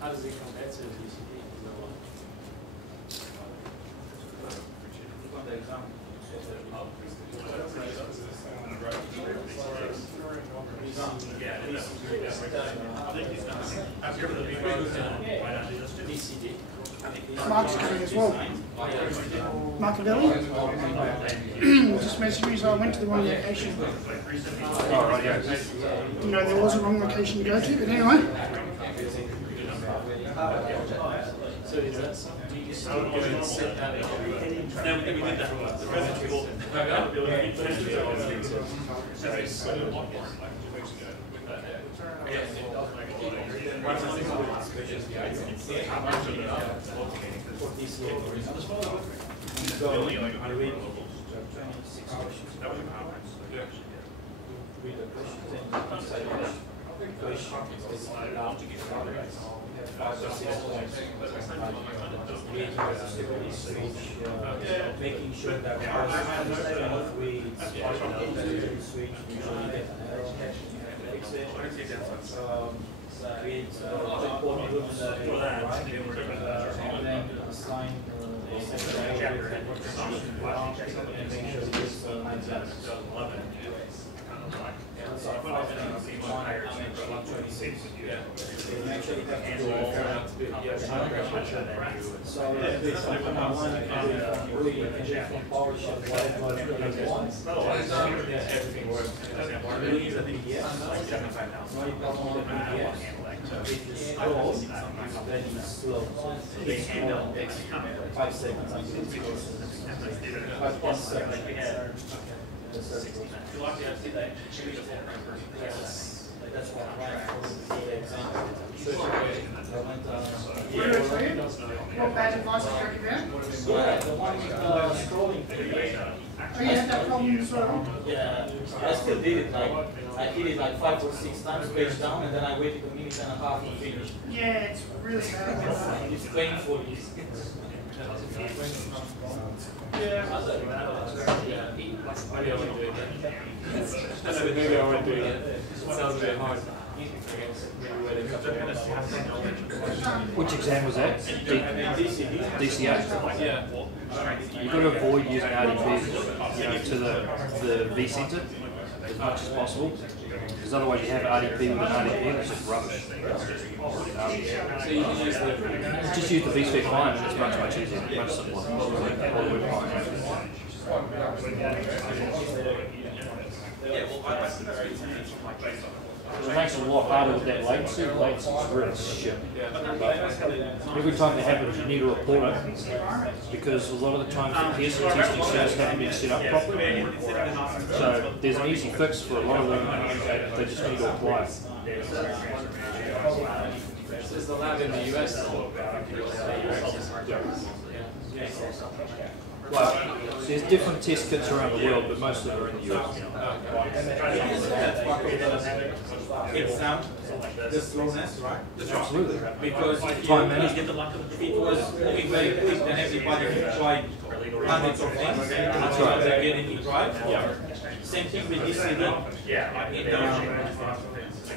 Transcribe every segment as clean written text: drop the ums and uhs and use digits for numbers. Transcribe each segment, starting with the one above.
How does it compare to VCD? Mark's coming as well. Machiavelli just messaged me, so I went to the wrong location. Oh, right, yeah. You know, there was a wrong location to go to, but anyway. So is that something, do you still go and set that in every heading? No, we did that. The residential making sure that we switch, usually get an error, fix it, create checkpoint groups and then assign chapter and make sure this lines up. So everything works. Then it's slow. It's 5 seconds until it goes. 5 seconds. That's what I'm What bad advice would you recommend? Yeah, the one scrolling. Oh, you had that problem sort of? Yeah, I still did it like, I hit it like 5 or 6 times page down, and then I waited a minute and a half to finish. Yeah, it's really bad. It's painful. Yeah. Maybe I won't do it again. Maybe I won't do it again. It sounds a bit hard. Which exam was that? DCA. Yeah. You've got to avoid using RDP, to the V center as much as possible, because otherwise you have RDP with an RDP that's just rubbish. So you can use the... Just use the VSphere client and it's much easier, much simpler. It makes it a lot harder with that latency. Latency is really shit. Every time that happens, you need to report it, because a lot of the times the Pearson testing cells haven't been set up properly. So there's an easy fix for a lot of them. They just need to apply it. Is the lab in the US? Well, there's different test kits around the world, but most of them are in the US. Exam, the slowness, right? Absolutely. Because Time management. it was moving very quick, then everybody tried hundreds of things until they get it right. Same thing with VCD.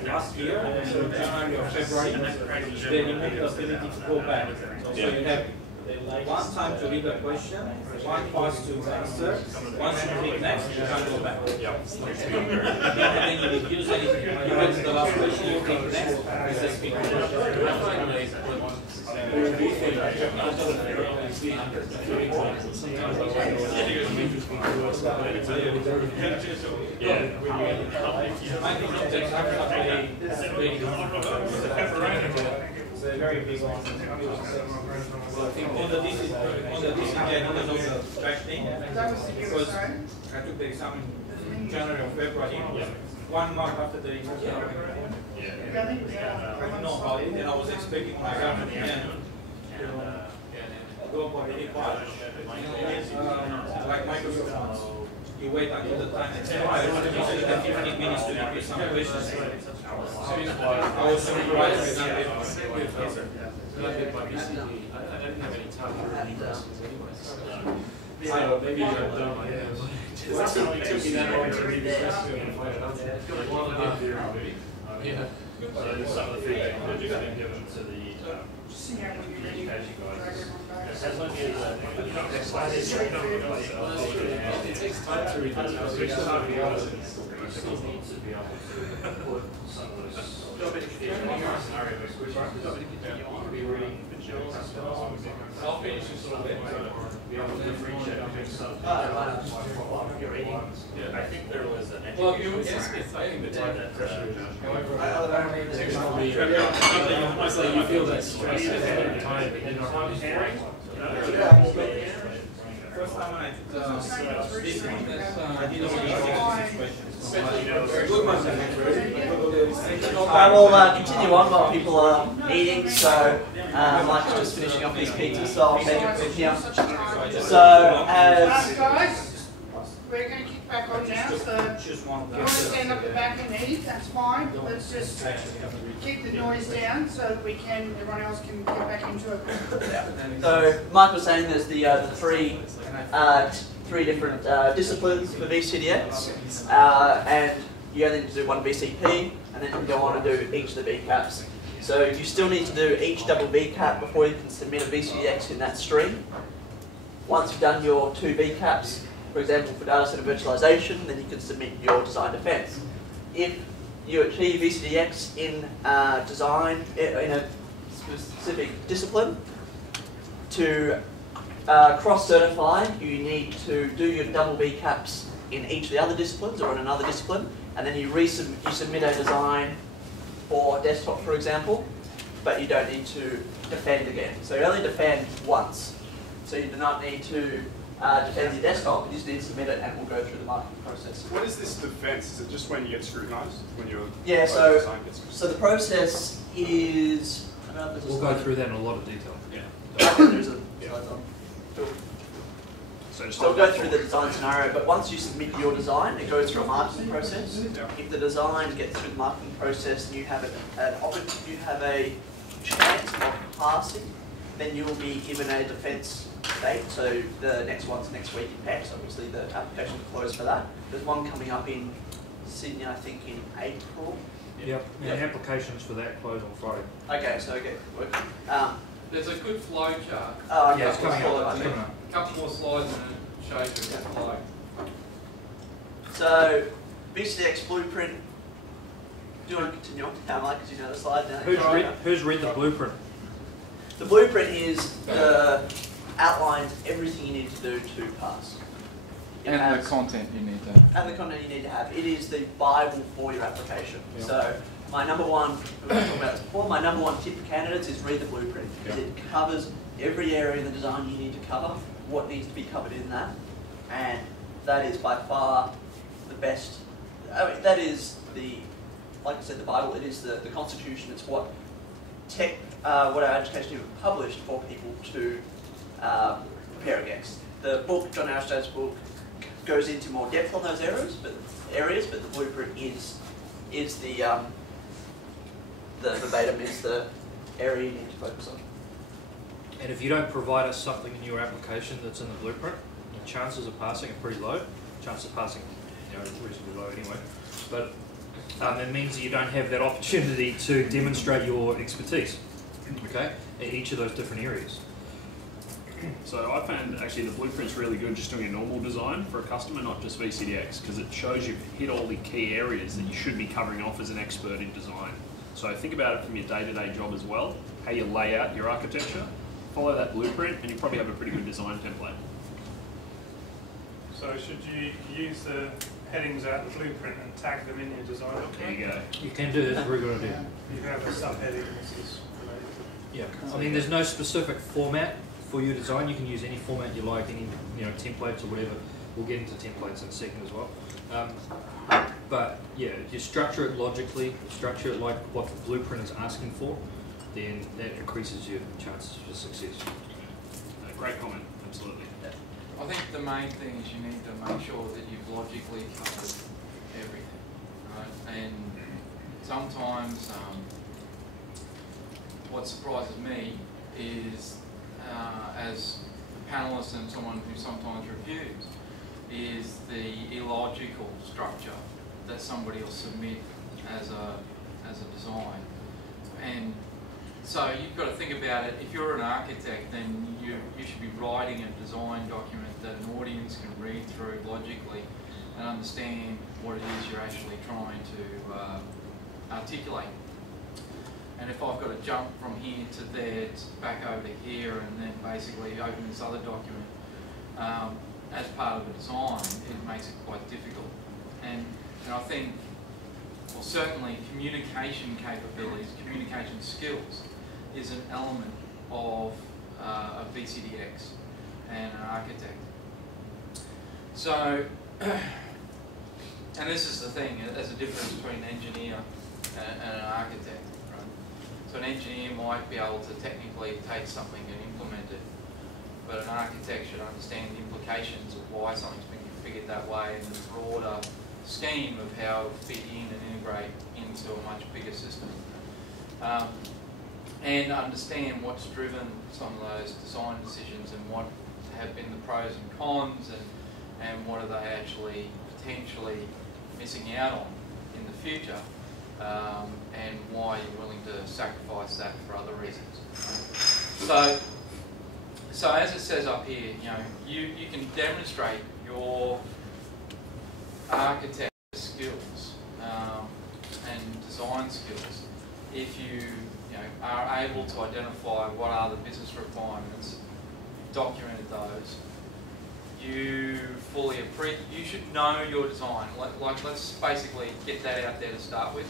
Last year, in January or February, they removed the ability to go back. So you have one time to read a question, one pass to answer. Once you click next, you can go back. And then you refuse anything. You get to the last question, you click next, it says speak. It's a very big one. On the DCD, I didn't know the track thing because I took the exam in January or February. 1 month after the exam. I didn't know about it, and I was expecting my exam at the end to go for really fast. Like Microsoft wants. You wait until the time expires. Usually the 15 minutes to make some questions. I was surprised with that. I didn't have any Yeah, maybe you're dumb. It only took me that long to read this recipe and find it out. Yeah. So some of the feedback that you've been given to the education guys. As long as It takes time to read this. we still need to be able to put some of those scenarios, which you could be reading the journals. I'll finish this all day. Be able to differentiate between some of your reading. I think there was an Well, you asked me fighting the time that pressure. However, it's like you feel that stress at the time, but you're not sharing. First time when I took this one, I didn't really ask questions. Alright, we'll continue on while people are eating, so Mike's just finishing off his pizza, so I'll take it with him. So, as... Guys, we're going to kick back on now, so if you want to stand up the back and eat, that's fine. Let's just keep the noise down so that we can, everyone else can get back into it. So, Mike was saying there's the three different disciplines for VCDX, and you only need to do one VCP, and then you can go on and do each of the VCAPs. So you still need to do each double VCAP before you can submit a VCDX in that stream. Once you've done your 2 VCAPs, for example for data center virtualization, then you can submit your design defense. If you achieve VCDX in design, in a specific discipline, to cross-certify, you need to do your double VCAPs in each of the other disciplines or in another discipline, and then you submit a design for desktop, for example, but you don't need to defend again. So you only defend once. So you do not need to defend your desktop, you just need to submit it and we'll go through the marking process. What is this defense? Is it just when you get scrutinized? When you're Yeah, so the process is... We'll go through that in a lot of detail. Yeah. Okay, there's a slide on. Cool. So we'll go through the design scenario, but once you submit your design, it goes through a marking process. If the design gets through the marking process and you have a chance of passing, then you will be given a defense date. So the next one's next week in PEX. Obviously the application will close for that. There's one coming up in Sydney, I think in April. Yep, and applications for that close on Friday. Okay, so get working. There's a good flow chart. Oh, okay, Yeah, it's coming up. I It's think. coming up. A couple more slides and it shows you the flow. So, VCDX blueprint. Do you want to continue on now, Mike, because you know the slide now? Who's read the blueprint? The blueprint is outlines everything you need to do to pass. And the content you need to. And the content you need to have. It is the Bible for your application. Yeah. So my number one, we were talking about this before, my number one tip for candidates is read the blueprint. Because it covers every area in the design you need to cover, what needs to be covered in that. And that is by far the best. I mean, that is the, like I said, the Bible, it is the Constitution. It's what what our education unit published for people to prepare against. The book, John Aristotle's book, goes into more depth on those areas, but the blueprint is the verbatim is the area you need to focus on. And if you don't provide us something in your application that's in the blueprint, the chances of passing are pretty low. Chances of passing, reasonably low anyway. But it means that you don't have that opportunity to demonstrate your expertise, okay, in each of those different areas. So I found actually the blueprint's really good just doing a normal design for a customer, not just VCDX, because it shows you've hit all the key areas that you should be covering off as an expert in design. So think about it from your day-to-day job as well, how you lay out your architecture, follow that blueprint, and you probably have a pretty good design template. So should you use the headings out of the blueprint and tag them in your design document? There you go. You can do that, very good idea. You have a subheading, this is related. Yeah, I mean, there's no specific format for your design. You can use any format you like, any templates or whatever. We'll get into templates in a second as well. But yeah, if you structure it logically, structure it like what the blueprint is asking for, then that increases your chances for success. Great comment, absolutely. I think the main thing is you need to make sure that you've logically covered everything, right? And sometimes what surprises me is as a panelist and someone who sometimes reviews, is the illogical structure that somebody will submit as a design. And so you've got to think about it. If you're an architect, then you should be writing a design document that an audience can read through logically and understand what it is you're actually trying to articulate. And if I've got to jump from here to there, back over to here, and then basically open this other document as part of the design, it makes it quite difficult. And I think, well, certainly communication capabilities, communication skills is an element of a VCDX and an architect. So, and this is the thing, there's a difference between an engineer and an architect, right? So an engineer might be able to technically take something and implement it, but an architect should understand the implications of why something's been configured that way and the broader scheme of how it will fit in and integrate into a much bigger system. And understand what's driven some of those design decisions and what have been the pros and cons, and what are they actually potentially missing out on in the future, and why you're willing to sacrifice that for other reasons. So as it says up here, you can demonstrate your architect skills and design skills if you are able to identify what are the business requirements, documented those. You should know your design. Let's basically get that out there to start with.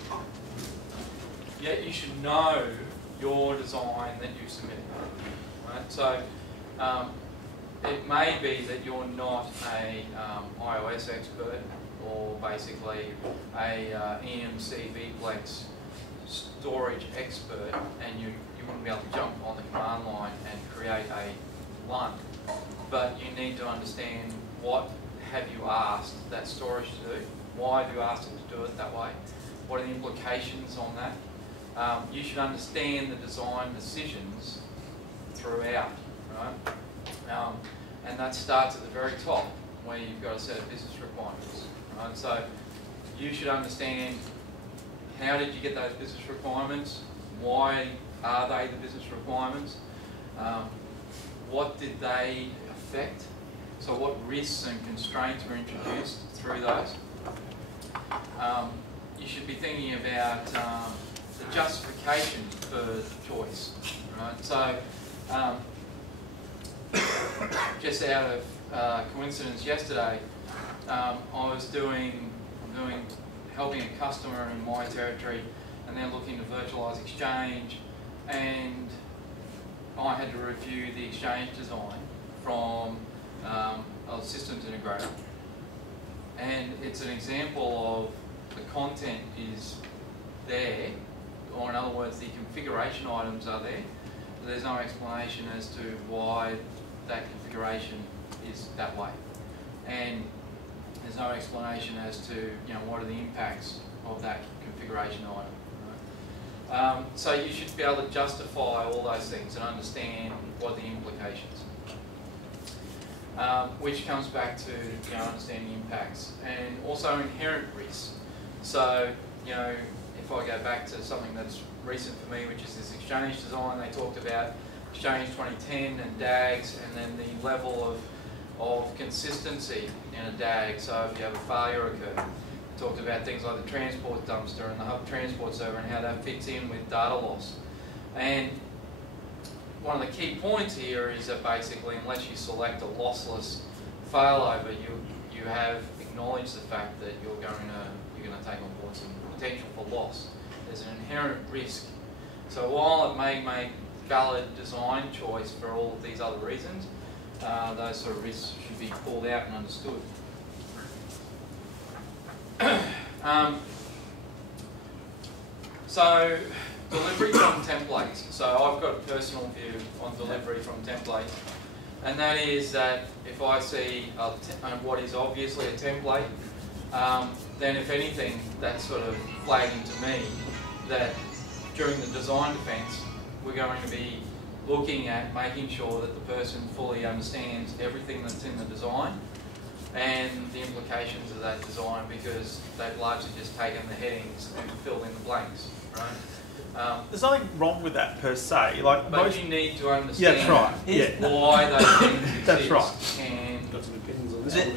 Yet you should know your design that you've submitted. Right? So it may be that you're not a iOS expert, or basically a EMC Vplex storage expert, and you wouldn't be able to jump on the command line and create a one. But you need to understand what have you asked that storage to do, why have you asked it to do it that way, what are the implications on that. You should understand the design decisions throughout, right? And that starts at the very top, where you've got a set of business requirements. Right? So you should understand, how did you get those business requirements? Why are they the business requirements? What did they affect? So what risks and constraints were introduced through those? You should be thinking about the justification for the choice. Right? So just out of coincidence yesterday, I'm helping a customer in my territory, and they're looking to virtualize Exchange, and I had to review the Exchange design from a systems integrator. And it's an example of the content is there, or in other words, the configuration items are there, but there's no explanation as to why that configuration is that way. And there's no explanation as to what are the impacts of that configuration item. Right? So you should be able to justify all those things and understand what are the implications. Which comes back to understanding impacts and also inherent risks. So if I go back to something that's recent for me, which is this Exchange design, they talked about Exchange 2010 and DAGs, and then the level of consistency in a DAG. So if you have a failure occur, talked about things like the transport dumpster and the hub transport server and how that fits in with data loss. And one of the key points here is that basically, unless you select a lossless failover, you have acknowledged the fact that you're going to take on board some potential for loss. There's an inherent risk. So while it may make valid design choice for all of these other reasons, those sort of risks should be pulled out and understood. So delivery from templates. So I've got a personal view on delivery from templates, and that is that if I see what is obviously a template, then if anything, that's sort of flagging to me that during the design defense, we're going to be looking at making sure that the person fully understands everything that's in the design and the implications of that design, because they've largely just taken the headings and filled in the blanks, right? There's nothing wrong with that per se. Like, but most, you need to understand yeah, that's right. why those things exist. That's right. And Got some opinions on this one,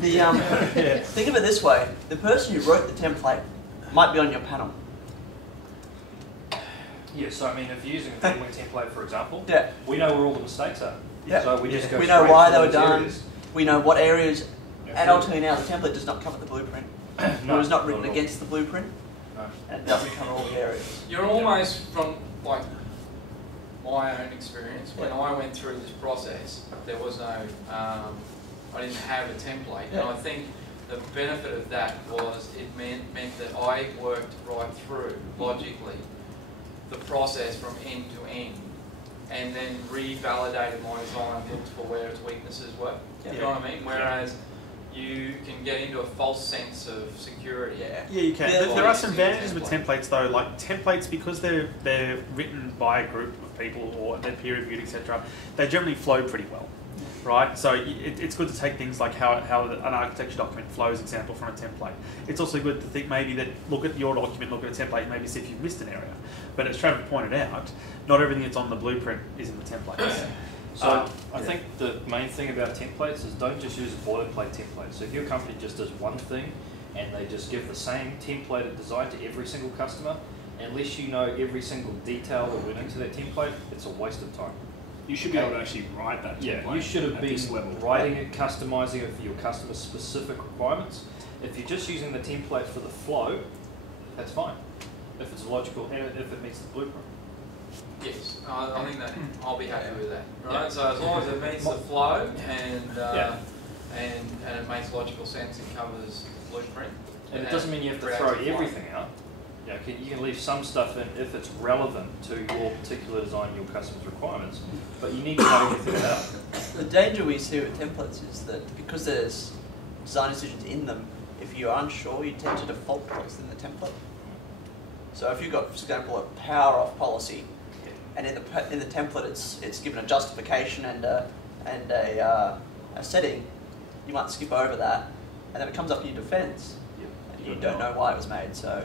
we can say. Think of it this way: the person who wrote the template might be on your panel. Yeah, so I mean, if you're using a Finway template, for example, Yeah. we know where all the mistakes are. Yeah. So we just go We know straight why for they were those done. areas. We know what areas, and I'll tell you now, the template does not cover the blueprint. No, It was not written at all. against the blueprint, No. and it doesn't cover all the areas. you're almost, from like my own experience, when I went through this process, there was no, I didn't have a template, and I think the benefit of that was it meant that I worked right through, logically, the process from end to end, and then revalidated my design, looked for where its weaknesses were. You know what I mean? Whereas you can get into a false sense of security. Yeah, you can. Yeah, There are some using a advantages with template. templates though. Like templates, because they're written by a group of people or they're peer reviewed, etc. They generally flow pretty well, right? So it's good to take things like how an architecture document flows, example, from a template. It's also good to think maybe that look at your document, look at a template, maybe see if you've missed an area. But as Trevor pointed out, not everything that's on the blueprint is in the templates. So I think the main thing about templates is don't just use a boilerplate template. So if your company just does one thing and they just give the same templated design to every single customer, unless you know every single detail that went into that template, it's a waste of time. You should be able to actually write that template. Yeah, you should have at been this level. writing it, customizing it for your customer's specific requirements. If you're just using the template for the flow, that's fine. If it's logical and if it meets the blueprint. Yes, I think that I'll be happy with that. Right. Yeah. So as long as it meets the flow and it makes logical sense and covers the blueprint. And it doesn't mean you have to creates throw a flow. everything out. You can leave some stuff in if it's relevant to your particular design, your customer's requirements, but you need to know everything about it. The danger we see with templates is that because there's design decisions in them, if you're unsure, you tend to default to what's in the template. So if you've got, for example, a power off policy, and in the template it's given a justification and a setting, you might skip over that, and then it comes up in your defence, and you don't know why it was made. So,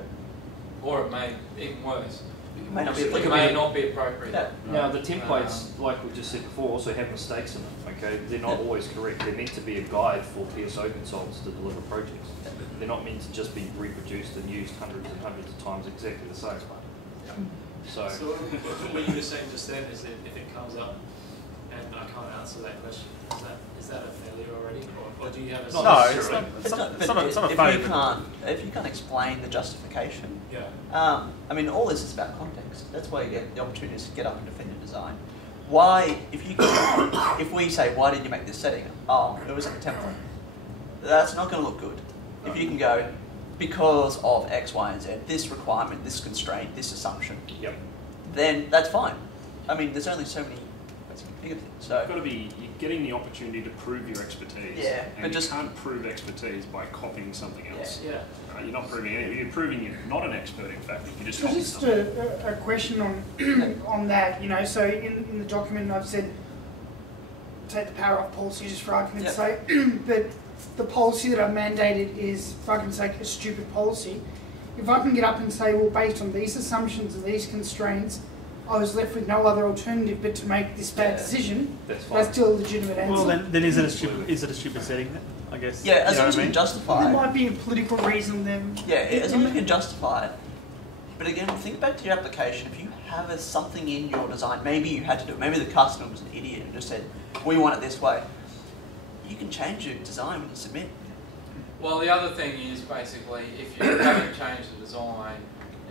Or it may, even worse, it may not be it applicable. may not be appropriate. Yeah. Now the templates, like we just said before, also have mistakes in them. Okay, they're not always correct. They're meant to be a guide for PSO consultants to deliver projects. They're not meant to just be reproduced and used hundreds and hundreds of times exactly the same. So what you were saying just then is that if it comes up and I can't answer that question, is that a failure already, or do you have a No, it's not. It's not a failure. If you can't explain the justification, Yeah. I mean, all this is about context. That's why you get the opportunity to get up and defend your design. Why, if we say, why did you make this setting? Oh, it was in the template. That's not going to look good. If you can go, because of X, Y, and Z, this requirement, this constraint, this assumption, then that's fine. I mean, there's only so many ways you can think of things. So, You've got to be you're getting the opportunity to prove your expertise. Yeah, and but you just- can't prove expertise by copying something else. Yeah. You're not proving anything. You're proving you're not an expert, in fact. You're just So copying just something. a question on on that, you know, so in the document I've said, take the power off policy just for argument's sake, but the policy that I've mandated is, for argument's sake, a stupid policy. If I can get up and say, well, based on these assumptions and these constraints, I was left with no other alternative but to make this bad decision, that's fine. that's still a legitimate answer. Well, then is it a stupid setting then? I guess. yeah, as You know long as what I you mean? can justify There it. might be a political reason then. Yeah, as long as you can justify it. But again, think back to your application. If you have something in your design, maybe you had to do it. Maybe the customer was an idiot and just said, we want it this way. You can change your design when you submit. Well, the other thing is basically, if you haven't changed the design,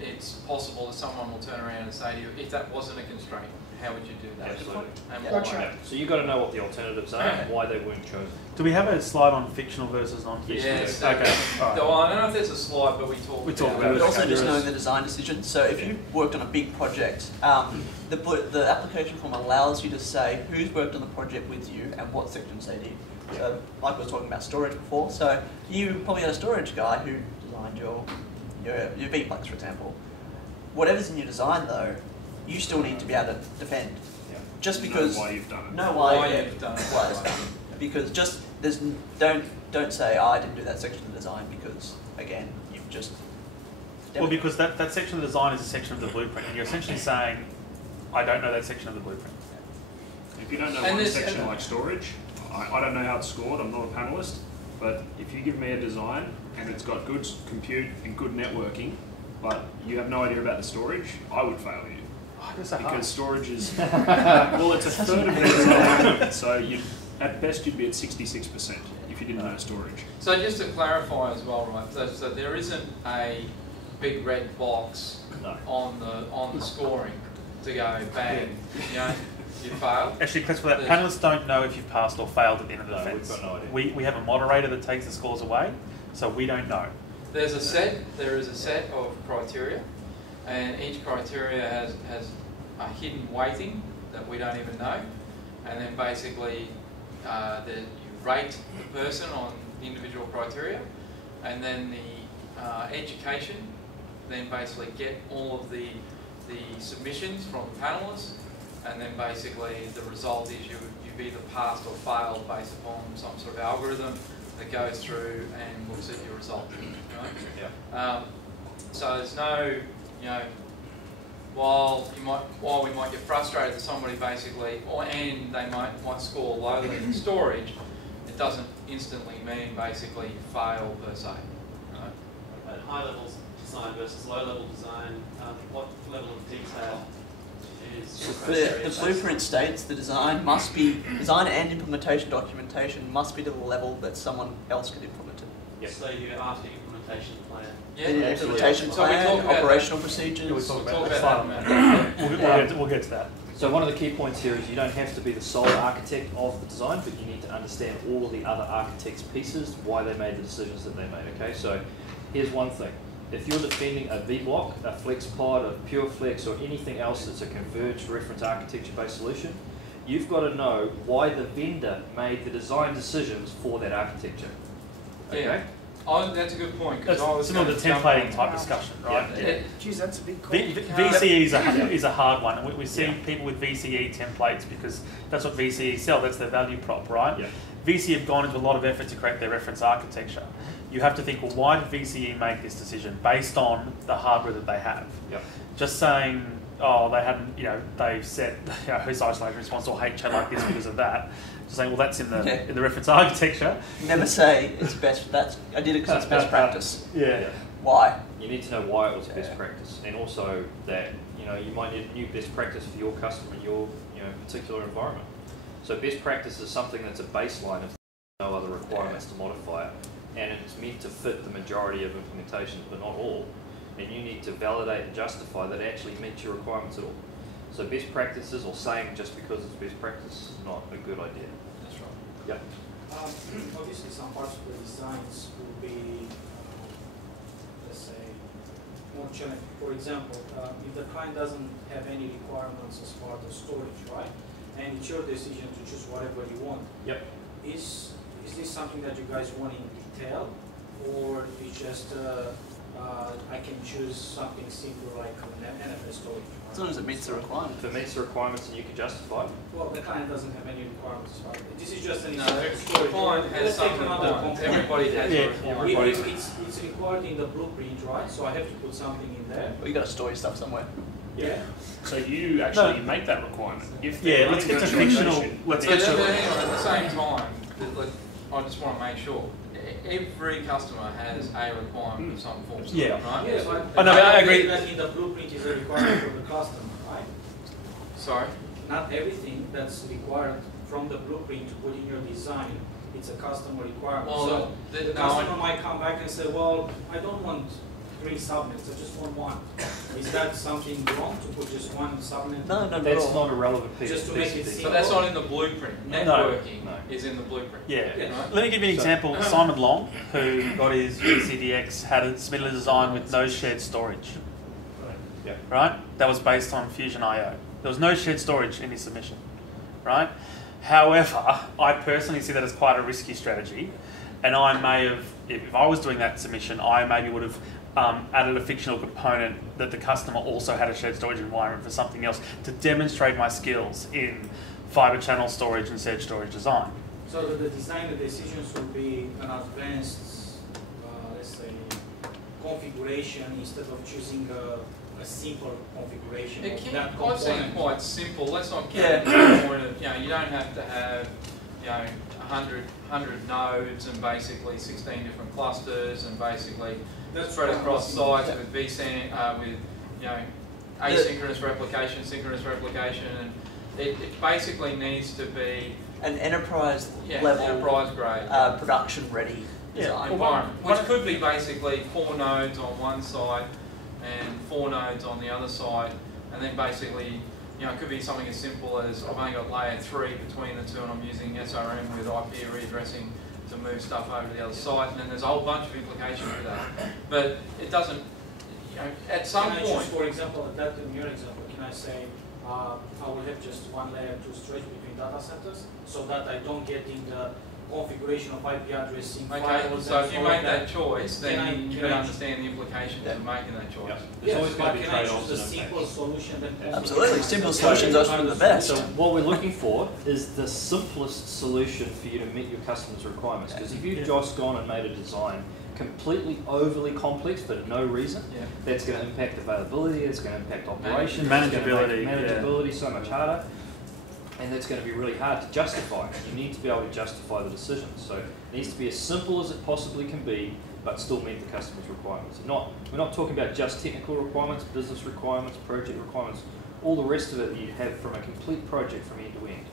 it's possible that someone will turn around and say to you, if that wasn't a constraint, how would you do that? Absolutely. And Gotcha. why? So you've got to know what the alternatives are and why they weren't chosen. Do we have a slide on fictional versus non-fictional? Yes. Okay. All right. Well, I don't know if there's a slide, but we talked talked about But it. also Okay. just knowing the design decisions. So if you worked on a big project, the application form allows you to say who's worked on the project with you and what sections they did. Like we were talking about storage before. So you probably had a storage guy who designed your V-Plex, for example. Whatever's in your design, though, you still need to be able to defend. just because know why you've done it. Know why, Why you've done it. Why it's done. Because just don't say, oh, I didn't do that section of the design, because again, you've just Well, because that section of the design is a section of the blueprint, and you're essentially saying, I don't know that section of the blueprint. If you don't know And one this- section like storage, I don't know how it's scored, I'm not a panelist, but if you give me a design and it's got good compute and good networking, but you have no idea about the storage, I would fail you. Because storage is, well, it's a third of the design, so at best you'd be at 66% if you didn't know storage. So just to clarify as well, right? So there isn't a big red box on the scoring to go bang, you know, you failed. Actually, because for that, panelists don't know if you've passed or failed at the end of the No, fence. we've got no idea. We have a moderator that takes the scores away, so we don't know. There is a set of criteria, and each criteria has a hidden weighting that we don't even know, and then basically you rate the person on the individual criteria, and then the education, then basically get all of the submissions from the panelists, and then basically the result is you've either passed or failed based upon some sort of algorithm that goes through and looks at your result. Right? Yeah. So there's no, you know, while we might get frustrated that somebody basically, and they might score lowly in storage, it doesn't instantly mean basically fail per se. Right? At high level design versus low level design, what level of detail is the blueprint states the design and implementation documentation must be to the level that someone else could implement it. Yep. So you're after implementation plan. Yeah, The implementation plan, operational procedures. We'll talk We'll about talk that. about that. We'll get to that. So one of the key points here is you don't have to be the sole architect of the design, but you need to understand all of the other architects' pieces, why they made the decisions that they made. Okay, so here's one thing. If you're defending a V-block, a flex pod, a pure flex, or anything else that's a converged reference architecture-based solution, you've got to know why the vendor made the design decisions for that architecture. Okay? Yeah. Oh, that's a good point. That's similar to the templating type discussion, right? Yeah. Geez, that's a big call. VCE is a hard one, and we see people with VCE templates because that's what VCE sell. That's their value prop, right? Yeah. VCE have gone into a lot of effort to create their reference architecture. You have to think, well, why did VCE make this decision based on the hardware that they have? Yep. Just saying, oh, they hadn't, they've set whose isolation response or HA like this because of that. Just saying, well, that's in the reference architecture. Never say it's best. I did it because it's best practice. Yeah. Why? You need to know why it was best practice, and also that you might need a new best practice for your customer in your particular environment. So best practice is something that's a baseline if there's no other requirements to modify it, and it's meant to fit the majority of implementations, but not all. And you need to validate and justify that it actually meets your requirements at all. So best practices, or saying just because it's best practice, is not a good idea. That's right. Yeah. Obviously, some parts of the designs will be, let's say, more challenging. For example, if the client doesn't have any requirements as part of storage, right? And it's your decision to choose whatever you want. Yep. Is this something that you guys want in detail, or is just I can choose something simple like an NFS storage? As long as it meets the requirement. If it meets the requirements and you can justify it. Well, the client doesn't have any requirements. Right? This is just an No, storage. the client has Let's take some another requirements. component. Everybody has a requirement. It's required in the blueprint, right? So I have to put something in there. Well, you got to store your stuff somewhere. Yeah. So you actually make that requirement. If Yeah, let's get to fictional. Let's get But to. at the same time, I just want to make sure every customer has a requirement of some form, Yeah. right? Yes, Oh, no, I agree. That in the blueprint is a requirement from the customer, right? Sorry? Not everything that's required from the blueprint to put in your design, it's a customer requirement. Well, so the- the no, customer might come back and say, well, I don't want 3 subnets, I just want 1. Is that something wrong to put just 1 subnet? No, no, That's no. not a relevant piece Just of to make it VCD. So that's not in the blueprint. No. Networking No. is in the blueprint. Yeah. Yeah. Right? Let me give you an example. Simon Long, who got his VCDX, had a submitted a design with no shared storage. Yeah. Right? That was based on Fusion IO. There was no shared storage in his submission. Right? However, I personally see that as quite a risky strategy. And I may have, if I was doing that submission, I maybe would have added a fictional component that the customer also had a shared storage environment for something else to demonstrate my skills in fiber channel storage and shared storage design. So that the design decisions will be an advanced, let's say, configuration instead of choosing a simple configuration. It of can, that I've seen it component. quite simple. Let's not get to the point of, you don't have to have, 100 nodes and basically 16 different clusters and basically spread across sites with vSAN, with, asynchronous replication, synchronous replication, and it basically needs to be an enterprise level, enterprise grade, production ready design environment, which could be basically 4 nodes on one site and 4 nodes on the other side, and then basically, it could be something as simple as I've only got layer 3 between the two and I'm using SRM with IP readdressing to move stuff over to the other site, and then there's a whole bunch of implications with that. But it doesn't, at some Can I point... choose, for example, that in your example, can I say, I will have just one layer 2 storage between data centers so that I don't get in the configuration of IP addressing files. So if you make that choice, Can I- then you can can I- understand the implications of making that choice. Yes, always but going to be can I trade-offs choose a and simple solution that Absolutely, simple solutions are the best. So what we're looking for is the simplest solution for you to meet your customer's requirements. Because if you've just gone and made a design completely overly complex for no reason, that's going to impact availability, it's going to impact operations, Manageability, manageability so much harder, and that's going to be really hard to justify. You need to be able to justify the decision. So it needs to be as simple as it possibly can be, but still meet the customer's requirements. We're not talking about just technical requirements, business requirements, project requirements, all the rest of it that you have from a complete project from end to end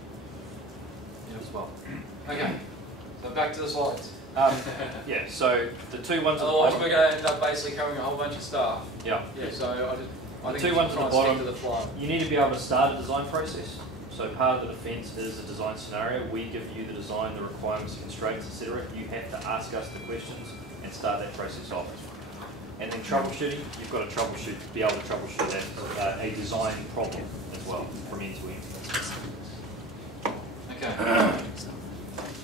as well. Okay, so back to the slides. Yeah, so the two ones at the Otherwise, bottom. we're going to end up basically covering a whole bunch of stuff. Yeah. Yeah, so I think The two we ones should at the try and stick bottom, to the flow. you need to be able to start a design process. So part of the defence is a design scenario. We give you the design, the requirements, constraints, etc. You have to ask us the questions and start that process off. And then troubleshooting, you've got to be able to troubleshoot a design problem as well from end to end. Okay.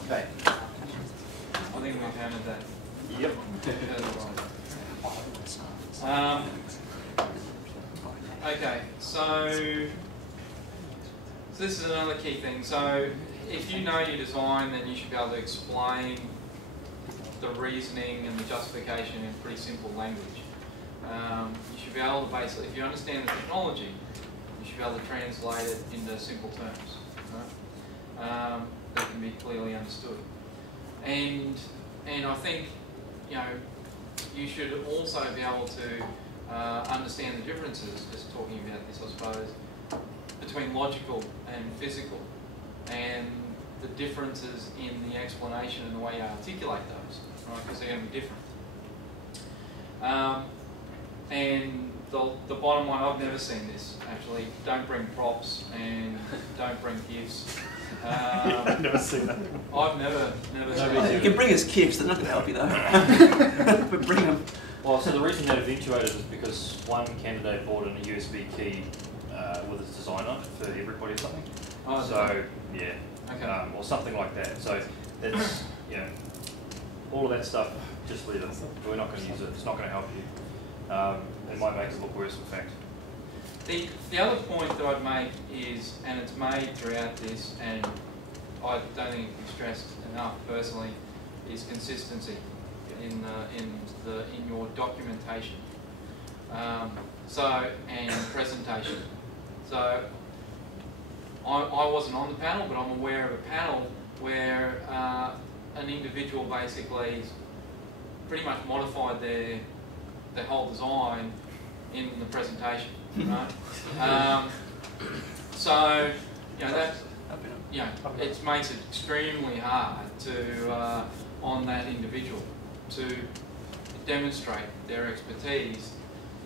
Okay. I think we've hammered that. Yep. Okay, so this is another key thing. So if you know your design, then you should be able to explain the reasoning and the justification in pretty simple language. You should be able to basically, if you understand the technology, you should be able to translate it into simple terms, right? That can be clearly understood. And I think, you should also be able to understand the differences, just talking about this, I suppose, between logical and physical, and the differences in the explanation and the way you articulate those, right? Because they're going to be different. And the bottom one, I've never seen this actually. Don't bring props and don't bring gifs. I've never seen that. I've never seen You that. can bring us gifts, they're not going to help you though. But bring them. Well, so the reason that eventuated is because one candidate bought in a USB key with its design on it for everybody or something. Oh, So, yeah. Okay. Or something like that. So it's, all of that stuff, just leave it. We're not going to use it. It's not going to help you. It might make it look worse, in fact. The other point that I'd make is, and it's made throughout this, and I don't think it can be stressed enough personally, is consistency in your documentation. And presentation. So I wasn't on the panel, but I'm aware of a panel where an individual basically pretty much modified their whole design in the presentation, right? So that it makes it extremely hard to on that individual to demonstrate their expertise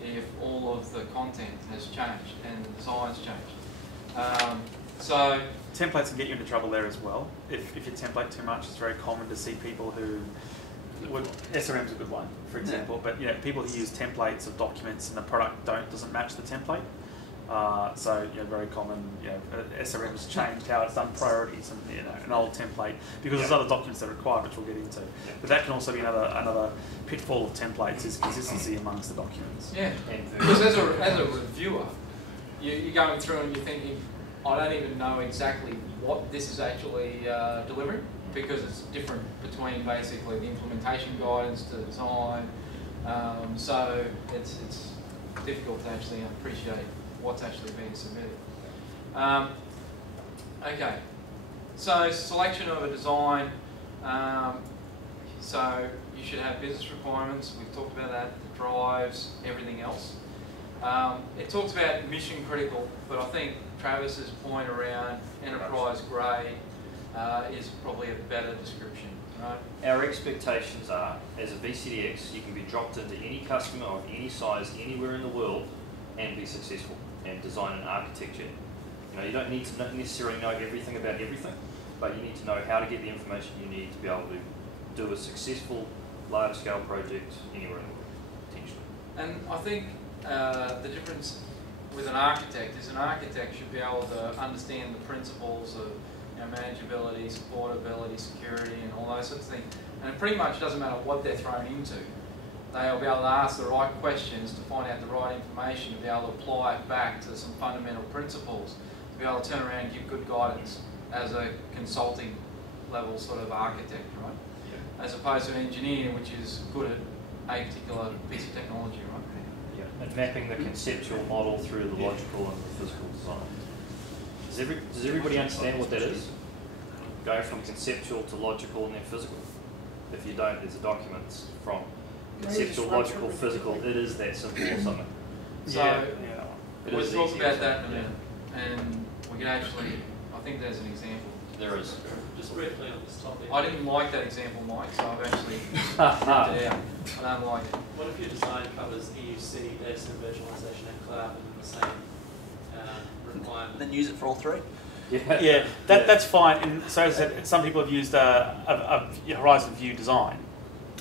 if all of the content has changed and the design's changed. So Templates can get you into trouble there as well. If you template too much, it's very common to see people who SRM's a good one, for example, but people who use templates of documents and the product doesn't match the template. So very common. SRM's changed how it's done priorities and an old template because there's other documents that are required, which we'll get into. But that can also be another pitfall of templates is consistency amongst the documents. Yeah, because as a reviewer, you're going through and you're thinking, I don't even know exactly what this is actually delivering, because it's different between basically the implementation guidance to design. So it's difficult to actually appreciate what's actually being submitted. Okay, so selection of a design. So you should have business requirements. We've talked about that, the drives, everything else. It talks about mission critical, but I think Travis's point around enterprise grade is probably a better description, right? Our expectations are, as a VCDX, you can be dropped into any customer of any size anywhere in the world and be successful and design an architecture. You don't need to necessarily know everything about everything, but you need to know how to get the information you need to be able to do a successful large-scale project anywhere in the world, potentially. And I think the difference with an architect is an architect should be able to understand the principles of manageability, supportability, security, and all those sorts of things. And it pretty much doesn't matter what they're thrown into. They'll be able to ask the right questions to find out the right information, to be able to apply it back to some fundamental principles, to be able to turn around and give good guidance as a consulting level sort of architect, right? Yeah. As opposed to an engineer, which is good at a particular piece of technology, right? Yeah. And mapping the conceptual model through the logical and the physical design. Does everybody understand what that is? Going from conceptual to logical and then physical. If you don't, there's a document from conceptual, logical, physical. It is that simple or something. So we'll talk about that in a minute, and we can actually. I think there's an example. There is. Just briefly on this topic. I didn't like that example, Mike, so I've actually ripped it out. I don't like it. What if your design covers EUC, data center virtualization, and cloud in the same requirement? Then use it for all three. Yeah, that's fine. And so as I said, some people have used a Horizon View design,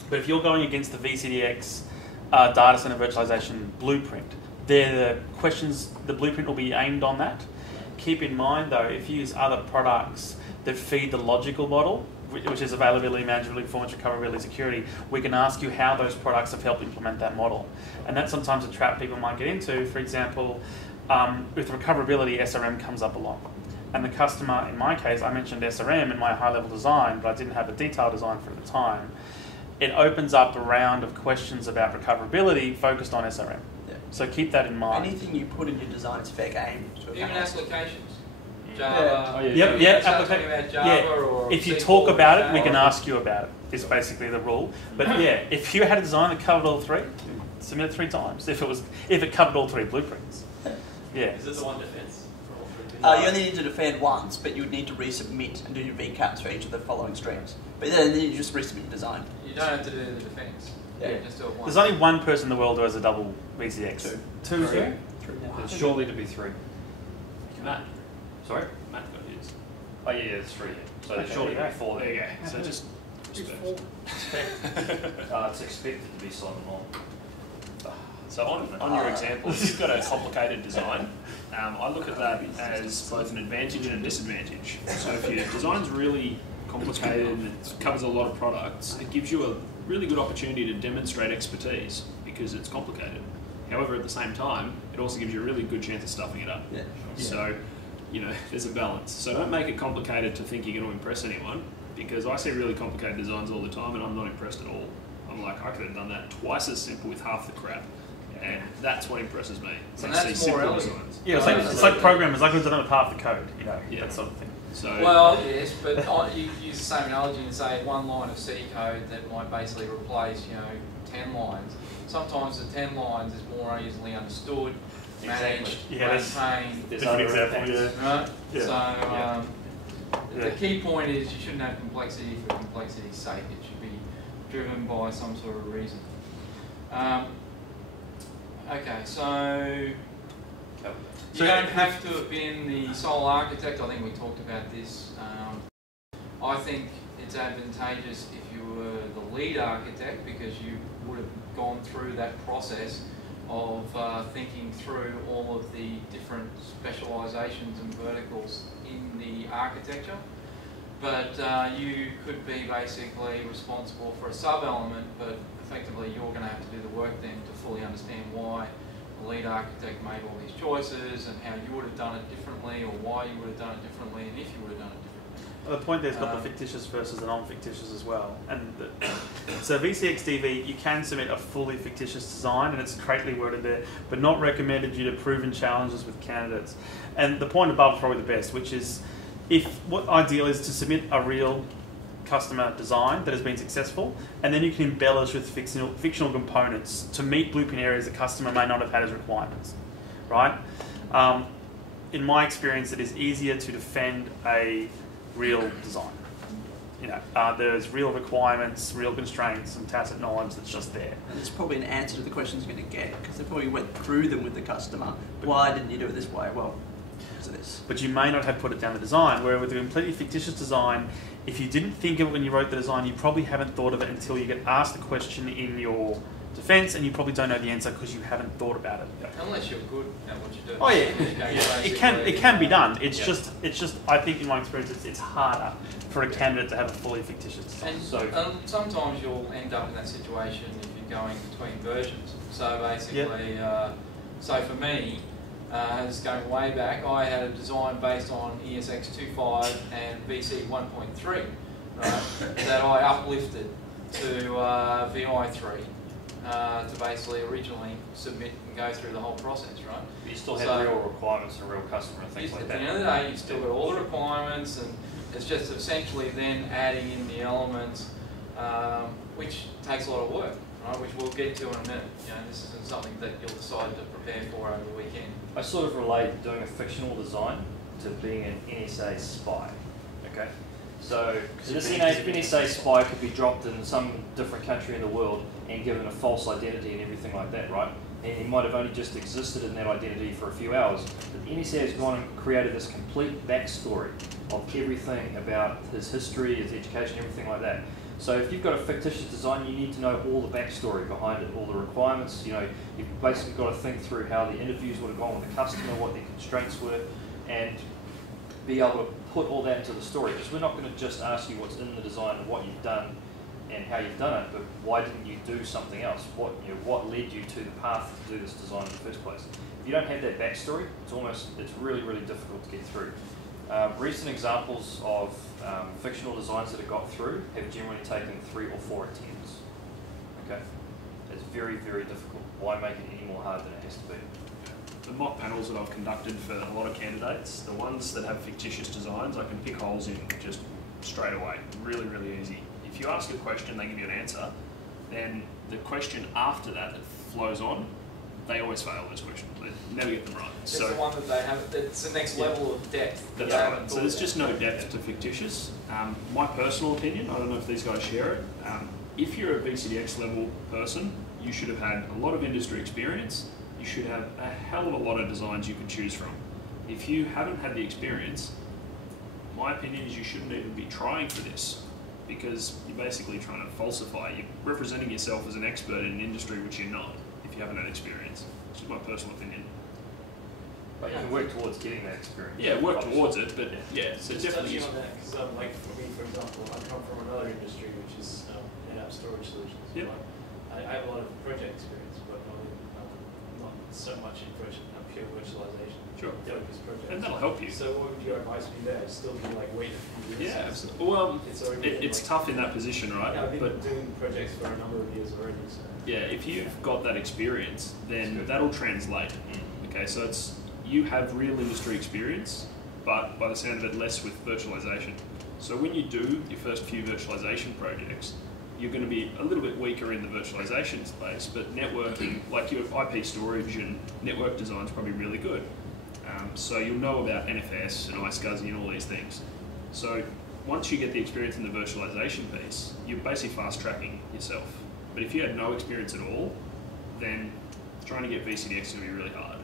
but if you're going against the VCDX data center virtualization blueprint, the questions, the blueprint will be aimed on that. Keep in mind though, if you use other products that feed the logical model, which is availability, manageability, performance, recoverability, security, we can ask you how those products have helped implement that model. And that's sometimes a trap people might get into. For example, with recoverability, SRM comes up a lot. And the customer, in my case, I mentioned SRM in my high-level design, but I didn't have a detailed design for it at the time. It opens up a round of questions about recoverability focused on SRM. Yeah. So keep that in mind. Anything you put in your design is fair game. Even applications. Java. If you talk about it, we can ask you about it, is basically the rule. But yeah, if you had a design that covered all three, submit it 3 times. If it covered all 3 blueprints. Yeah. Is it the one defense? You only need to defend once, but you would need to resubmit and do your VCAPs for each of the following streams. But then you just resubmit your design. You don't have to do the defense. Yeah. Just do it once. There's only one person in the world who has a double VCDX. 2? 3? There's surely to be 3. Matt. Sorry? Matt got his. Oh yeah, there's 3. So there's surely to be 4 There there. you go. So just respect. It's expected to be Simon Long. So on your example, if you've got a complicated design, I look at that as both an advantage and a disadvantage. So if your design's really complicated and it covers a lot of products, it gives you a really good opportunity to demonstrate expertise because it's complicated. However, at the same time, it also gives you a really good chance of stuffing it up. Yeah. So, there's a balance. So don't make it complicated to think you're going to impress anyone, because I see really complicated designs all the time and I'm not impressed at all. I'm like, I could have done that twice as simple with half the crap. And that's what impresses me. And that's more elegant. Yeah, it's like programmers, like we've done it with half the code, that sort of thing. So, well, yes, but you use the same analogy and say 1 line of C code that might basically replace, 10 lines. Sometimes the 10 lines is more easily understood, managed, maintained. Different example, Right? Yeah. So the key point is you shouldn't have complexity for complexity's sake. It should be driven by some sort of reason. Okay, so you don't have to have been the sole architect. I think we talked about this. I think it's advantageous if you were the lead architect because you would have gone through that process of thinking through all of the different specialisations and verticals in the architecture. But you could be basically responsible for a sub-element, but effectively you're going to have to do the work then to fully understand why the lead architect made all these choices and how you would have done it differently, or why you would have done it differently, and if you would have done it differently. The point there's got the fictitious versus the non-fictitious as well. And so VCDX DV, you can submit a fully fictitious design, and it's greatly worded there, but not recommended due to proven challenges with candidates. And the point above is probably the best, which is what ideal is to submit a real customer design that has been successful, and then you can embellish with fictional components to meet blueprint areas the customer may not have had as requirements, right? In my experience, it is easier to defend a real design. You know, there's real requirements, real constraints, and tacit knowledge that's just there. And it's probably an answer to the questions you're going to get, because they probably went through them with the customer. Why didn't you do it this way? Well, because of this. But you may not have put it down the design, where with a completely fictitious design, if you didn't think of it when you wrote the design, you probably haven't thought of it until you get asked the question in your defence, and you probably don't know the answer because you haven't thought about it. Unless you're good at what you do. Oh yeah, it can be done. It's just I think in my experience it's harder for a candidate to have a fully fictitious design. And sometimes you'll end up in that situation if you're going between versions. So basically, so for me, it's going way back. I had a design based on ESX 2.5 and VC 1.3, right, that I uplifted to VI 3. To basically originally submit and go through the whole process, right? But you still have real requirements and real customer and things like that. At the end of the day, you've still got all the requirements, and it's just essentially then adding in the elements, which takes a lot of work, right? Which we'll get to in a minute. You know, this isn't something that you'll decide to prepare for over the weekend. I sort of relate doing a fictional design to being an NSA spy. Okay. So this NSA spy could be dropped in some different country in the world and given a false identity and everything like that, right? And he might have only just existed in that identity for a few hours. But the NSA has gone and created this complete backstory of everything about his history, his education, everything like that. So if you've got a fictitious design, you need to know all the backstory behind it, all the requirements. You know, you've basically got to think through how the interviews would have gone with the customer, what their constraints were, and be able to put all that into the story. Because we're not going to just ask you what's in the design and what you've done and how you've done it, but why didn't you do something else? What led you to the path to do this design in the first place? If you don't have that backstory, it's really, really difficult to get through. Recent examples of fictional designs that have got through have generally taken 3 or 4 attempts. Okay, it's very, very difficult. Why make it any more hard than it has to be? The mock panels that I've conducted for a lot of candidates, the ones that have fictitious designs, I can pick holes in just straight away. Really, really easy. If you ask a question, they give you an answer, then the question after that flows on, they always fail those questions. They never get them right. It's the one that they have, it's the next level of depth. That's right. So there's just no depth to fictitious. My personal opinion, I don't know if these guys share it, if you're a VCDX level person, you should have had a lot of industry experience. You should have a hell of a lot of designs you can choose from. If you haven't had the experience, my opinion is you shouldn't even be trying for this, because you're basically trying to falsify. You're representing yourself as an expert in an industry which you're not, if you haven't had experience. It's just my personal opinion. But you can work towards getting that experience. Yeah, work towards it, but yeah, so just definitely. Touching on that, because like for me, for example, I come from another industry which is in-app storage solutions. Yep. I have a lot of project experience, but not so much in pure virtualization. Sure. Focused projects. And that'll help you. So what would your advice be there? Still be like wait a few years? Yeah, absolutely. Well, it's tough in that position, right? I've been doing projects for a number of years already. So. Yeah, if you've got that experience, then that'll translate. Okay, so you have real industry experience, but by the sound of it, less with virtualization. So when you do your first few virtualization projects, you're going to be a little bit weaker in the virtualization space, but networking, like your IP storage and network design is probably really good. So you'll know about NFS and iSCSI and all these things. So once you get the experience in the virtualization piece, you're basically fast tracking yourself. But if you had no experience at all, then trying to get VCDX is going to be really hard.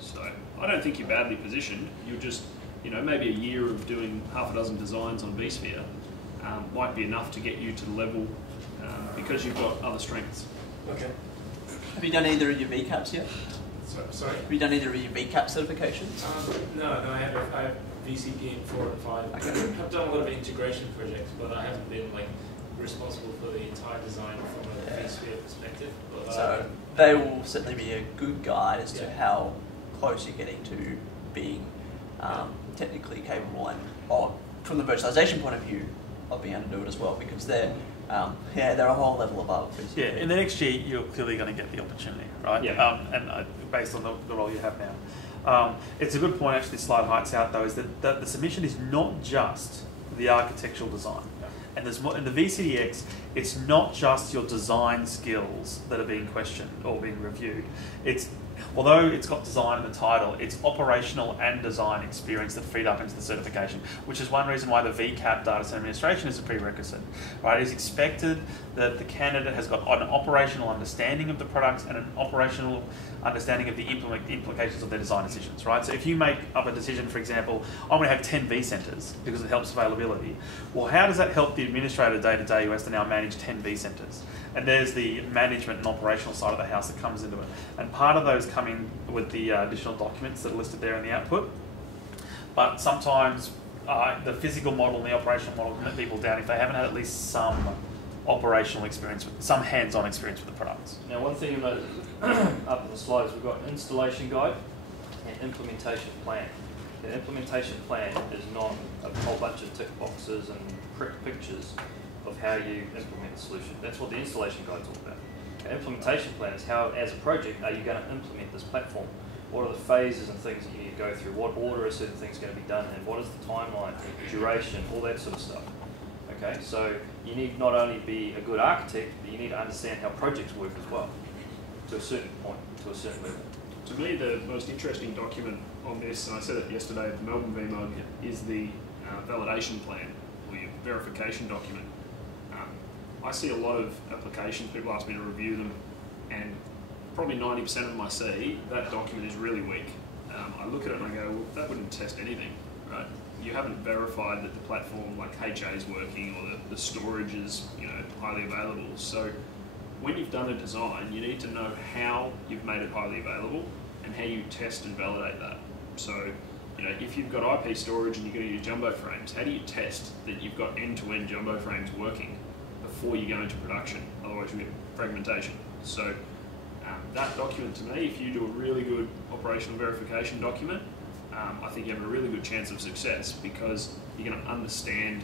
So I don't think you're badly positioned. You're just, maybe a year of doing half a dozen designs on vSphere might be enough to get you to the level because you've got other strengths. Okay. Have you done either of your VCAPs yet? Sorry? Have you done either of your VCAP certifications? No, I have VCD in 4 and 5. Okay. I've done a lot of integration projects, but I haven't been like responsible for the entire design from a vSphere perspective. But, So they will certainly be a good guide as to how close you're getting to being technically capable and, from the virtualization point of view, of being able to do it as well, because they're a whole level above. VCP. Yeah, in the next year, you're clearly going to get the opportunity, right? Yeah. And based on the role you have now. It's a good point, actually, this slide highlights out, though, is that the submission is not just the architectural design. And there's more, in the VCDX, it's not just your design skills that are being questioned or being reviewed. Although it's got design in the title, it's operational and design experience that feed up into the certification, which is one reason why the VCAP data center administration is a prerequisite. Right? It is expected that the candidate has got an operational understanding of the products and an operational understanding of the implications of their design decisions. Right? So if you make up a decision, for example, I'm going to have 10 vCenters because it helps availability. Well, how does that help the administrator day-to-day who has to now manage 10 vCenters? And there's the management and operational side of the house that comes into it. And part of those come in with the additional documents that are listed there in the output. But sometimes the physical model and the operational model can let people down if they haven't had at least some operational experience, some hands-on experience with the products. Now, one thing you'll notice up in the slides, we've got an installation guide and implementation plan. The implementation plan is not a whole bunch of tick boxes and prick pictures of how you implement the solution. That's what the installation guide's all about. The implementation plan is how, as a project, are you going to implement this platform? What are the phases and things that you need to go through? What order are certain things going to be done in? What is the timeline, duration, all that sort of stuff. Okay, so you need not only be a good architect, but you need to understand how projects work as well, to a certain point, to a certain level. To me, the most interesting document on this, and I said it yesterday at the Melbourne VMUG, is the validation plan, or your verification document. I see a lot of applications, people ask me to review them, and probably 90% of them I see, that document is really weak. I look at it and I go, well, that wouldn't test anything, right? You haven't verified that the platform like HA is working or the storage is highly available. So when you've done a design, you need to know how you've made it highly available and how you test and validate that. So if you've got IP storage and you're going to use jumbo frames, how do you test that you've got end-to-end jumbo frames working before you go into production? Otherwise you get fragmentation. So that document, to me, if you do a really good operational verification document, I think you have a really good chance of success, because you're going to understand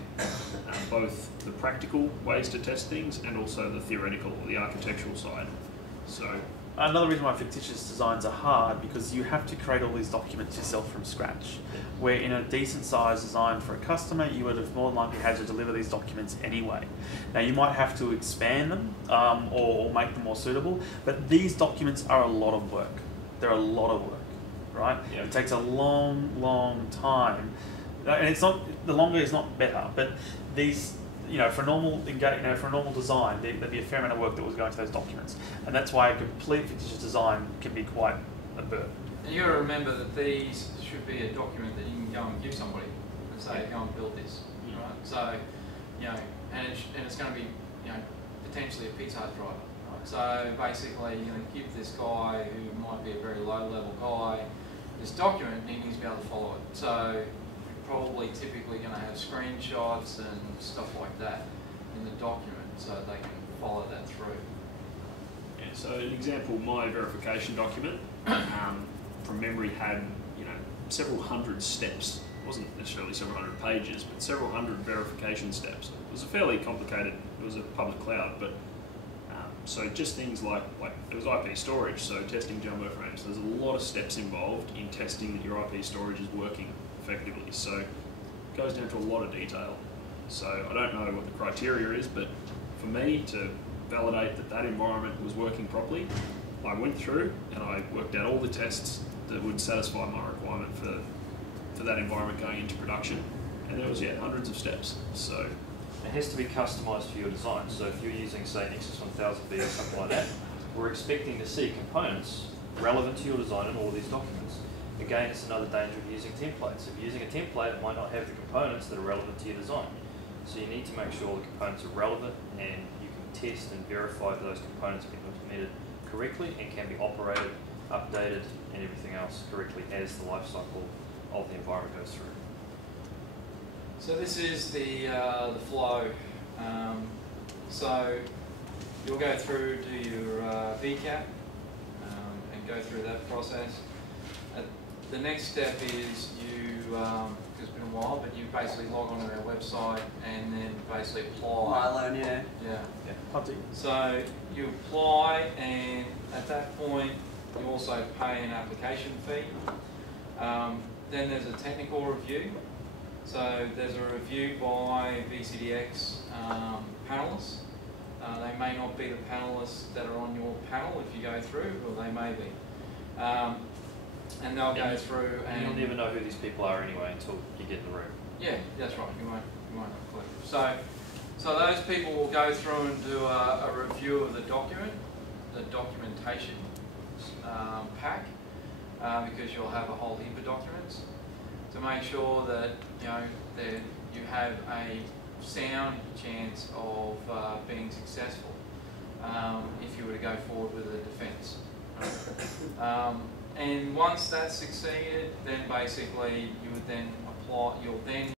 both the practical ways to test things and also the theoretical or the architectural side. So another reason why fictitious designs are hard, because you have to create all these documents yourself from scratch. Where in a decent sized design for a customer, you would have more than likely had to deliver these documents anyway. Now you might have to expand them or make them more suitable, but these documents are a lot of work. They're a lot of work, right? Yep. It takes a long, long time, and it's not, the longer is not better, but these, for a normal design, there'd be a fair amount of work that was going to those documents, and that's why a complete fictitious design can be quite a burden. And you've got to remember that these should be a document that you can go and give somebody and say, go and build this, right? So, and it's going to be, potentially a Pizza Hut driver, right? So basically, give this guy who might be a very low-level guy this document, and he needs to be able to follow it. So you're probably typically going to have screenshots and stuff like that in the document, so they can follow that through. Yeah, so an example, my verification document from memory had several hundred steps. It wasn't necessarily several hundred pages, but several hundred verification steps. It was a fairly complicated, it was a public cloud, but so just things like it was IP storage, so testing jumbo frames. There's a lot of steps involved in testing that your IP storage is working effectively. So it goes down to a lot of detail. So I don't know what the criteria is, but for me to validate that that environment was working properly, I went through and I worked out all the tests that would satisfy my requirement for that environment going into production. And there was, hundreds of steps. So it has to be customised for your design. So if you're using, say, Nexus 1000B or something like that, we're expecting to see components relevant to your design in all of these documents. Again, it's another danger of using templates. If you're using a template, it might not have the components that are relevant to your design. So you need to make sure the components are relevant and you can test and verify that those components have been implemented correctly and can be operated, updated, and everything else correctly as the life cycle of the environment goes through. So this is the flow. So you'll go through, do your VCAP, and go through that process. The next step is you, it's been a while, but you basically log onto our website and then basically apply. Mylone, yeah. Yeah. So you apply, and at that point you also pay an application fee. Then there's a technical review. So there's a review by VCDX panelists. They may not be the panelists that are on your panel if you go through, or they may be. And they'll go through and... You'll never know who these people are anyway until you get in the room. Yeah, that's right. You won't have a clue. So those people will go through and do a review of the document, the documentation pack, because you'll have a whole heap of documents, to make sure that you have a sound chance of being successful if you were to go forward with a defence. And once that's succeeded, then basically you would then apply. You'll then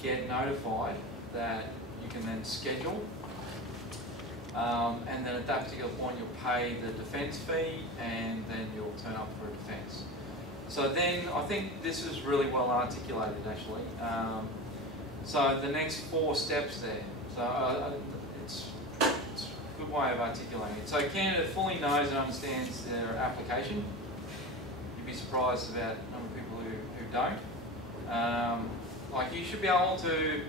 get notified that you can then schedule, and then at that particular point you'll pay the defence fee, and then you'll turn up for a defence. So then I think this is really well articulated actually. So the next 4 steps there. So it's a good way of articulating it. So a candidate fully knows and understands their application. You'd be surprised about the number of people who don't. Like, you should be able to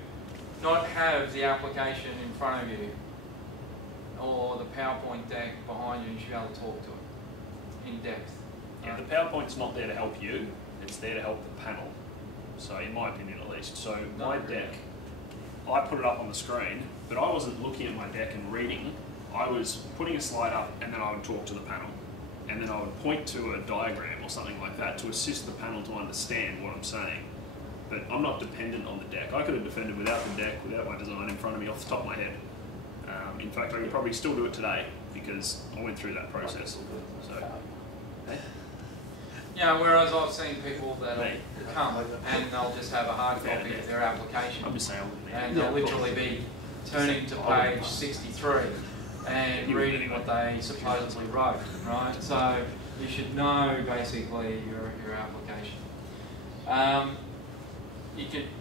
not have the application in front of you or the PowerPoint deck behind you. You should be able to talk to it in depth. Yeah, the PowerPoint's not there to help you, it's there to help the panel. So in my opinion at least. So my deck, I put it up on the screen, but I wasn't looking at my deck and reading. I was putting a slide up and then I would talk to the panel. And then I would point to a diagram or something like that to assist the panel to understand what I'm saying. But I'm not dependent on the deck. I could have defended without the deck, without my design in front of me off the top of my head. In fact, I could probably still do it today because I went through that process. So. Yeah, whereas I've seen people that'll come and they'll just have a hard copy of their application. I'm just saying, and they'll literally be turning to page 63 and reading what they supposedly wrote, right? So you should know basically your application.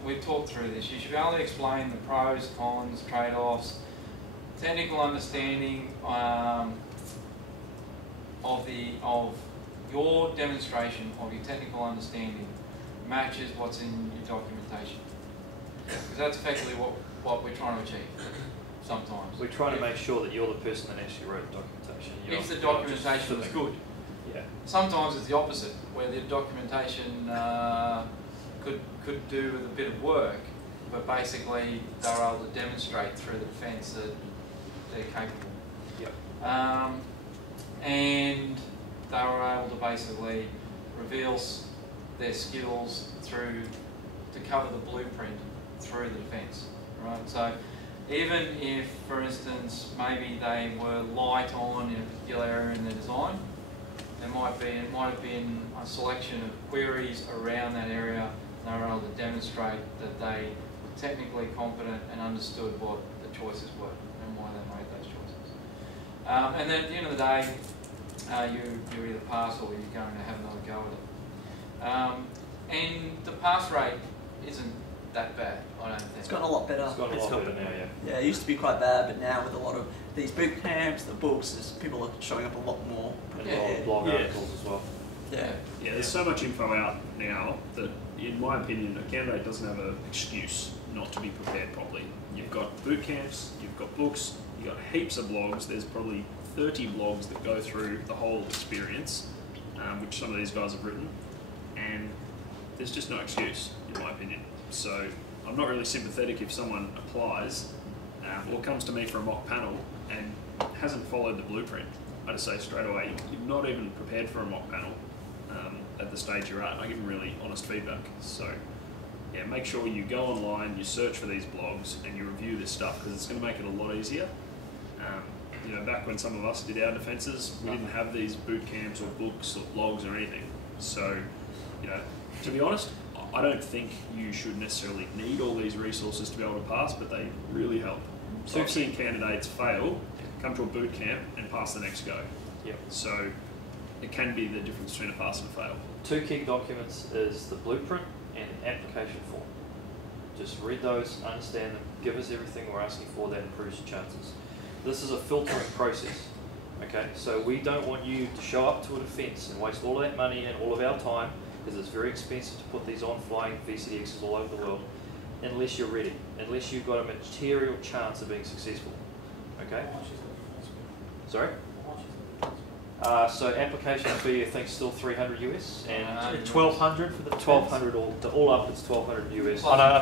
We've talked through this. You should be able to explain the pros, cons, trade-offs, technical understanding of your demonstration of your technical understanding matches what's in your documentation. Because that's effectively what we're trying to achieve sometimes. We're trying to make sure that you're the person that actually wrote the documentation. If the documentation was good. Yeah. Sometimes it's the opposite, where the documentation could do with a bit of work, but basically they were able to demonstrate through the defence that they're capable. Yep. And they were able to basically reveal their skills to cover the blueprint through the defence, right? So even if, for instance, maybe they were light on in a particular area in the design, it might have been a selection of queries around that area. They were able to demonstrate that they were technically competent and understood what the choices were and why they made those choices. And then at the end of the day, you either pass or you're going to have another go at it. And the pass rate isn't that bad, I don't think. It's gotten a lot better. It's gotten a lot better now, yeah. Yeah, it used to be quite bad, but now with a lot of these boot camps, the books, people are showing up a lot more. And a lot of blog articles as well. Yeah. Yeah, there's so much info out now that, in my opinion, a candidate doesn't have an excuse not to be prepared properly. You've got boot camps, you've got books, you've got heaps of blogs. There's probably 30 blogs that go through the whole experience, which some of these guys have written, and there's just no excuse, in my opinion. So I'm not really sympathetic if someone applies or comes to me for a mock panel and hasn't followed the blueprint. I just say straight away, you're not even prepared for a mock panel at the stage you're at. I give them really honest feedback. So yeah, make sure you go online, you search for these blogs, and you review this stuff, because it's going to make it a lot easier. you know, back when some of us did our defences, we didn't have these boot camps or books or blogs or anything. So, you know, to be honest, I don't think you should necessarily need all these resources to be able to pass, but they really help. So I've seen candidates fail, come to a boot camp and pass the next go. Yep. So it can be the difference between a pass and a fail. 2 key documents is the blueprint and the application form. Just read those, understand them, give us everything we're asking for, that improves your chances. This is a filtering process, okay? So we don't want you to show up to a defence and waste all of that money and all of our time, because it's very expensive to put these on flying VCDXs all over the world, unless you're ready, unless you've got a material chance of being successful, okay? Sorry? So application fee, I think, still $300 US, and 1,200 for the defence. 1,200 all up. It's 1,200 US. I know.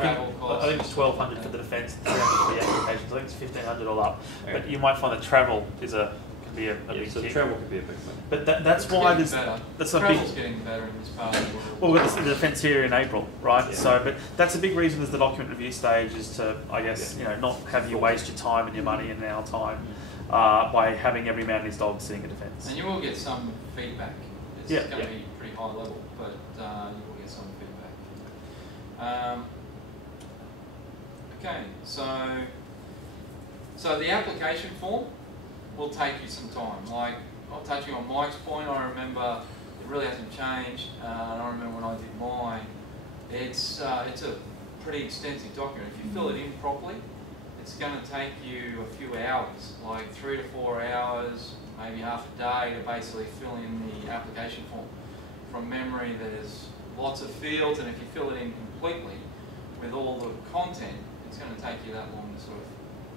I think it's 1,200 for the defence, 300 for the applications. I think it's 1,500 all up. Okay. But you might find that travel is can be a Yeah, big so kick. travel could be a big thing. But that's It's why getting there's better. that's a Travel's big. getting better in this part of the world. Well, we've got the defence here in April, right? Yeah. So, but that's a big reason as the document review stage is to, I guess, you know, not have you waste your time and your money and our time by having every man and his dog seeing a defence. And you will get some feedback. It's Yeah. going to be pretty high level, but you will get some feedback. Okay, so the application form will take you some time. Like, I'll touch you on Mike's point. I remember it really hasn't changed. And I remember when I did mine. It's a pretty extensive document. If you fill it in properly, it's going to take you a few hours, like 3 to 4 hours, maybe half a day, to basically fill in the application form. From memory, there's lots of fields, and if you fill it in completely with all the content, it's going to take you that long to sort of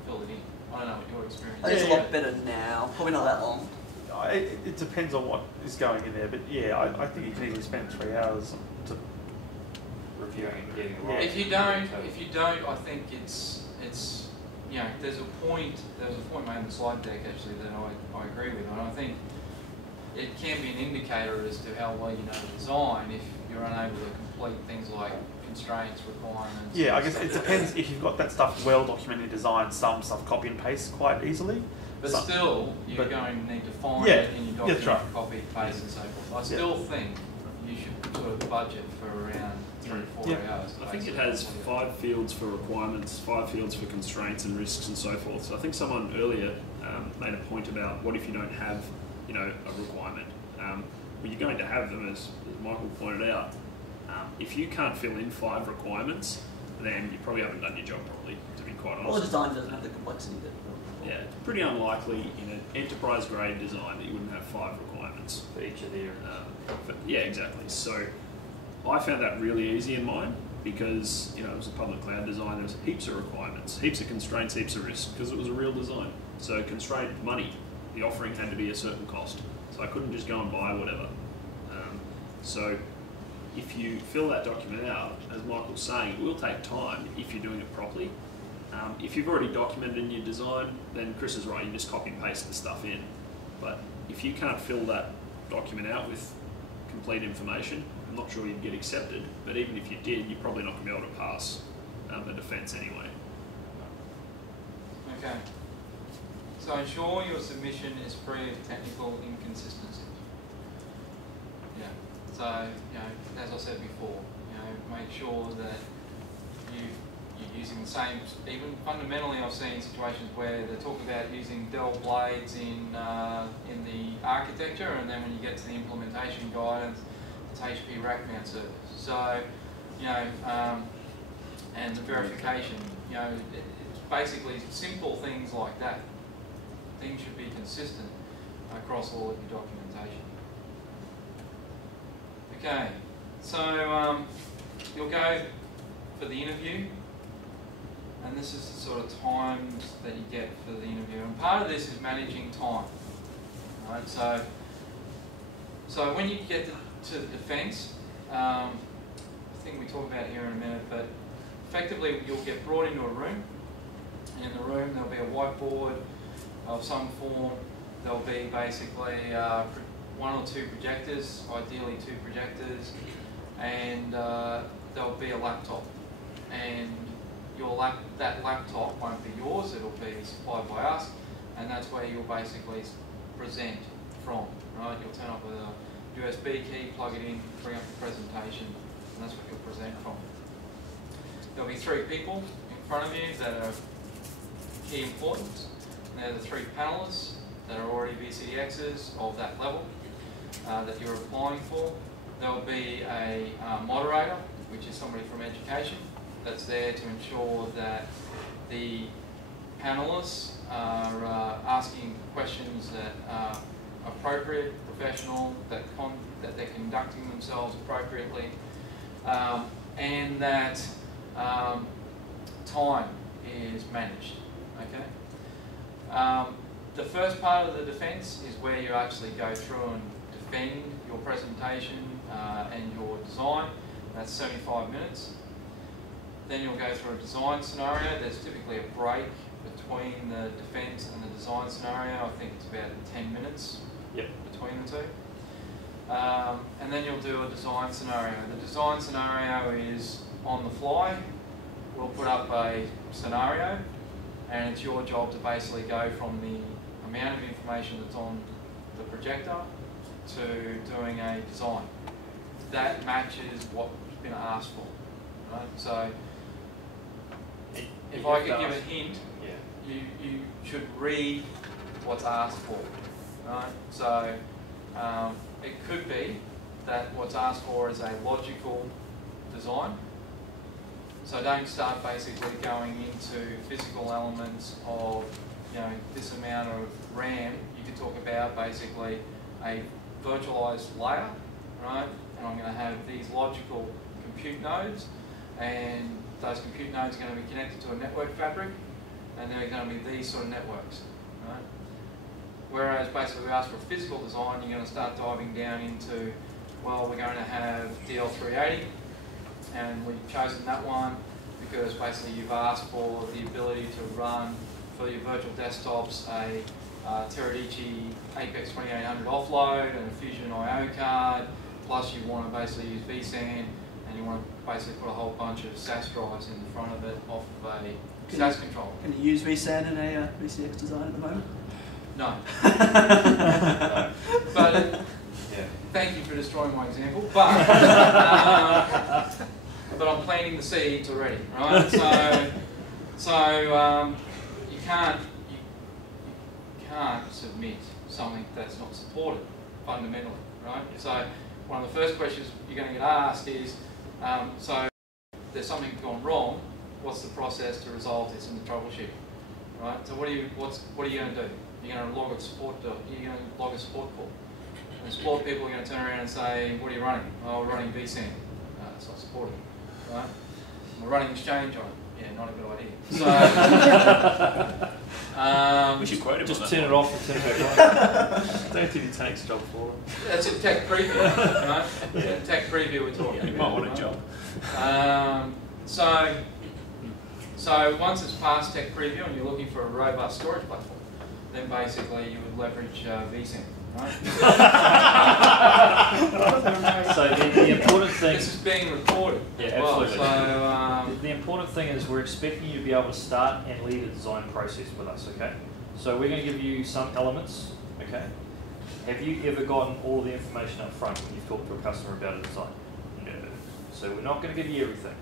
fill it in. I don't know what your experience I think is. it's a lot better now. Probably not that long. It depends on what is going in there, but yeah, I think you can easily spend 3 hours to Reviewing and getting it right. If you don't, I think it's you know, there was a point made in the slide deck actually that I agree with, and I think it can be an indicator as to how well you know the design if you're unable to complete things like constraints, requirements. Yeah, I guess it depends if you've got that stuff well documented in design. Some stuff copy and paste quite easily. But Some- still, you're but- going to need to find Yeah, it in your document, that's right. copy, paste, and so forth. I still think you should sort of budget for around 3 to 4 Yeah. hours. I think it has 5 fields for requirements, 5 fields for constraints and risks and so forth. So I think someone earlier made a point about what if you don't have, you know, a requirement. Well, you're going to have them, as Michael pointed out. If you can't fill in 5 requirements, then you probably haven't done your job properly, to be quite honest. Well, the design doesn't have the complexity that. Yeah, it's pretty unlikely in an enterprise grade design that you wouldn't have 5 requirements. For each of the areas. But yeah, exactly. So I found that really easy in mine because, you know, it was a public cloud design. There was heaps of requirements, heaps of constraints, heaps of risks because it was a real design. So constraint money, the offering had to be a certain cost. So I couldn't just go and buy whatever. So if you fill that document out, as Michael's saying, it will take time if you're doing it properly. If you've already documented in your design, then Chris is right, you just copy and paste the stuff in. But if you can't fill that document out with complete information, I'm not sure you'd get accepted, but even if you did, you're probably not going to be able to pass the defence anyway. Okay. So ensure your submission is free of technical inconsistencies. Yeah. So, you know, as I said before, you know, make sure that you're using the same, even fundamentally I've seen situations where they talk about using Dell blades in the architecture, and then when you get to the implementation guidance, it's HP rack mount servers. So, you know, and the verification, you know, it's basically simple things like that. Things should be consistent across all of your documentation. Okay, so you'll go for the interview, and this is the sort of times that you get for the interview. And part of this is managing time. Right? So when you get to the defence, I think we talk about it here in a minute, but effectively you'll get brought into a room, and in the room there'll be a whiteboard of some form. There'll be basically 1 or 2 projectors, ideally 2 projectors, and there'll be a laptop. And that laptop won't be yours, it'll be supplied by us, and that's where you'll basically present from, right? You'll turn up with a USB key, plug it in, bring up the presentation, and that's what you'll present from. There'll be 3 people in front of you that are key important. And they're the 3 panelists that are already VCDXs of that level that you're applying for. There'll be a moderator, which is somebody from education, that's there to ensure that the panelists are asking questions that are appropriate, professional, that they're conducting themselves appropriately, and that time is managed. Okay. The first part of the defence is where you actually go through and defend your presentation and your design. That's 75 minutes. Then you'll go through a design scenario. There's typically a break between the defence and the design scenario. I think it's about 10 minutes between the two. And then you'll do a design scenario. The design scenario is on the fly. We'll put up a scenario, and it's your job to basically go from the amount of information that's on the projector to doing a design that matches what's been asked for. Right? So if I could give a hint, you should read what's asked for. Right? So it could be that what's asked for is a logical design. So don't start basically going into physical elements of, you know, this amount of RAM. You could talk about basically a virtualized layer, right? And I'm going to have these logical compute nodes, and those compute nodes are going to be connected to a network fabric, and they're going to be these sort of networks, right? Whereas basically we ask for a physical design, you're going to start diving down into, well, we're going to have DL380, and we've chosen that one because basically you've asked for the ability to run for your virtual desktops a Teradici Apex 2800 offload and a Fusion IO card, plus you want to basically use vSAN, and you want to basically put a whole bunch of SAS drives in the front of it off of a SAS controller. Can you use vSAN in a VCDX design at the moment? No. No. But thank you for destroying my example. But but I'm planting the seeds already, right? So you can't submit something that's not supported fundamentally, right? So one of the first questions you're going to get asked is, so there's something gone wrong. What's the process to resolve this in the troubleshooting, right? So what are you going to do? You're going to log a support call. And the support people are going to turn around and say, what are you running? Oh, we're running vSAN. It's not supported, right? We're running Exchange on it. Yeah, not a good idea. So, we should quote him. Just turn it off and turn it back on. Don't think it takes a job for them. That's a tech preview, right? Yeah. Tech preview we're talking about. You might want a job. So once it's past tech preview and you're looking for a robust storage platform, then basically you would leverage vSAN, right? So the important thing... This is being recorded. Yeah, absolutely. Well, so, the important thing is we're expecting you to be able to start and lead a design process with us, okay? So we're going to give you some elements, okay? Have you ever gotten all of the information up front when you've talked to a customer about a design? No. So we're not going to give you everything.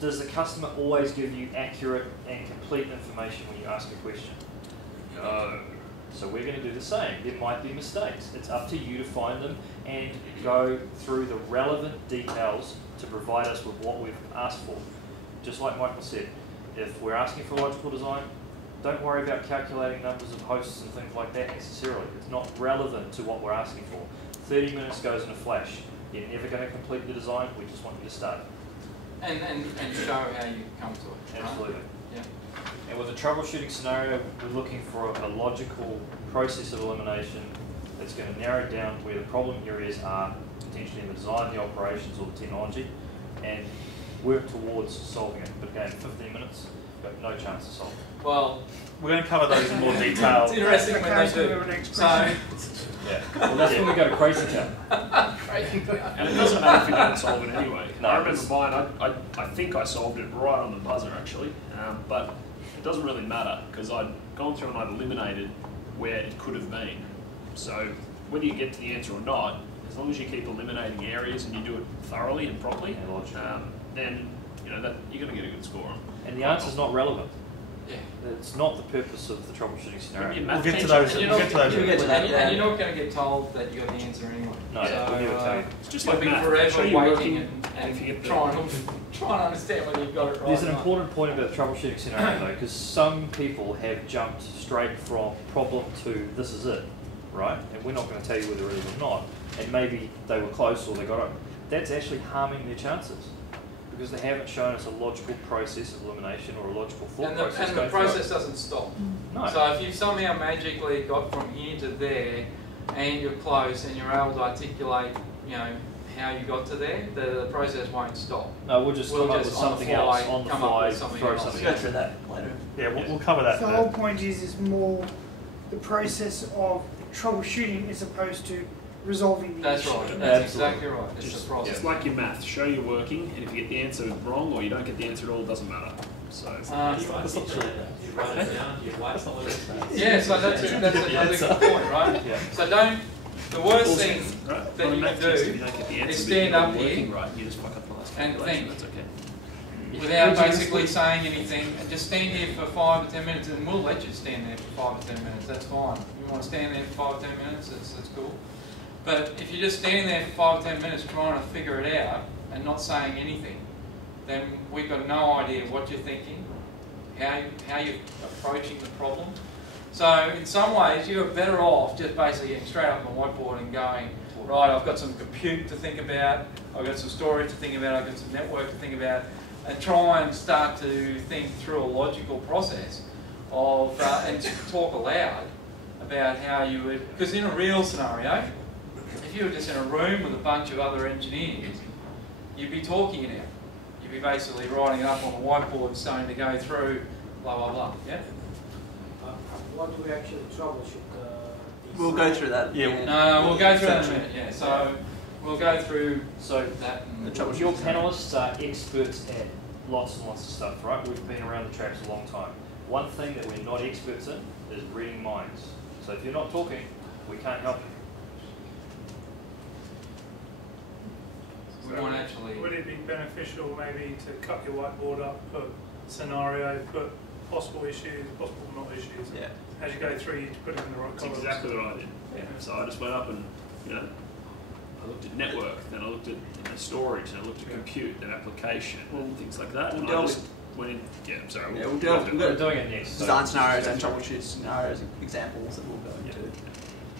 Does the customer always give you accurate and complete information when you ask a question? No. So we're going to do the same. There might be mistakes. It's up to you to find them and go through the relevant details to provide us with what we've asked for. Just like Michael said, if we're asking for logical design, don't worry about calculating numbers of hosts and things like that necessarily. It's not relevant to what we're asking for. 30 minutes goes in a flash. You're never going to complete the design. We just want you to start. and show how you come to it. Right? Absolutely. Yeah. And with a troubleshooting scenario, we're looking for a logical process of elimination that's going to narrow down where the problem areas are, potentially in the design, the operations, or the technology, and work towards solving it. But again, 15 minutes, got no chance to solve it. Well, we're going to cover those in more detail. It's interesting when they do. So, yeah. Well, that's when we go to crazy town. And it doesn't matter if you don't solve it anyway. No, I remember mine, I think I solved it right on the buzzer actually, but it doesn't really matter because I'd gone through and I'd eliminated where it could have been. So whether you get to the answer or not, as long as you keep eliminating areas and you do it thoroughly and properly, then you know that you're going to get a good score on. And the answer's not relevant. Yeah. It's not the purpose of the troubleshooting scenario. We'll get to those. We'll get to those. And you're not going to get told that you got the answer anyway. No, we'll never tell you. It's just you'll like be math. forever Show you waiting working, and if you get the- trying to understand whether you've got it right. There's an or not. important point about the troubleshooting scenario though, because some people have jumped straight from problem to this is it, right? And we're not going to tell you whether it is or not. And maybe they were close or they got it. That's actually harming their chances because they haven't shown us a logical process of elimination or a logical thought process. And the process doesn't stop. No. So if you've somehow magically got from here to there and you're close and you're able to articulate, you know, how you got to there, the process won't stop. No, we'll just come up with something else on the fly, throw We'll something go else. through that later. Yeah, we'll cover that. So the whole point is more the process of troubleshooting as opposed to resolving the That's issue. right. That's Absolutely. exactly right. It's Just, the process. it's like your math. Show you're working, and if you get the answer wrong or you don't get the answer at all, it doesn't matter. So You write it down, you wait for it. Yeah, so that's another good point, right? Yeah. So don't. The worst thing right? that On a you math can test, do if you don't get the answer, is but you're stand up working here right, you just fuck up the last and calculation. think. That's okay. without basically saying anything, and just stand here for 5 or 10 minutes, and we'll let you stand there for 5 or 10 minutes. That's fine. You want to stand there for 5 or 10 minutes? That's cool. But if you're just standing there for 5 or 10 minutes trying to figure it out and not saying anything, then we've got no idea what you're thinking, how you're approaching the problem. So in some ways, you're better off just basically getting straight up on the whiteboard and going, right, I've got some compute to think about, I've got some storage to think about, I've got some network to think about, and try and start to think through a logical process of, and to talk aloud about how you would, because in a real scenario, if you were just in a room with a bunch of other engineers, you'd be talking it out. You'd be basically writing it up on a whiteboard and starting to go through blah, blah, blah, yeah? What do we actually troubleshoot? We'll go through that. Yeah. No, we'll go through that in a minute, yeah. So we'll go through that. And Your panelists are experts at lots and lots of stuff, right? We've been around the traps a long time. One thing that we're not experts in is reading minds. So if you're not talking, we can't help you. we won't actually. Would it be beneficial maybe to cut your whiteboard up, put scenario, put possible issues, possible not issues? Yeah. As you go through, you put it in the right That's columns. exactly what I did. Yeah. So I just went up and, you know, I looked at network, then I looked at storage, then I looked at compute, then application, and things like that. And I just went in. Yeah, I'm sorry. Yeah, we'll We're doing it next. so- design scenarios and troubleshoot scenarios, examples that we'll go into.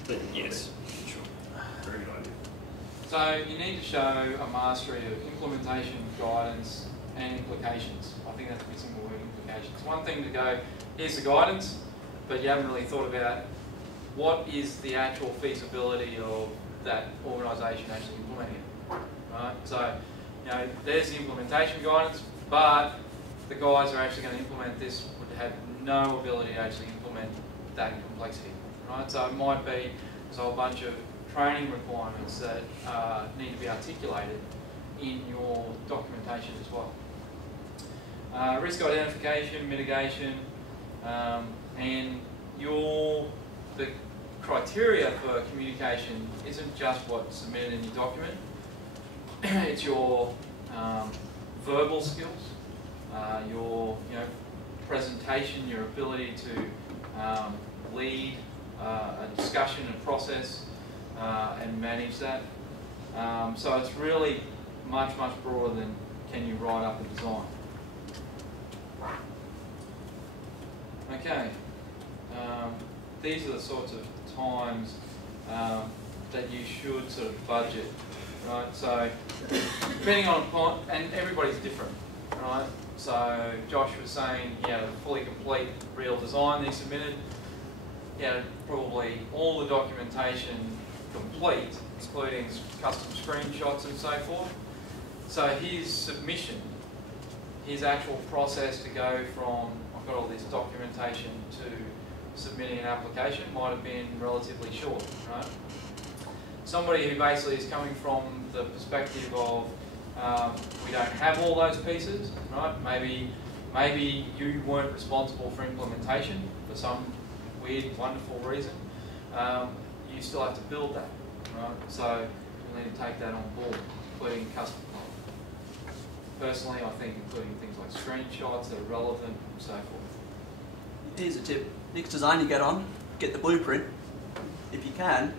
But yes, sure. Very good idea. So you need to show a mastery of implementation, guidance, and implications. I think that's missing the word implications. One thing to go, here's the guidance, but you haven't really thought about what is the actual feasibility of that organisation actually implementing it, right? So, you know, there's the implementation guidance, but the guys who are actually going to implement this would have no ability to actually implement that complexity, right? So it might be there's a whole bunch of training requirements that need to be articulated in your documentation as well. Risk identification, mitigation, and the criteria for communication isn't just what's submitted in your document. It's your verbal skills, your presentation, your ability to lead a discussion and process and manage that. So it's really much broader than can you write up a design. Okay, these are the sorts of times that you should sort of budget, right? So depending on, and everybody's different, right? So Josh was saying he had a fully complete real design that he submitted. He had probably all the documentation complete, including custom screenshots and so forth. So his submission, his actual process to go from I've got all this documentation to submitting an application might have been relatively short, right? Somebody who basically is coming from the perspective of we don't have all those pieces, right? Maybe maybe you weren't responsible for implementation for some weird, wonderful reason. You still have to build that, right? So you need to take that on board, including custom code. Personally, I think including things like screenshots that are relevant and so forth. Here's a tip. Next design you get on, get the blueprint. If you can,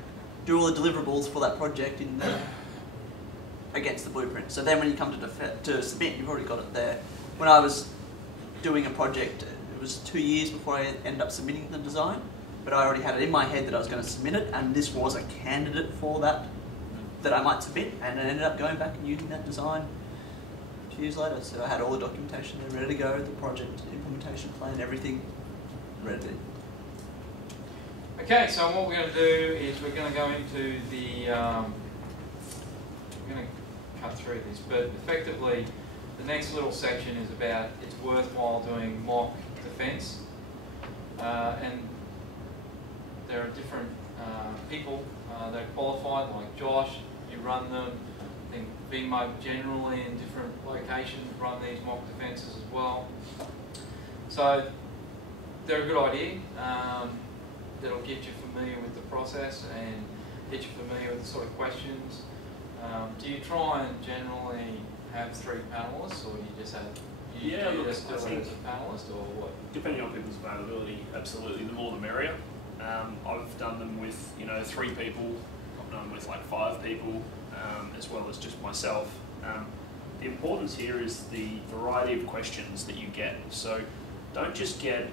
do all the deliverables for that project in the, against the blueprint. So then when you come to submit, you've already got it there. When I was doing a project, it was 2 years before I ended up submitting the design, but I already had it in my head that I was going to submit it, and this was a candidate for that I might submit, and I ended up going back and using that design 2 years later. So I had all the documentation there ready to go, the project implementation plan, everything ready. Okay, so what we're going to do is we're going to go into the, we're going to cut through this, but effectively the next little section is about it's worthwhile doing mock defense, and there are different people that are qualified, like Josh, you run them. I think VMUG generally in different locations run these mock defenses as well. So they're a good idea. That'll get you familiar with the process and get you familiar with the sort of questions. Do you try and generally have 3 panelists, or do you just have you just do it as a panelist, or what? Depending on people's availability, absolutely. The more the merrier. I've done them with 3 people. I've done them with like 5 people, as well as just myself. The importance here is the variety of questions that you get. So don't just get a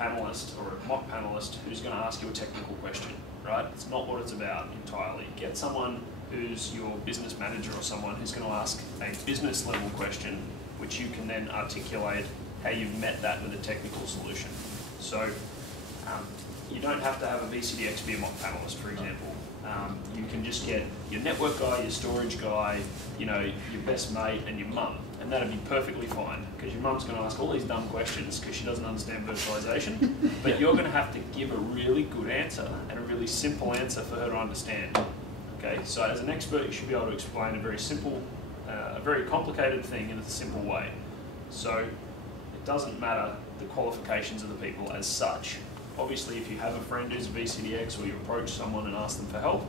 panelist or a mock panelist who's going to ask you a technical question, right? It's not what it's about entirely. Get someone who's your business manager or someone who's going to ask a business level question, which you can then articulate how you've met that with a technical solution. So you don't have to have a VCDX be a mock panelist, for example. You can just get your network guy, your storage guy, your best mate and your mum, and that'd be perfectly fine, because your mum's going to ask all these dumb questions because she doesn't understand virtualization, but you're going to have to give a really good answer and a really simple answer for her to understand. Okay, so as an expert, you should be able to explain a very simple, a very complicated thing in a simple way. So it doesn't matter the qualifications of the people as such. Obviously, if you have a friend who's a VCDX or you approach someone and ask them for help,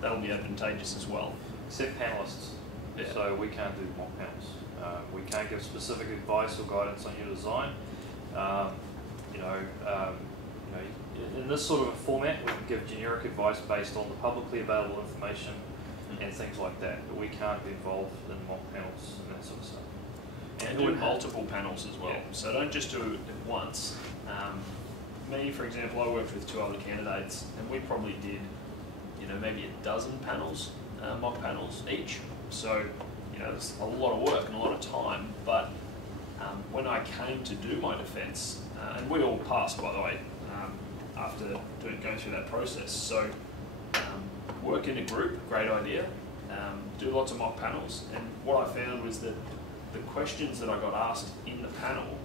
that'll be advantageous as well. Except panelists. Yeah. So we can't do mock panels. We can't give specific advice or guidance on your design. In this sort of a format, we can give generic advice based on the publicly available information and things like that, but we can't be involved in mock panels and that sort of stuff. And do multiple panels as well. Yeah. So don't just do it once. Me, for example, I worked with 2 other candidates, and we probably did, maybe a dozen panels, mock panels each. So, it's a lot of work and a lot of time. But when I came to do my defence, and we all passed, by the way, after going through that process. So, work in a group, great idea. Do lots of mock panels, and what I found was that the questions that I got asked in the panel,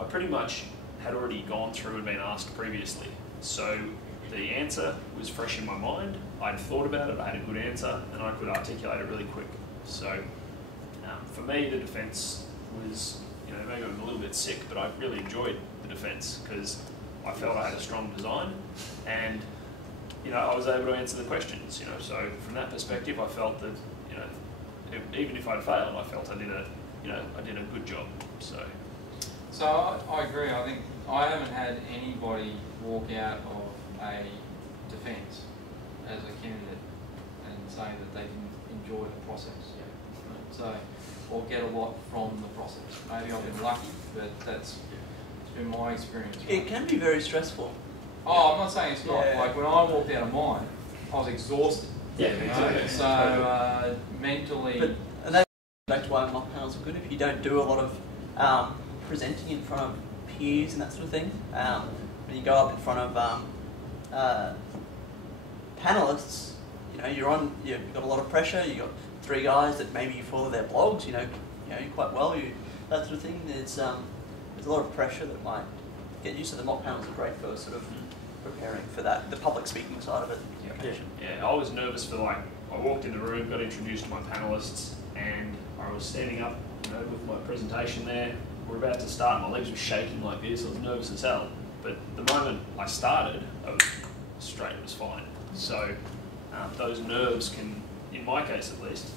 I pretty much had already gone through and been asked previously. So the answer was fresh in my mind, I'd thought about it, I had a good answer, and I could articulate it really quick. So for me, the defence was, maybe I'm a little bit sick, but I really enjoyed the defence because I felt I had a strong design, and I was able to answer the questions. So from that perspective, I felt that even if I'd failed, I felt I did a good job. So I agree. I think I haven't had anybody walk out of a defence as a candidate and say that they didn't enjoy the process. So, or get a lot from the process. Maybe I've been lucky, but it's been my experience. Right? It can be very stressful. Oh, I'm not saying it's not. Like when I walked out of mine, I was exhausted. Yeah, exactly. So mentally. But, and that's back to why mock panels are good. If you don't do a lot of presenting in front of peers and that sort of thing, when you go up in front of panelists, you've got a lot of pressure. You've got 3 guys that maybe you follow their blogs, you know quite well, that sort of thing. There's a lot of pressure that might get used to. The mock panels are great for sort of preparing for that, the public speaking side of it. Yeah, I was nervous for I walked in the room, got introduced to my panelists, and I was standing up, with my presentation there, were about to start, my legs were shaking like this, I was nervous as hell. But the moment I started, I was straight, it was fine. So those nerves can, in my case at least,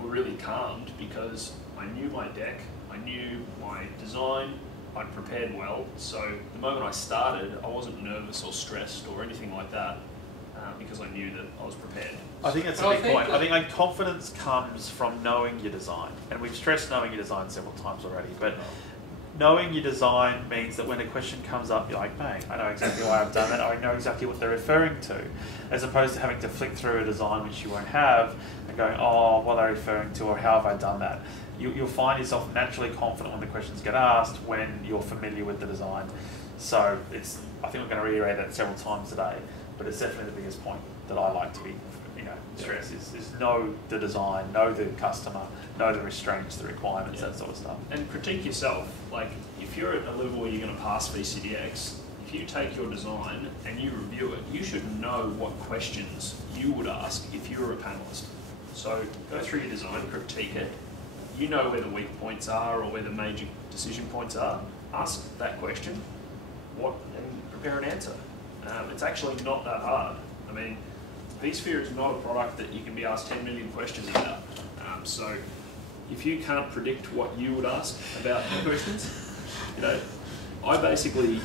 were really calmed because I knew my deck, I knew my design, I'd prepared well. So the moment I started, I wasn't nervous or stressed or anything like that because I knew that I was prepared. I think that's a big point. I think like confidence comes from knowing your design, and we've stressed knowing your design several times already. But knowing your design means that when a question comes up, you're like, bang, I know exactly why I've done that. I know exactly what they're referring to, as opposed to having to flick through a design which you won't have and going, oh, what are they referring to, or how have I done that? You'll find yourself naturally confident when the questions get asked when you're familiar with the design. So I think I'm going to reiterate that several times today, but it's definitely the biggest point that I like to be, stress is know the design, know the customer, know the restraints, the requirements, that sort of stuff. And critique yourself. Like, if you're at a level where you're going to pass VCDX, if you take your design and you review it, you should know what questions you would ask if you were a panelist. So go through your design, critique it. You know where the weak points are or where the major decision points are. Ask that question, and prepare an answer. It's actually not that hard. I mean, vSphere is not a product that you can be asked 10 million questions about. So if you can't predict what you would ask about the questions, I basically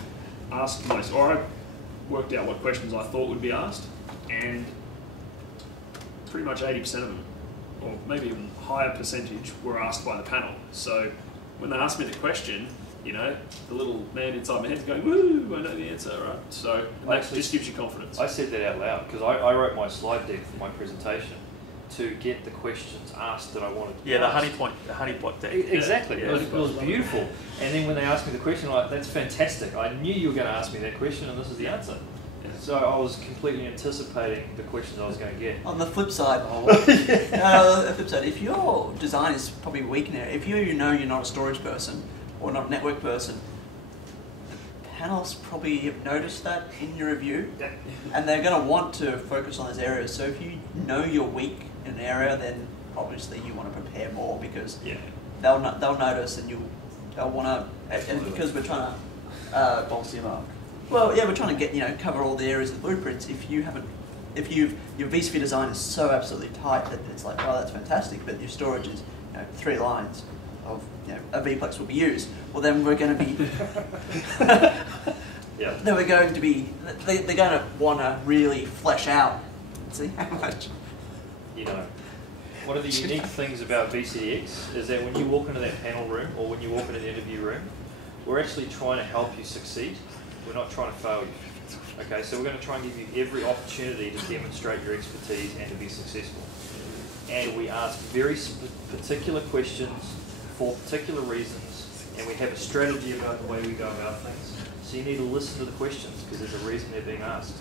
asked I worked out what questions I thought would be asked, and pretty much 80% of them, or maybe even higher percentage, were asked by the panel. So when they asked me the question, the little man inside my head's going, woo, I know the answer, right? So that just gives you confidence. I said that out loud because I wrote my slide deck for my presentation to get the questions asked that I wanted to ask. The honeypot deck. Exactly, it was beautiful. And then when they asked me the question, I'm like, that's fantastic. I knew you were going to ask me that question and this is the answer. So I was completely anticipating the questions I was going to get. On the flip side, if your design is probably weak in there, if you know you're not a storage person or not a network person, the panelists probably have noticed that in your review, and they're going to want to focus on those areas. So if you know you're weak in an area, then obviously you want to prepare more because they'll notice and they'll want to, and because we're trying to Boss you up. well, yeah, we're trying to get cover all the areas of the blueprints. If your vSphere design is so absolutely tight that it's like, oh, that's fantastic, but your storage is 3 lines of a vPlex will be used. Well, then we're going to be then we're going to be they're going to want to really flesh out and see how much. One of the unique things about VCDX is that when you walk into that panel room or when you walk into the interview room, we're actually trying to help you succeed. We're not trying to fail you. Okay, so we're going to try and give you every opportunity to demonstrate your expertise and to be successful. And we ask very particular questions for particular reasons, and we have a strategy about the way we go about things. So you need to listen to the questions because there's a reason they're being asked,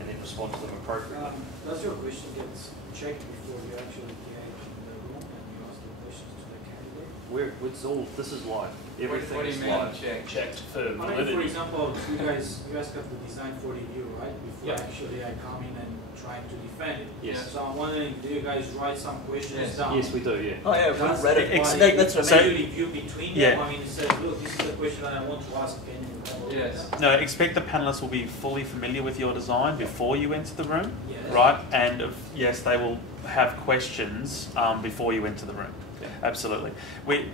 and then respond to them appropriately. Does your question get checked before you actually get in the room and you ask the questions to the candidate? This is live. Everything what do you is mean live. Checked for I mean, validity. for example, you guys got the design for review, right? Before actually I come in and trying to defend it. Yes. So I'm wondering, do you guys write some questions down? Yes, we do, yeah. Oh yeah, That's we've read it. why That's what maybe you review between Yeah. them. I mean, it says, look, this is the question that I want to ask. Can you Yes. No, expect the panelists will be fully familiar with your design before you enter the room, Yes. right? And yes, they will have questions before you enter the room. Yeah. Absolutely.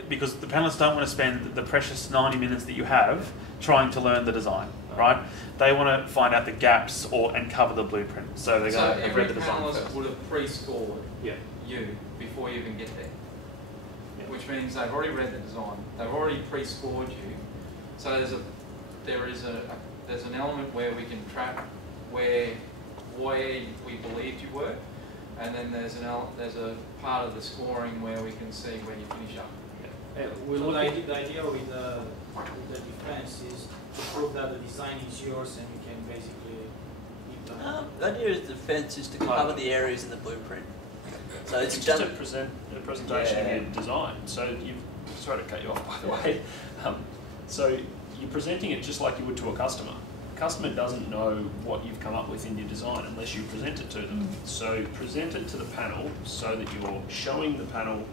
Because the panelists don't want to spend the precious 90 minutes that you have trying to learn the design, right? They want to find out the gaps and cover the blueprint. So they're going to have every read the design panelist first. would have pre-scored Yeah. you before you even get there. Yeah. Which means they've already read the design. They've already pre-scored you. So there's an element where we can track where we believed you were, and then there's a part of the scoring where we can see where you finish up. So the idea with the defense is to prove that the design is yours and you can basically implement. The idea of the defense is to cover the areas in the blueprint. So It's just a presentation of your design. So sorry to cut you off, by the way. So you're presenting it just like you would to a customer. The customer doesn't know what you've come up with in your design unless you present it to them. So present it to the panel so that you're showing the panel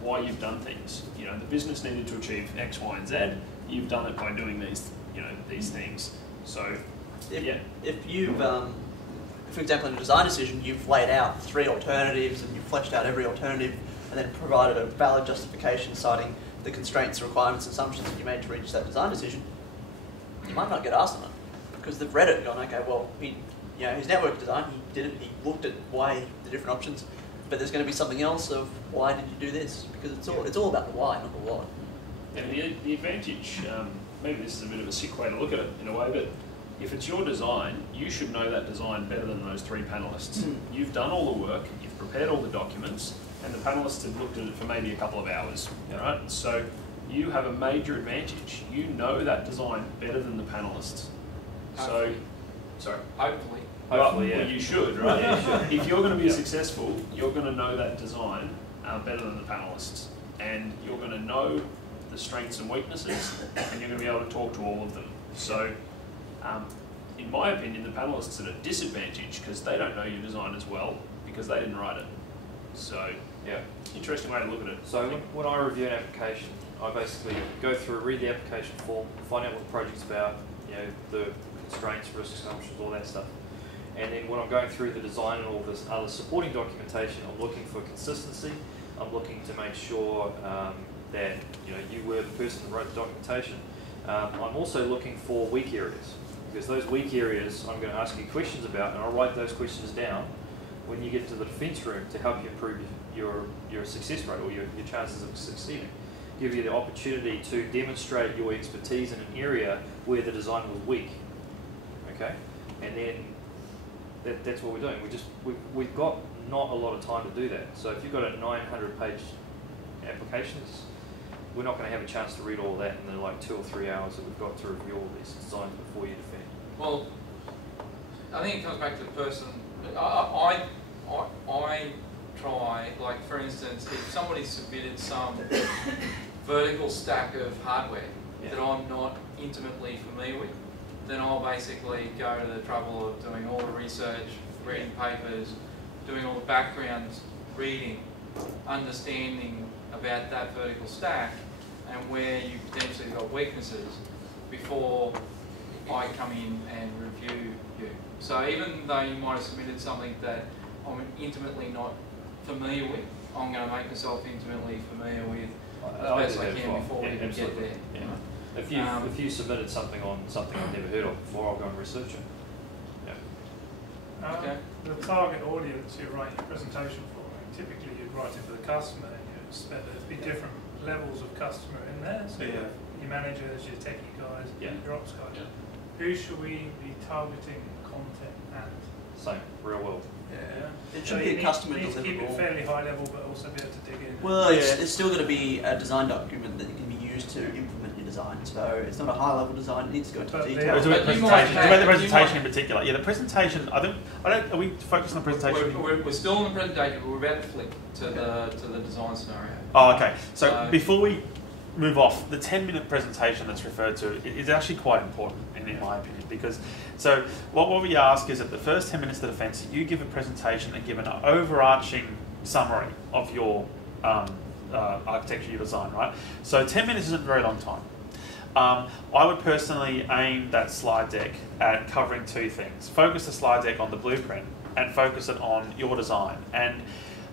why you've done things. You know, the business needed to achieve X, Y, and Z. You've done it by doing these, you know, these things. So, if you've, for example, in a design decision, you've laid out 3 alternatives and you've fleshed out every alternative and then provided a valid justification citing the constraints, requirements, assumptions that you made to reach that design decision, you might not get asked on it because they've read it and gone, okay, well, his network design, he did it, he looked at why the different options, but there's going to be something else of why did you do this? Because it's all about the why, not the what. And the advantage, maybe this is a bit of a sick way to look at it in a way, but if it's your design, you should know that design better than those 3 panellists. You've done all the work, you've prepared all the documents, and the panellists have looked at it for maybe a couple of hours, right? So you have a major advantage. You know that design better than the panellists. So, sorry? Hopefully. Hopefully, well, you should, right? If you're going to be successful, you're going to know that design better than the panellists. And you're going to know the strengths and weaknesses, and you're going to be able to talk to all of them. So, in my opinion, the panellists are at a disadvantage because they don't know your design as well because they didn't write it. So, yeah, interesting way to look at it. So when I review an application, I basically go through, read the application form, find out what the project's about, you know, the constraints, risks, assumptions, all that stuff. And then when I'm going through the design and all this other supporting documentation, I'm looking for consistency. I'm looking to make sure that you were the person who wrote the documentation. I'm also looking for weak areas, because those weak areas I'm going to ask you questions about, and I'll write those questions down when you get to the defence room to help you improve your success rate or your chances of succeeding. Give you the opportunity to demonstrate your expertise in an area where the design was weak. Okay, and then that's what we're doing. We've got not a lot of time to do that. So if you've got a 900-page applications, we're not going to have a chance to read all that in the 2 or 3 hours that we've got to review all these designs before you defend. Well, I think it comes back to the person. I try, like for instance, if somebody submitted some vertical stack of hardware that I'm not intimately familiar with, then I'll basically go to the trouble of doing all the research, reading papers, doing all the background reading, understanding about that vertical stack and where you potentially got weaknesses before I come in and review you. So even though you might have submitted something that I'm intimately not familiar with, I'm going to make myself intimately familiar with as best I can before we even get there. Yeah. If you submitted something on something I've never heard of before, I'll go and research it. Yeah. Okay. The target audience you write your presentation for, typically you'd write it for the customer, and you'd expect there to be different levels of customer in there. So you have your managers, your techie guys, your ops guys. Who should we be targeting content at? Same, real world. Yeah. It should be a customer deliverable. Keep it deliverable. fairly high level, but also be able to dig in. Well, it's still going to be a design document that can be used to implement your design. So it's not a high level design; it needs to go into detail. It's about the presentation in particular. Yeah, the presentation. I don't. Are we focused on the presentation? We're still on the presentation, but we're about to flip to the design scenario. Oh, okay. So before we move off, the 10-minute presentation that's referred to is actually quite important in my opinion, because what we ask is that the first 10 minutes of the defence, you give a presentation and give an overarching summary of your architecture you design, right? So 10 minutes isn't a very long time. I would personally aim that slide deck at covering 2 things. Focus the slide deck on the blueprint and focus it on your design. And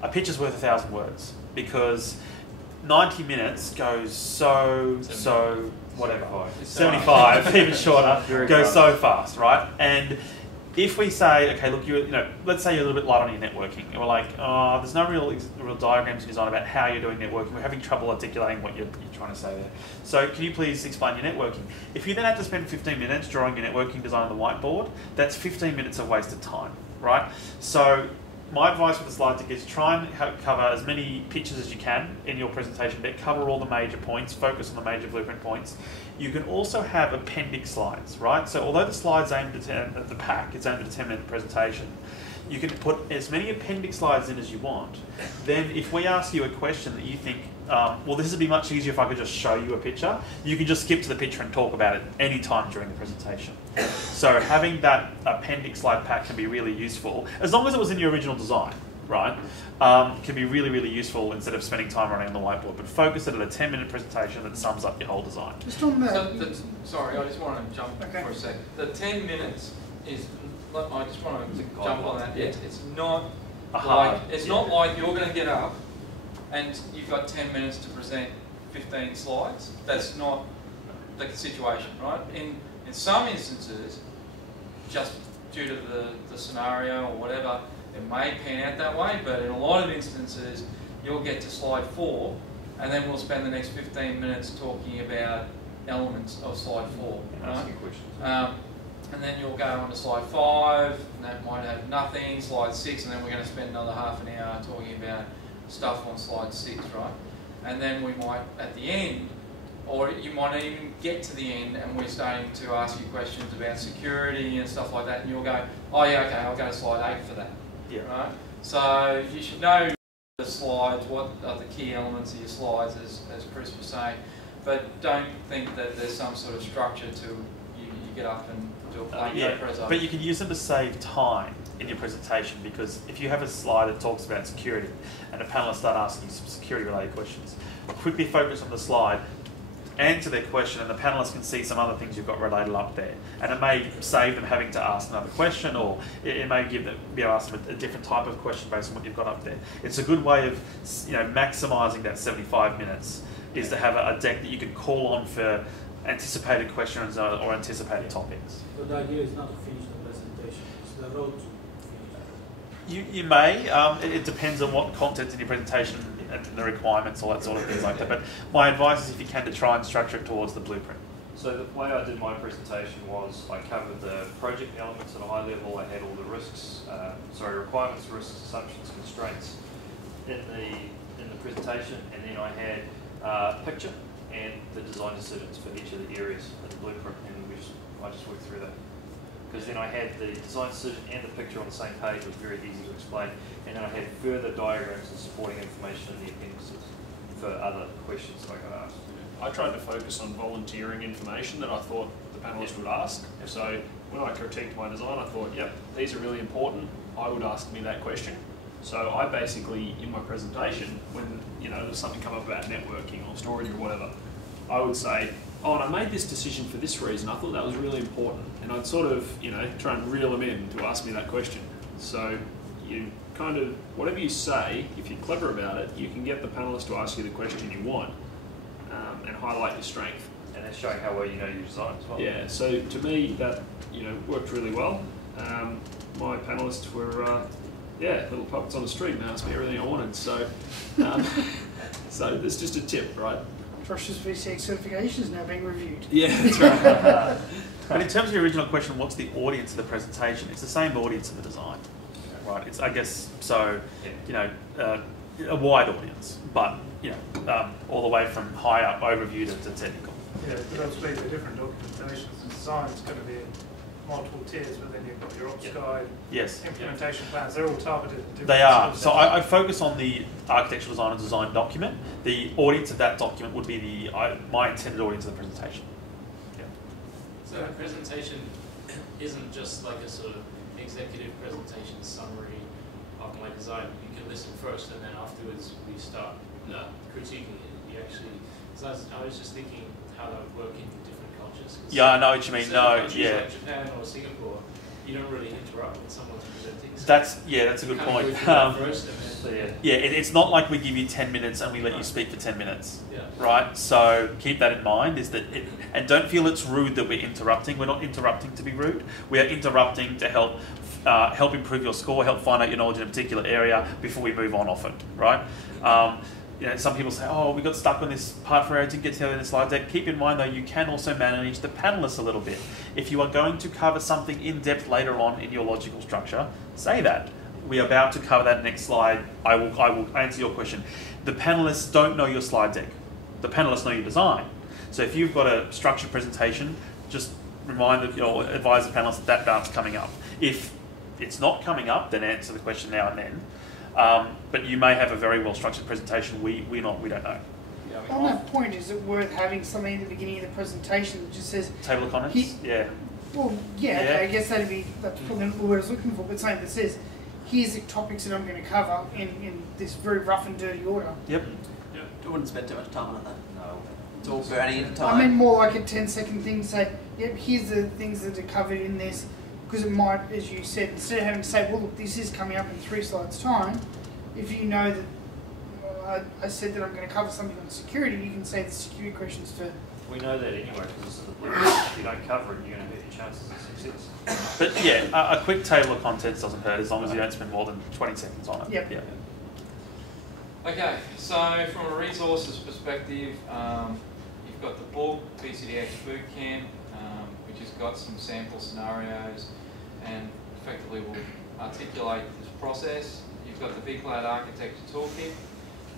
a picture's worth 1,000 words, because 90 minutes goes so whatever, 75, even shorter, goes so fast, right? And if we say, okay, look, let's say you're a little bit light on your networking, and we're like, oh, there's no real diagrams in design about how you're doing networking. We're having trouble articulating what you're trying to say there. So can you please explain your networking? If you then have to spend 15 minutes drawing your networking design on the whiteboard, that's 15 minutes of wasted time, right? So my advice for the slide deck is try and cover as many pictures as you can in your presentation deck, cover all the major points, focus on the major blueprint points. You can also have appendix slides, right? So although the slide's aimed at the pack, it's aimed at a 10-minute presentation, you can put as many appendix slides in as you want. Then if we ask you a question that you think, well, this would be much easier if I could just show you a picture, you can just skip to the picture and talk about it any time during the presentation. So having that appendix slide pack can be really useful, as long as it was in your original design, right, can be really, really useful instead of spending time running on the whiteboard. But focus it at a 10-minute presentation that sums up your whole design. Just on that. So sorry, I just want to jump for a sec. The 10 minutes is, I just want to jump on that. It's not like, it's not like you're going to get up and you've got 10 minutes to present 15 slides. That's not the situation, right? In some instances, just due to the scenario or whatever, it may pan out that way, but in a lot of instances, you'll get to slide 4, and then we'll spend the next 15 minutes talking about elements of slide 4. Right? And then you'll go on to slide 5, and that might have nothing, slide 6, and then we're going to spend another half an hour talking about stuff on slide 6, right? And then we might, at the end, or you might even get to the end and we're starting to ask you questions about security and stuff like that, and you'll go, oh yeah, okay, I'll go to slide 8 for that. Yeah. Right? So you should know the slides, what are the key elements of your slides, as Chris was saying, but don't think that there's some sort of structure to you get up and do a plain presentation. But you can use them to save time in your presentation, because if you have a slide that talks about security and a panelist start asking you some security related questions, quickly focus on the slide, answer their question, and the panelists can see some other things you've got related up there, and it may save them having to ask another question, or it may give them, ask them a different type of question based on what you've got up there. It's a good way of maximising that 75 minutes is to have a deck that you can call on for anticipated questions or anticipated topics. So the idea is not to finish the presentation; it's the road to finish it. You may. It depends on what content's in your presentation and the requirements, all that sort of things like that. But my advice is, if you can, to try and structure it towards the blueprint. So the way I did my presentation was I covered the project elements at a high level. I had all the risks, requirements, risks, assumptions, constraints in the presentation, and then I had a picture and the design decisions for each of the areas of the blueprint, and I just worked through that. Because then I had the design decision and the picture on the same page. It was very easy to explain. And then I had further diagrams and supporting information in the appendices for other questions that I got asked. I tried to focus on volunteering information that I thought the panelist would ask. So when I critiqued my design, I thought, yep, these are really important. I would ask me that question. So I basically, in my presentation, when there's something come up about networking or storage or whatever, I would say, oh, and I made this decision for this reason. I thought that was really important. And I'd sort of, try and reel them in to ask me that question. So you kind of, whatever you say, if you're clever about it, you can get the panelist to ask you the question you want and highlight your strength. And that's showing how well you know your design as well. Yeah, so to me, that, worked really well. My panelists were, little puppets on the street and asked me everything I wanted. So, so that's just a tip, right? Josh's VCDX certification is now being reviewed. Yeah, that's right. But in terms of your original question, what's the audience of the presentation? It's the same audience of the design, right? It's, I guess, so, a wide audience, but, all the way from high up overview to technical. Yeah, but obviously the different documentations and design is going to be multiple tiers, but then you've got your ops guide, implementation plans, they're all targeted at different. They are. So I focus on the architectural design and design document. The audience of that document would be my intended audience of the presentation. Yeah. So the presentation isn't just like a sort of executive presentation summary of my design. You can listen first, and then afterwards we start critiquing it. You actually, because I was just thinking how that would work in different cultures. Yeah, I know what you mean. Like Japan or Singapore, you don't really interrupt when someone's presenting. So that's a good point. It's not like we give you 10 minutes and we let you speak for 10 minutes. Yeah. Right? So keep that in mind, and don't feel it's rude that we're interrupting. We're not interrupting to be rude. We are interrupting to help improve your score, help find out your knowledge in a particular area before we move on off it, right? Some people say, oh, we got stuck on this part for didn't get to in the slide deck. Keep in mind, though, you can also manage the panelists a little bit. If you are going to cover something in depth later on in your logical structure, say that. We are about to cover that next slide. I will answer your question. The panelists don't know your slide deck. The panelists know your design. So if you've got a structured presentation, just remind advise the panelists that part's coming up. If it's not coming up, then answer the question now and then. But you may have a very well structured presentation. We don't know. Yeah, on that point, is it worth having something at the beginning of the presentation that just says table of contents? Okay, I guess that's probably not the word I was looking for, but something that says, here's the topics that I'm going to cover in this very rough and dirty order. Yep. I wouldn't spend too much time on it though. No. It's all burning into time. I mean more like a 10-second thing, say, yep, here's the things that are covered in this, because it might, as you said, instead of having to say, well look, this is coming up in 3 slides time, if you know that I said that I'm going to cover something on security, you can say the security questions for... We know that anyway, because this is the blueprint. If you don't cover it, you're going to hurt your chances of success. But yeah, a quick table of contents doesn't hurt as long as you don't spend more than 20 seconds on it. Yep. Yeah. Okay, so from a resources perspective, you've got the book, VCDX Bootcamp, which has got some sample scenarios and effectively will articulate this process. You've got the vCloud Architecture Toolkit,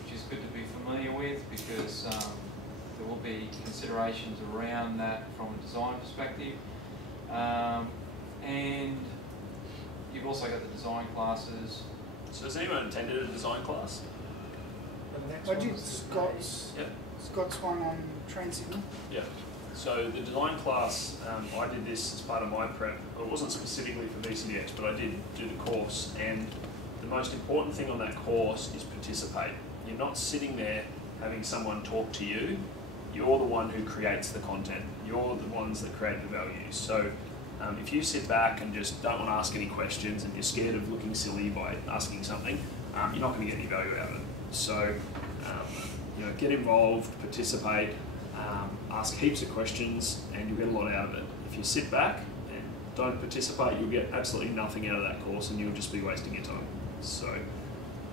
which is good to be familiar with because there will be considerations around that from a design perspective. And you've also got the design classes. So has anyone attended a design class? I did Scott's one on train signal. Yeah. So the design class, I did this as part of my prep. It wasn't specifically for VCDX, but I did do the course. And the most important thing on that course is participate. You're not sitting there having someone talk to you. You're the one who creates the content. You're the ones that create the values. So if you sit back and just don't want to ask any questions and you're scared of looking silly by asking something, you're not going to get any value out of it. So, get involved, participate, ask heaps of questions, and you'll get a lot out of it. If you sit back and don't participate, you'll get absolutely nothing out of that course, and you'll just be wasting your time. So,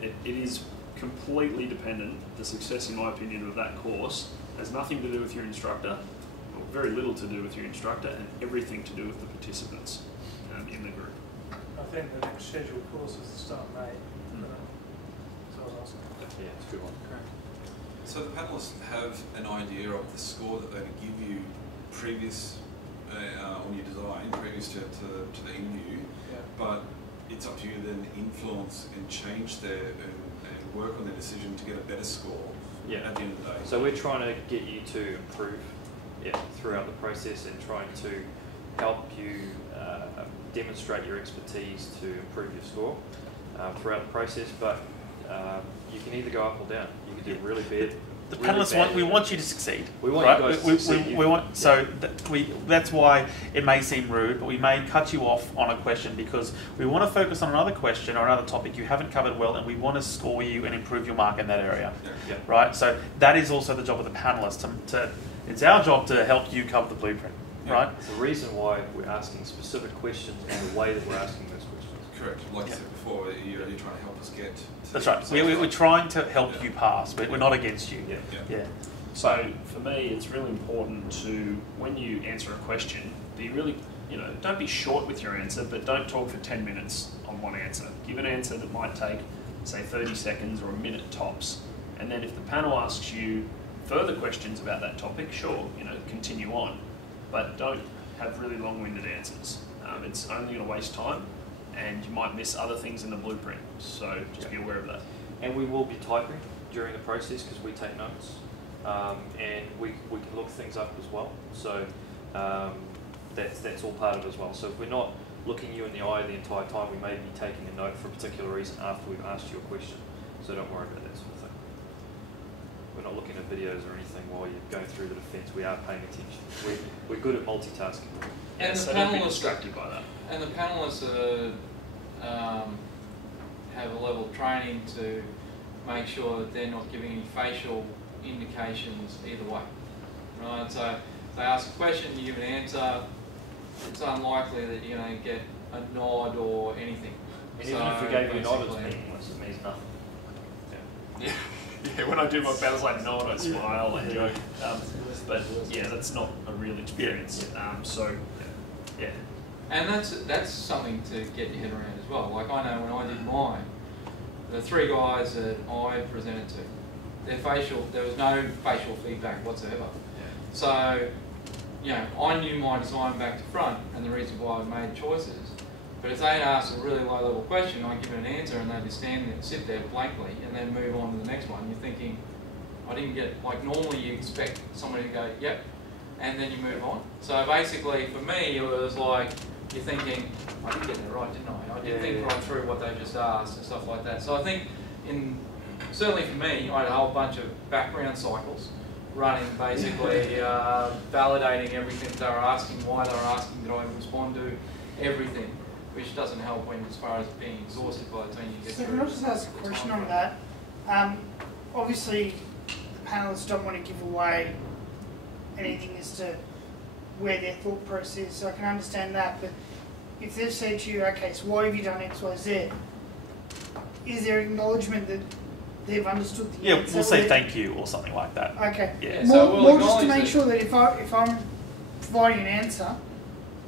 it is completely dependent. The success, in my opinion, of that course has nothing to do with your instructor, or very little to do with your instructor, and everything to do with the participants in the group. I think the next scheduled course is the start of May. So I was asking. Yeah, it's a good one. Correct. So the panelists have an idea of the score that they would give you previous on your design, previous to the interview, but it's up to you to then influence and change and work on their decision to get a better score at the end of the day. So we're trying to get you to improve throughout the process and trying to help you demonstrate your expertise to improve your score throughout the process, but you can either go up or down. You can do really bad. The panelists we want you to succeed. We want you guys to succeed. That's why it may seem rude, but we may cut you off on a question because we want to focus on another question or another topic you haven't covered well, and we want to score you and improve your mark in that area. Yeah. Right. So that is also the job of the panelists. It's our job to help you cover the blueprint. Right. It's the reason why we're asking specific questions and the way that we're asking those questions. Correct. Like I said before, you're trying to help us get to That's right. We're trying to help you pass. We're not against you. Yeah. So for me, it's really important to, when you answer a question, be really, don't be short with your answer, but don't talk for 10 minutes on one answer. Give an answer that might take, say, 30 seconds or a minute tops. And then if the panel asks you further questions about that topic, sure, continue on. But don't have really long-winded answers. It's only going to waste time, and you might miss other things in the blueprint. So just be aware of that. And we will be typing during the process because we take notes, and we can look things up as well. So that's all part of it as well. So if we're not looking you in the eye the entire time, we may be taking a note for a particular reason after we've asked you a question. So don't worry about that sort of thing. We're not looking at videos or anything while you're going through the defence. We are paying attention. We're good at multitasking. And so the don't be panelists distracted by that. And the panelists have a level of training to make sure that they're not giving any facial indications either way. Right? So they ask a question, you give an answer, it's unlikely that you're going to get a nod or anything. And even if we gave you a nod, it's meaningless. It means nothing. Yeah, when I do my battles, I nod, I smile, I joke. But yeah, that's not a real experience. Yeah. And that's something to get your head around as well. Like I know when I did mine, the 3 guys that I presented to, there was no facial feedback whatsoever. So, I knew my design back to front and the reason why I made choices. But if they'd asked a really low level question, I'd give it an answer and they'd just stand there, sit there blankly and then move on to the next one. You're thinking, I didn't get, like normally you expect somebody to go, yep, and then you move on. So basically for me it was like, you're thinking, I did get that right, didn't I? I did think right through what they just asked and stuff like that. So I think, certainly for me, I had a whole bunch of background cycles running, basically validating everything they were asking, why they were asking, did I respond to everything, which doesn't help when, as far as being exhausted by the time you get So through. can I just ask a question on that? Obviously, the panelists don't want to give away anything as to where their thought process is, so I can understand that, but if they've said to you, okay, so why have you done X, Y, Z, is there acknowledgement that they've understood the answer? We'll say thank you or something like that. Okay. Yeah. More, So we'll more just to acknowledge make sure that if I'm providing an answer,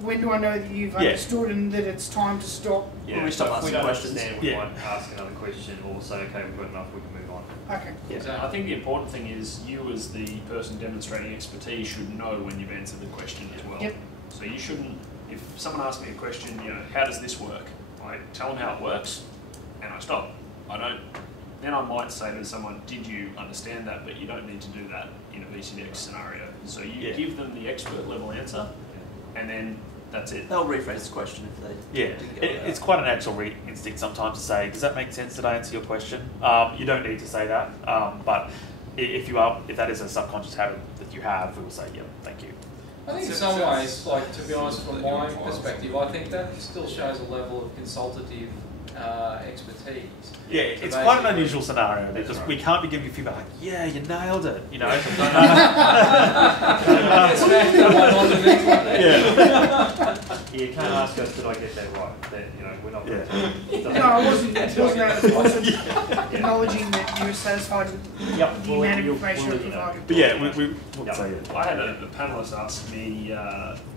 when do I know that you've understood and that it's time to stop? Yeah. When we stop If we asking don't questions. understand, we might ask another question or say, okay, we've got enough, we can move on. Okay. So I think the important thing is you as the person demonstrating expertise should know when you've answered the question as well. Yep. So you shouldn't, if someone asks me a question, how does this work? I tell them how it works and I stop. Then I might say to someone, did you understand that? But you don't need to do that in a VCDX scenario. So you give them the expert level answer and then that's it. They'll rephrase the question if they didn't get It's quite a natural instinct sometimes to say, does that make sense? Did I answer your question? You don't need to say that, but if that is a subconscious habit that you have, we will say, yep, thank you. I think in some ways, like, to be honest, from my perspective, I think that still shows a level of consultative expertise. Yeah, it's quite an unusual scenario because we can't be giving you feedback like, yeah, you nailed it, Yeah. You can't ask us, did I get that right? That, we're not going to. No, I wasn't acknowledging that you were satisfied with the amount of information you provided. But yeah, we'll say it. I had a panelist ask me,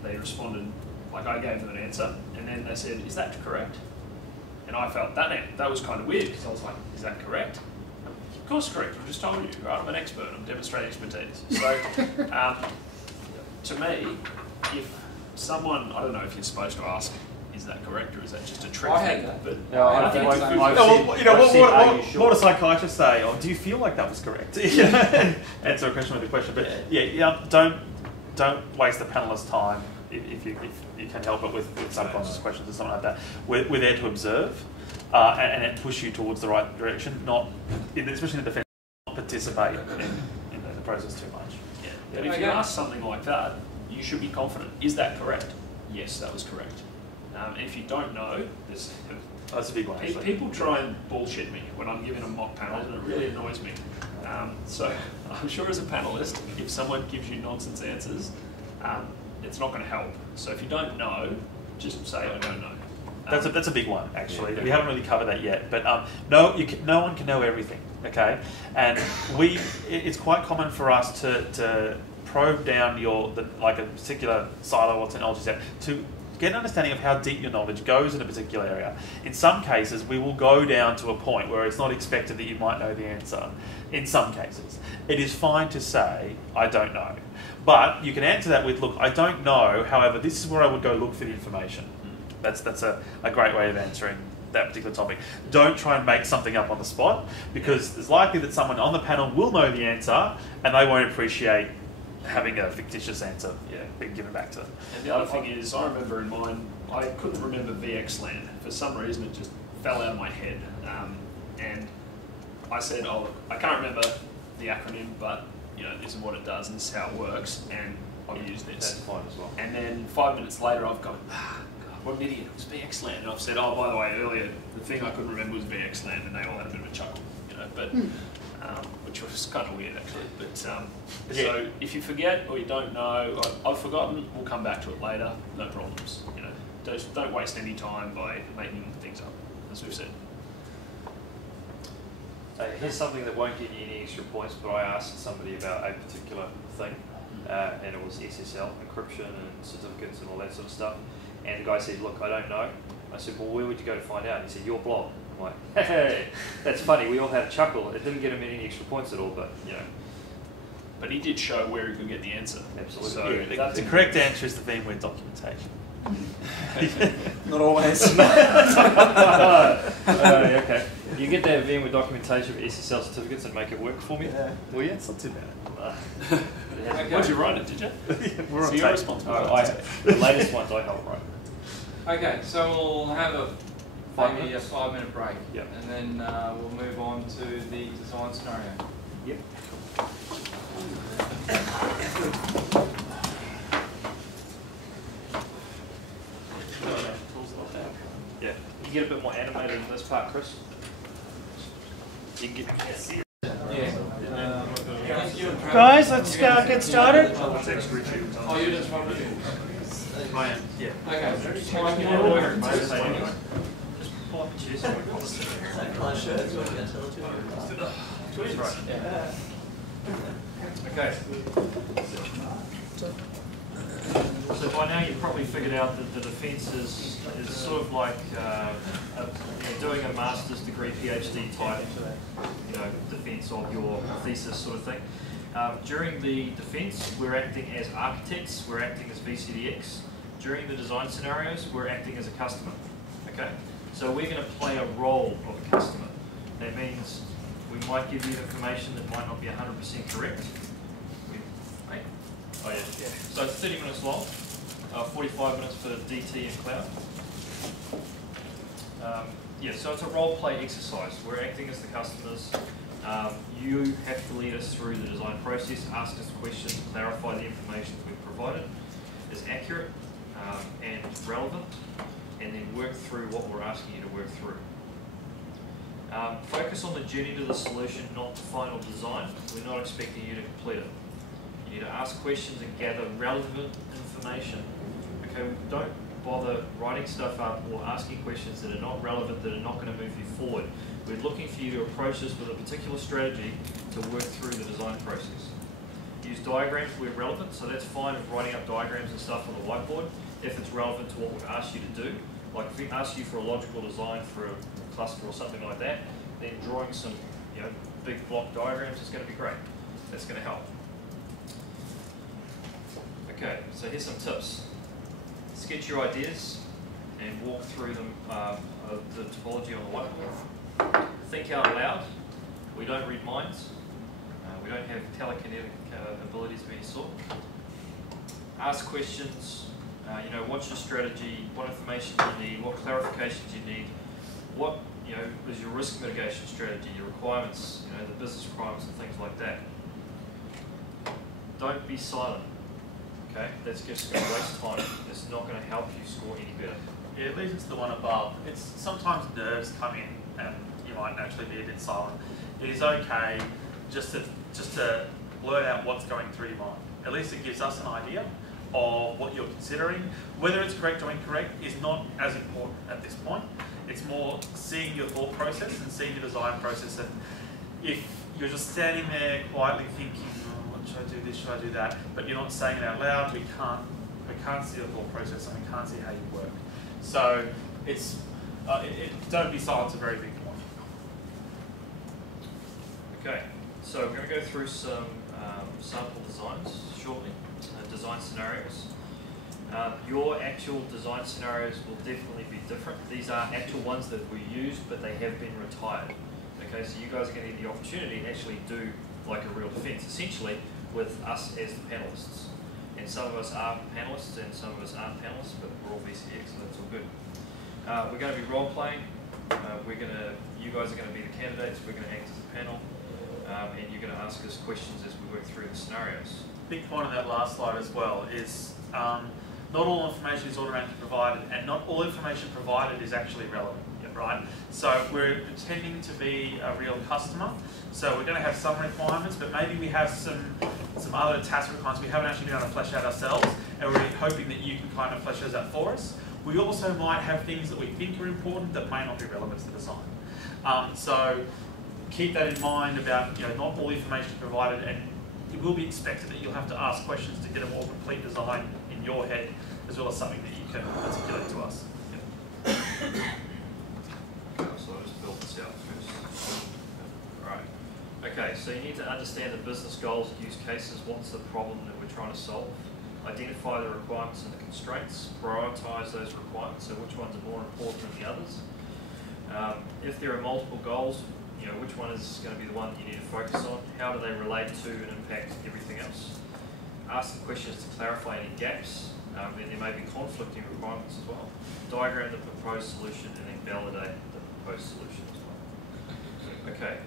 they responded, like I gave them an answer, and then they said, is that correct? And I felt that was kind of weird, because I was like, is that correct? Of course correct, I just told you, right? I'm an expert, I'm demonstrating expertise. So, to me, if someone, I don't know if you're supposed to ask, is that correct, or is that just a trick I thing? had that. But No, I think it's good. What do psychiatrists say? Or do you feel like that was correct? Answer a question with a question. But don't waste the panelist's time if you can help it with subconscious questions or something like that. We're there to observe and push you towards the right direction, especially in the defence, not participate in the process too much. Yeah. But if you ask something like that, you should be confident. Is that correct? Yes, that was correct. And if you don't know, that's a big one. People try and bullshit me when I'm giving a mock panel, and it really annoys me. So I'm sure as a panelist, if someone gives you nonsense answers, it's not going to help. So if you don't know, just say I don't know. That's a big one, actually. We haven't really covered that yet, but no one can know everything, okay? And it's quite common for us to probe down like a particular silo or technology set to get an understanding of how deep your knowledge goes in a particular area. In some cases, we will go down to a point where it's not expected that you might know the answer. In some cases, it is fine to say, I don't know. But you can answer that with, look, I don't know, however, this is where I would go look for the information. That's a great way of answering that particular topic. Don't try and make something up on the spot, because it's likely that someone on the panel will know the answer and they won't appreciate having a fictitious answer being given back to them. And the other thing is, I remember in mine, I couldn't remember VXLAN. For some reason, it just fell out of my head. And I said, I can't remember the acronym, but this is what it does and this is how it works, and I'll use this. That's fine as well. And then 5 minutes later, I've gone, God, what an idiot, it was VXLAN. And I've said, oh, by the way, earlier, the thing I couldn't remember was VXLAN, and they all had a bit of a chuckle, but which was kind of weird actually. But so if you forget or you don't know, I've forgotten, we'll come back to it later, no problems. Don't waste any time by making things up, as we've said. Here's something that won't get you any extra points, but I asked somebody about a particular thing, and it was SSL, encryption and certificates and all that sort of stuff. And the guy said, look, I don't know. I said, well, where would you go to find out? He said, your blog. I'm like, hey, that's funny. We all had a chuckle. It didn't get him any extra points at all, but, But he did show where he could get the answer. Absolutely. So the correct answer is the VMware documentation. Not always. Okay. You get that VMware documentation for SSL certificates and make it work for me? Yeah. Will you? It's not too bad. Did you write it, did you? We're on so you're tape. responsible. The latest ones I help write. Okay, so we'll have maybe a 5 5-minute break. Yep. And then we'll move on to the design scenario. Yep. Yeah. You get a bit more animated in this part, Chris. You can get Guys, let's get started. Oh, you're just from I am. Yeah. Okay. Okay. So by now you've probably figured out that the defence is sort of like doing a master's degree PhD type, defence of your thesis sort of thing. During the defence, we're acting as architects, we're acting as VCDX. During the design scenarios, we're acting as a customer. Okay, so we're going to play a role of a customer. That means we might give you information that might not be 100% correct. Oh yeah. So it's 30 minutes long, 45 minutes for DT and cloud. So it's a role play exercise. We're acting as the customers. You have to lead us through the design process, ask us questions, clarify the information we've provided is accurate and relevant, and then work through what we're asking you to work through. Focus on the journey to the solution, not the final design. We're not expecting you to complete it. You need to ask questions and gather relevant information. Okay, don't bother writing stuff up or asking questions that are not relevant, that are not going to move you forward. We're looking for you to approach this with a particular strategy to work through the design process. Use diagrams where relevant, so that's fine of writing up diagrams and stuff on the whiteboard if it's relevant to what we've asked you to do. Like if we ask you for a logical design for a cluster or something like that, then drawing some big block diagrams is going to be great. That's going to help. Okay, so here's some tips. Sketch your ideas and walk through them, the topology on the whiteboard. Think out loud. We don't read minds. We don't have telekinetic abilities of any sort. Ask questions. What's your strategy? What information do you need? What clarifications you need? What is your risk mitigation strategy? Your requirements, the business requirements and things like that. Don't be silent. Okay, that's just going to waste time. It's not going to help you score any better. Yeah, it leads into the one above. It's sometimes nerves come in and you might naturally be a bit silent. It is okay just to blurt out what's going through your mind. At least it gives us an idea of what you're considering. Whether it's correct or incorrect is not as important at this point. It's more seeing your thought process and seeing your design process. And if you're just standing there quietly thinking, should I do this, should I do that, but you're not saying it out loud, we can't see the thought process and we can't see how you work. So don't be silent is a very big point. Okay, so we're going to go through some sample designs shortly, design scenarios. Your actual design scenarios will definitely be different. These are actual ones that we used, but they have been retired. Okay, so you guys are going to get the opportunity to actually do like a real defense, essentially, with us as the panelists. And some of us are panelists and some of us aren't panelists, but we're all VCDX, so that's all good. We're going to be role-playing. You guys are going to be the candidates, we're going to act as a panel, and you're going to ask us questions as we work through the scenarios. Big point on that last slide as well is not all information is automatically provided, and not all information provided is actually relevant, right? So we're pretending to be a real customer, so we're going to have some requirements, but maybe we have some other task requirements we haven't actually been able to flesh out ourselves, and we're hoping that you can kind of flesh those out for us. We also might have things that we think are important that may not be relevant to the design. So keep that in mind about not all information provided, and it will be expected that you'll have to ask questions to get a more complete design in your head, as well as something that you can articulate to us. Okay, so I'll just build this out first. Alright. Okay, so you need to understand the business goals, use cases, what's the problem that we're trying to solve. Identify the requirements and the constraints, prioritise those requirements, so which ones are more important than the others. If there are multiple goals, which one is going to be the one that you need to focus on? How do they relate to and impact everything else? Ask the questions to clarify any gaps. and there may be conflicting requirements as well. Diagram the proposed solution and then validate the proposed solution as well. Okay,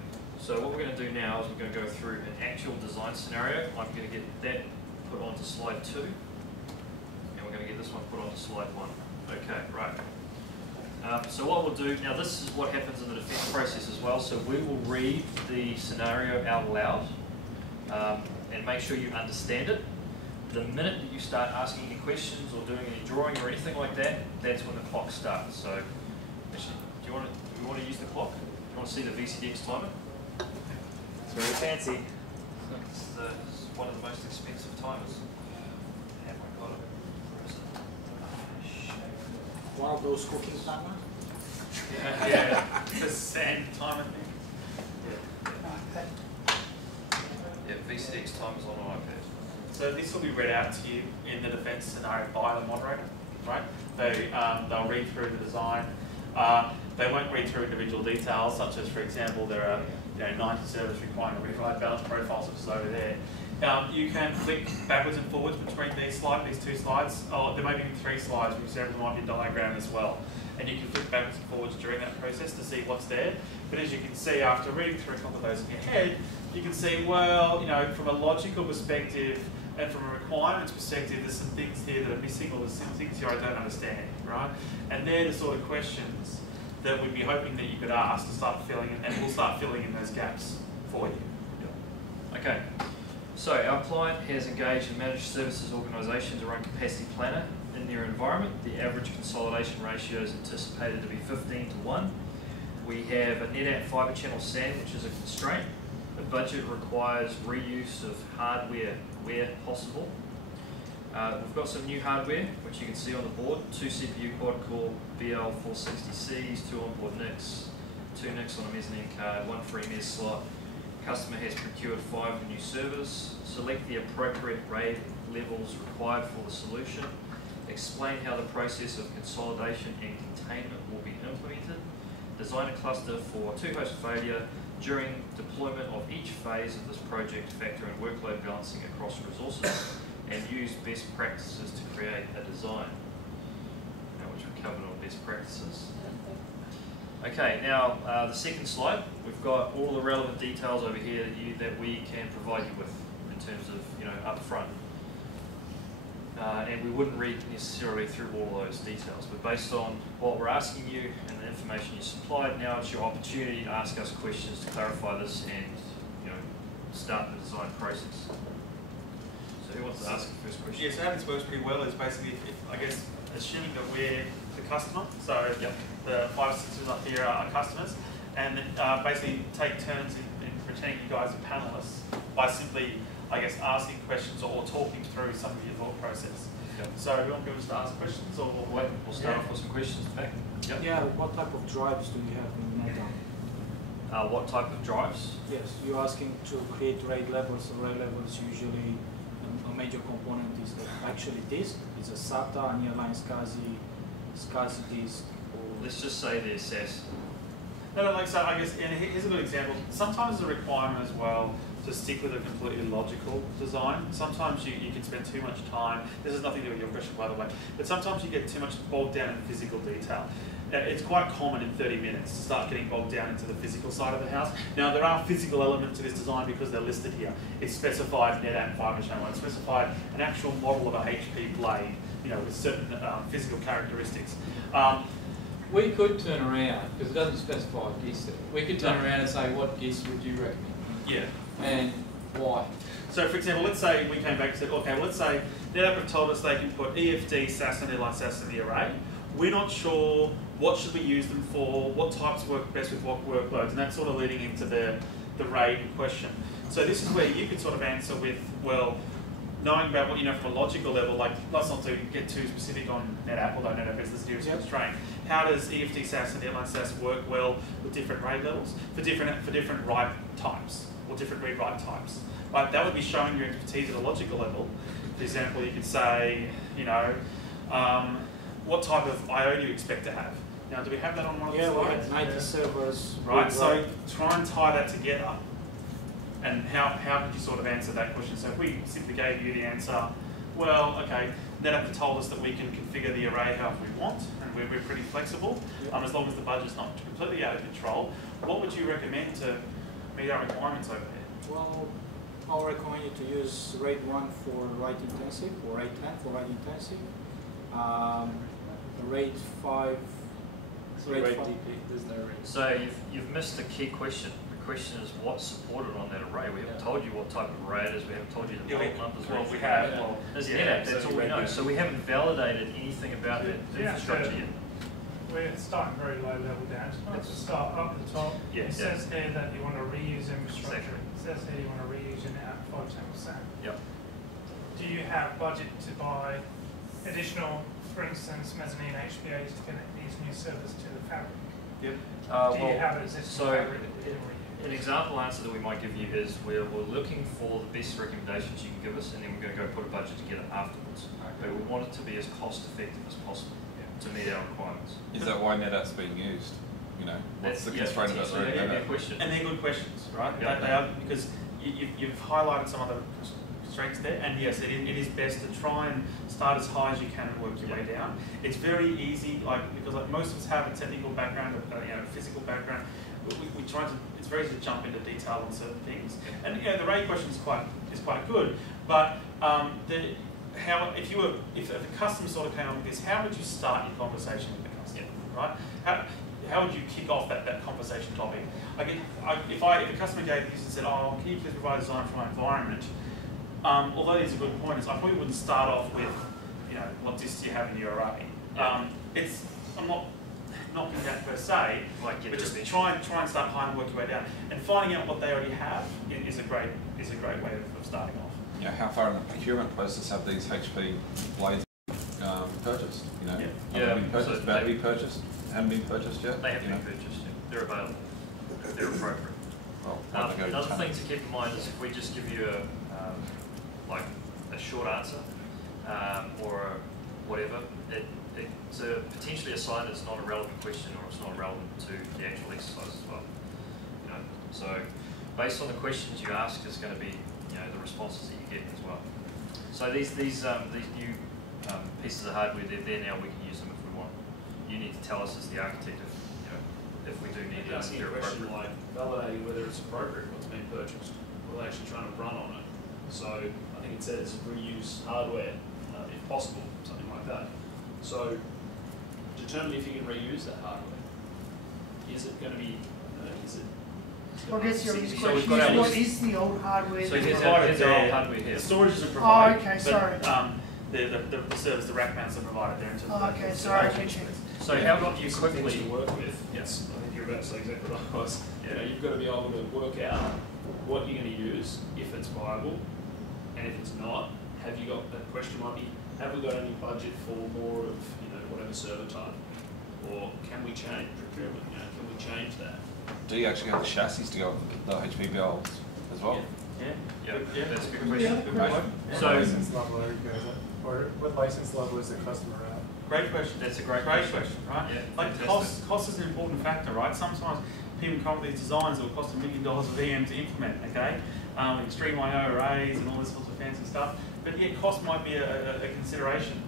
so what we're going to do now is we're going to go through an actual design scenario. I'm going to get that put onto slide 2, and we're going to get this one put onto slide 1. Okay, right. So what we'll do, now this is what happens in the defence process as well, so we will read the scenario out loud and make sure you understand it. The minute that you start asking any questions or doing any drawing or anything like that, that's when the clock starts. So actually, do you want to use the clock? Do you want to see the VCDX timer? It's very fancy. It's one of the most expensive timers. Have I got it? Where is it? One of those cooking timers? Yeah, the sand timer thing. Yeah, VCDX timers on an iPad. So this will be read out to you in the defence scenario by the moderator, right? They'll read through the design. They won't read through individual details, such as, for example, there are 90 servers requiring a rewrite balance profiles, which is over there. You can flick backwards and forwards between these two slides. Oh, there may be 3 slides, which there might be a diagram as well. And you can flick backwards and forwards during that process to see what's there. But as you can see, after reading through a couple of those in your head, you can see, well, from a logical perspective and from a requirements perspective, there's some things here that are missing, or there's some things here I don't understand, right? And they're the sort of questions that we'd be hoping that you could ask to start filling in, and we'll start filling in those gaps for you. Okay, so our client has engaged a managed services organisation to run capacity planner in their environment. The average consolidation ratio is anticipated to be 15:1. We have a NetApp fibre channel SAN, which is a constraint. The budget requires reuse of hardware where possible. We've got some new hardware, which you can see on the board. 2 CPU quad-core BL460Cs, 2 onboard NICs, 2 NICs on a mezzanine card, 1 free MES slot. Customer has procured 5 new servers. Select the appropriate RAID levels required for the solution. Explain how the process of consolidation and containment will be implemented. Design a cluster for 2-host failure. During deployment of each phase of this project, factor in workload balancing across resources and use best practices to create a design, which we covered on best practices. Okay, now the second slide, we've got all the relevant details over here that we can provide you with in terms of up front. And we wouldn't read necessarily through all of those details, but based on what we're asking you and the information you supplied, now it's your opportunity to ask us questions to clarify this and start the design process. So who wants to ask the first question? Yeah, so how this works pretty well is basically, I guess, assuming that we're the customer, so yep. The 5 sisters up here are customers, and basically take turns in pretending you guys are panelists by simply, I guess, asking questions or talking through some of your thought process. Yep. So we want people to ask questions, or we'll start off with some questions back. Yep. Yeah, what type of drives do you have in NetApp? What type of drives? Yes, you're asking to create RAID levels. RAID levels usually a major component is actually disk. It's a SATA, a nearline SCSI disk. Let's just say they're SAS. No, so I guess, and here's a good example. Sometimes the requirement as well to stick with a completely logical design. Sometimes you can spend too much time. This has nothing to do with your question, by the way. But sometimes you get too much bogged down in physical detail. It's quite common in 30 minutes to start getting bogged down into the physical side of the house. Now, there are physical elements to this design because they're listed here. It's specified NetApp fibre channel. It's specified an actual model of a HP blade, with certain physical characteristics. We could turn around, because it doesn't specify GIS there. We could turn around and say, what GIS would you recommend? Yeah. And why? So, for example, let's say we came back and said, okay, well, let's say NetApp have told us they can put EFD, SAS, and inline SAS in the array. We're not sure what should we use them for, what types work best with what workloads, and that's sort of leading into the RAID question. So this is where you could sort of answer with, well, knowing about what you know from a logical level, like let's not get too specific on NetApp, although NetApp is the nearest constraint. How does EFD SAS and inline SAS work well with different RAID levels for different write types or different read-write types? Right, that would be showing your expertise at a logical level. For example, you could say, what type of I/O do you expect to have? Now, do we have that on one of the slides? Yeah, we have 90 servers. Right, so try and tie that together. And how could you sort of answer that question? So if we simply gave you the answer, well, okay, NetApp told us that we can configure the array however we want, and we're pretty flexible, as long as the budget's not completely out of control. What would you recommend to meet our requirements over here? Well, I'll recommend you to use RAID 1 for write intensive, or RAID 10 for write intensive. RAID 5. So RAID DP, there's no RAID. So you've missed a key question. The question is what's supported on that array. We haven't told you what type of array it is. We haven't told you the volt numbers. Well, we have. Well, that's all we know. So we haven't validated anything about that infrastructure yet. We're starting very low level down. Let's start up the top. It says here that you want to reuse infrastructure. It says here you want to reuse your net 5%. Yep. Do you have budget to buy additional, for instance, mezzanine HBAs to connect these new servers to the fabric? Yep. Do you have existing fabric? An example answer that we might give you is we're looking for the best recommendations you can give us, and then we're going to go put a budget together afterwards. But we want it to be as cost effective as possible to meet our requirements. Is that why NetApp's being used? You know, what's the constraint about that? That'd be a question. And they're good questions, right? Yep. They are, because you've highlighted some other constraints there, and yes, it is best to try and start as high as you can and work your way down. It's very easy, because most of us have a technical background, a physical background. We try to. It's very easy to jump into detail on certain things, and the RAID question is quite good. But if a customer sort of came up with this, how would you start your conversation with the customer, right? How would you kick off that conversation topic? If a customer gave this and said, "Oh, can you please provide a design for my environment?" Although these are good pointers, I probably wouldn't start off with, what disks do you have in your array. I'm not knocking that per se, but just try and start high and work your way down. And finding out what they already have is a great way of starting off. Yeah, how far in the procurement process have these HP blades purchased? Have they been purchased? About to be purchased? Haven't been purchased yet? They have been purchased. Yeah. They're available. They're appropriate. Well, another thing to keep in mind is if we just give you a short answer or whatever, it's potentially a sign that it's not a relevant question or it's not relevant to the actual exercise as well. So based on the questions you ask is going to be the responses that you get as well. So these new pieces of hardware, they're there now. We can use them if we want. You need to tell us as the architect if we do need it. Asking a question like validating whether it's appropriate what's being purchased, or they're actually trying to run on it. So I think it says reuse hardware if possible, something like that. So determine if you can reuse that hardware. Is it going to be? I guess your question is, what is the old hardware? So here's our old hardware here. The storage isn't provided. Oh, okay, sorry. The servers, the rack mounts are provided there. Okay, sorry. So how about you quickly work with? Yes, I think you're about to say exactly what I was. You've got to be able to work out what you're going to use, if it's viable, and if it's not, have you got that question might be, have we got any budget for more of whatever server type, or can we change procurement? Can we change that? Do you actually have the chassis to go with the HP builds as well? Yeah, that's a good question. So, license level or what license level is the customer at? Great question. That's a great question, right? Yeah, cost is an important factor, right? Sometimes people come up with these designs that will cost $1 million a VM to implement, okay? Extreme I/O arrays and all this sorts of fancy stuff. But cost might be a consideration.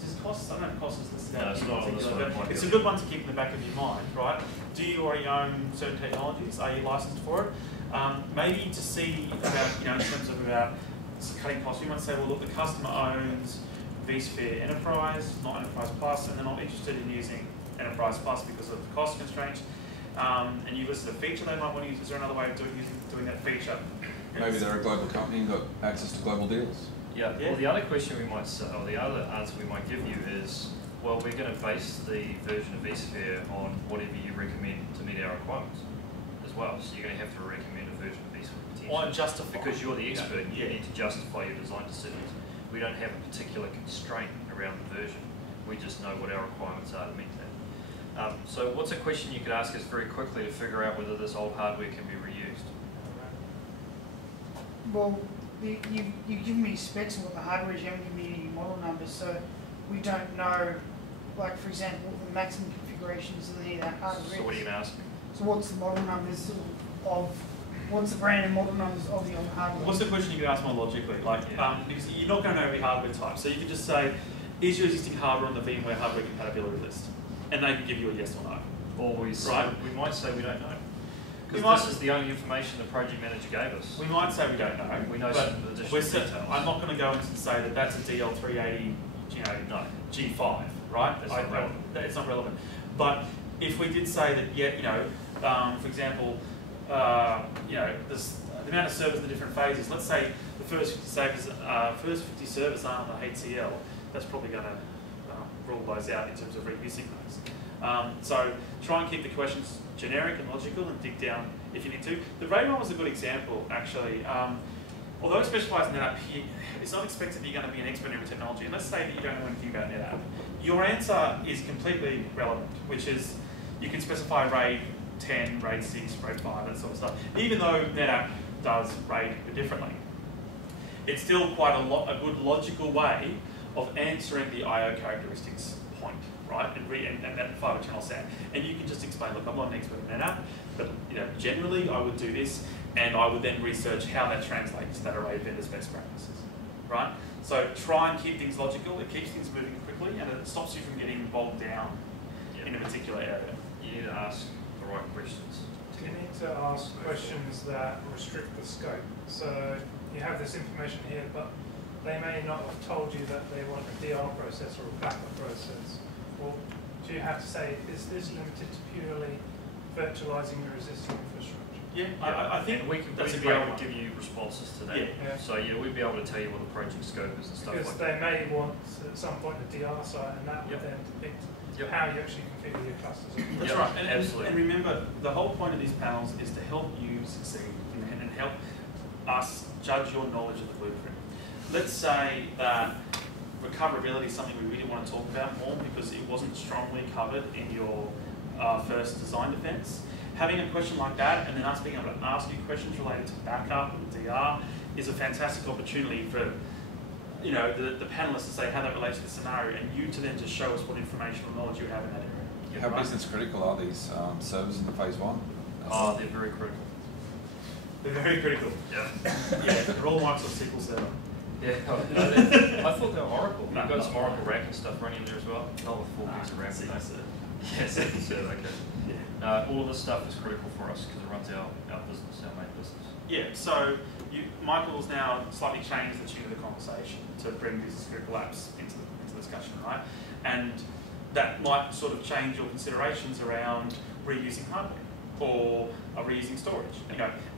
Just costs, I don't know if cost is listed out in particular, but it's a good one to keep in the back of your mind, right? Do you already own certain technologies? Are you licensed for it? Maybe to see about, in terms of about cutting costs, we might say, well, look, the customer owns vSphere Enterprise, not Enterprise Plus, and they're not interested in using Enterprise Plus because of cost constraints. And you listed a feature they might want to use. Is there another way of doing that feature? Maybe they're a global company and got access to global deals. Yeah. Well, the other question we might say, or the other answer we might give you is, well, we're going to base the version of vSphere on whatever you recommend to meet our requirements as well. So you're going to have to recommend a version of vSphere potentially. Or justify. Because you're the expert, you need to justify your design decisions. We don't have a particular constraint around the version. We just know what our requirements are to meet that. So what's a question you could ask us very quickly to figure out whether this old hardware can be reused? Well, you give me specs on what the hardware is, you haven't given me any model numbers, so we don't know, like for example, the maximum configurations of any of that hardware. So what are you going to ask me? So what's the model numbers of what's the brand and model numbers of the hardware? What's the question you could ask more logically? Like, because you're not going to know every hardware type, so you can just say, is your existing hardware on the VMware hardware compatibility list? And they can give you a yes or no. Or we might say we don't know. Because this is the only information the project manager gave us. We might say we don't know. We know but some additional details. I'm not going to go in and say that that's a DL380, No. G5, right? That's not relevant. It's not relevant. But if we did say that, for example, the amount of servers in the different phases. Let's say the first 50 servers aren't on the HCL. That's probably going to rule those out in terms of reusing those. So try and keep the questions generic and logical and dig down if you need to. The RAID one was a good example, actually. Although it specifies in NetApp, it's not expected that you're going to be an expert in technology. And let's say that you don't know anything about NetApp. Your answer is completely relevant, which is you can specify RAID 10, RAID 6, RAID 5, that sort of stuff. Even though NetApp does RAID differently. It's still quite a good logical way of answering the I/O characteristics point, right? And that fiber channel SAN. And you can just explain, look, I'm not an expert in NetApp, but generally I would do this, and I would then research how that translates to that array vendor's best practices, right? So try and keep things logical. It keeps things moving quickly, and it stops you from getting bogged down in a particular area. You need to ask the right questions. You need to ask questions that restrict the scope. So you have this information here, but they may not have told you that they want a DR process or a backup process. Or do you have to say, is this limited to purely virtualizing your existing infrastructure? Yeah, I think and we can that's be able to give you responses to that. Yeah. So we'd be able to tell you what the project scope is and stuff because like that. they may want at some point a DR site, and that would then depict how you actually configure your clusters. That's right, and remember, the whole point of these panels is to help you succeed and help us judge your knowledge of the blueprint. Let's say that recoverability is something we really want to talk about more because it wasn't strongly covered in your first design defense. Having a question like that and then us being able to ask you questions related to backup and DR is a fantastic opportunity for the panelists to say how that relates to the scenario, and you to then just show us what informational knowledge you have in that area. How business critical are these servers in the phase one? Oh, they're very critical. They're very critical. Yeah. Yeah, they're all Microsoft SQL Server. Yeah, I thought they were Oracle. We've got some Oracle rack and stuff running there as well. Not with 4 gigs of RAM. Yes, okay. All of this stuff is critical for us because it runs our business, our main business. Yeah, so Michael's now slightly changed the tune of the conversation to bring business critical apps into the discussion, right? And that might sort of change your considerations around reusing hardware or reusing storage,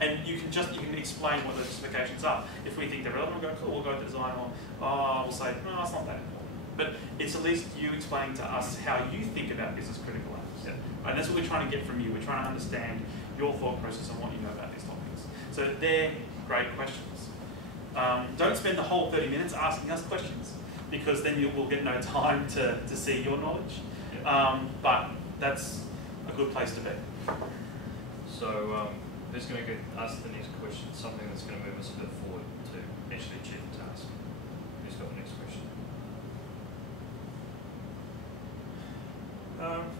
and you can explain what the justifications are. If we think they're relevant, we'll go, cool, we'll go to design, or we'll say, no, it's not that important. But it's at least you explaining to us how you think about business critical apps. Yeah. And that's what we're trying to get from you. We're trying to understand your thought process and what you know about these topics. So they're great questions. Don't spend the whole 30 minutes asking us questions, because then you will get no time to see your knowledge. But that's a good place to be. So who's going to get asked the next question? Something that's going to move us a bit forward to actually achieve the task. Who's got the next question?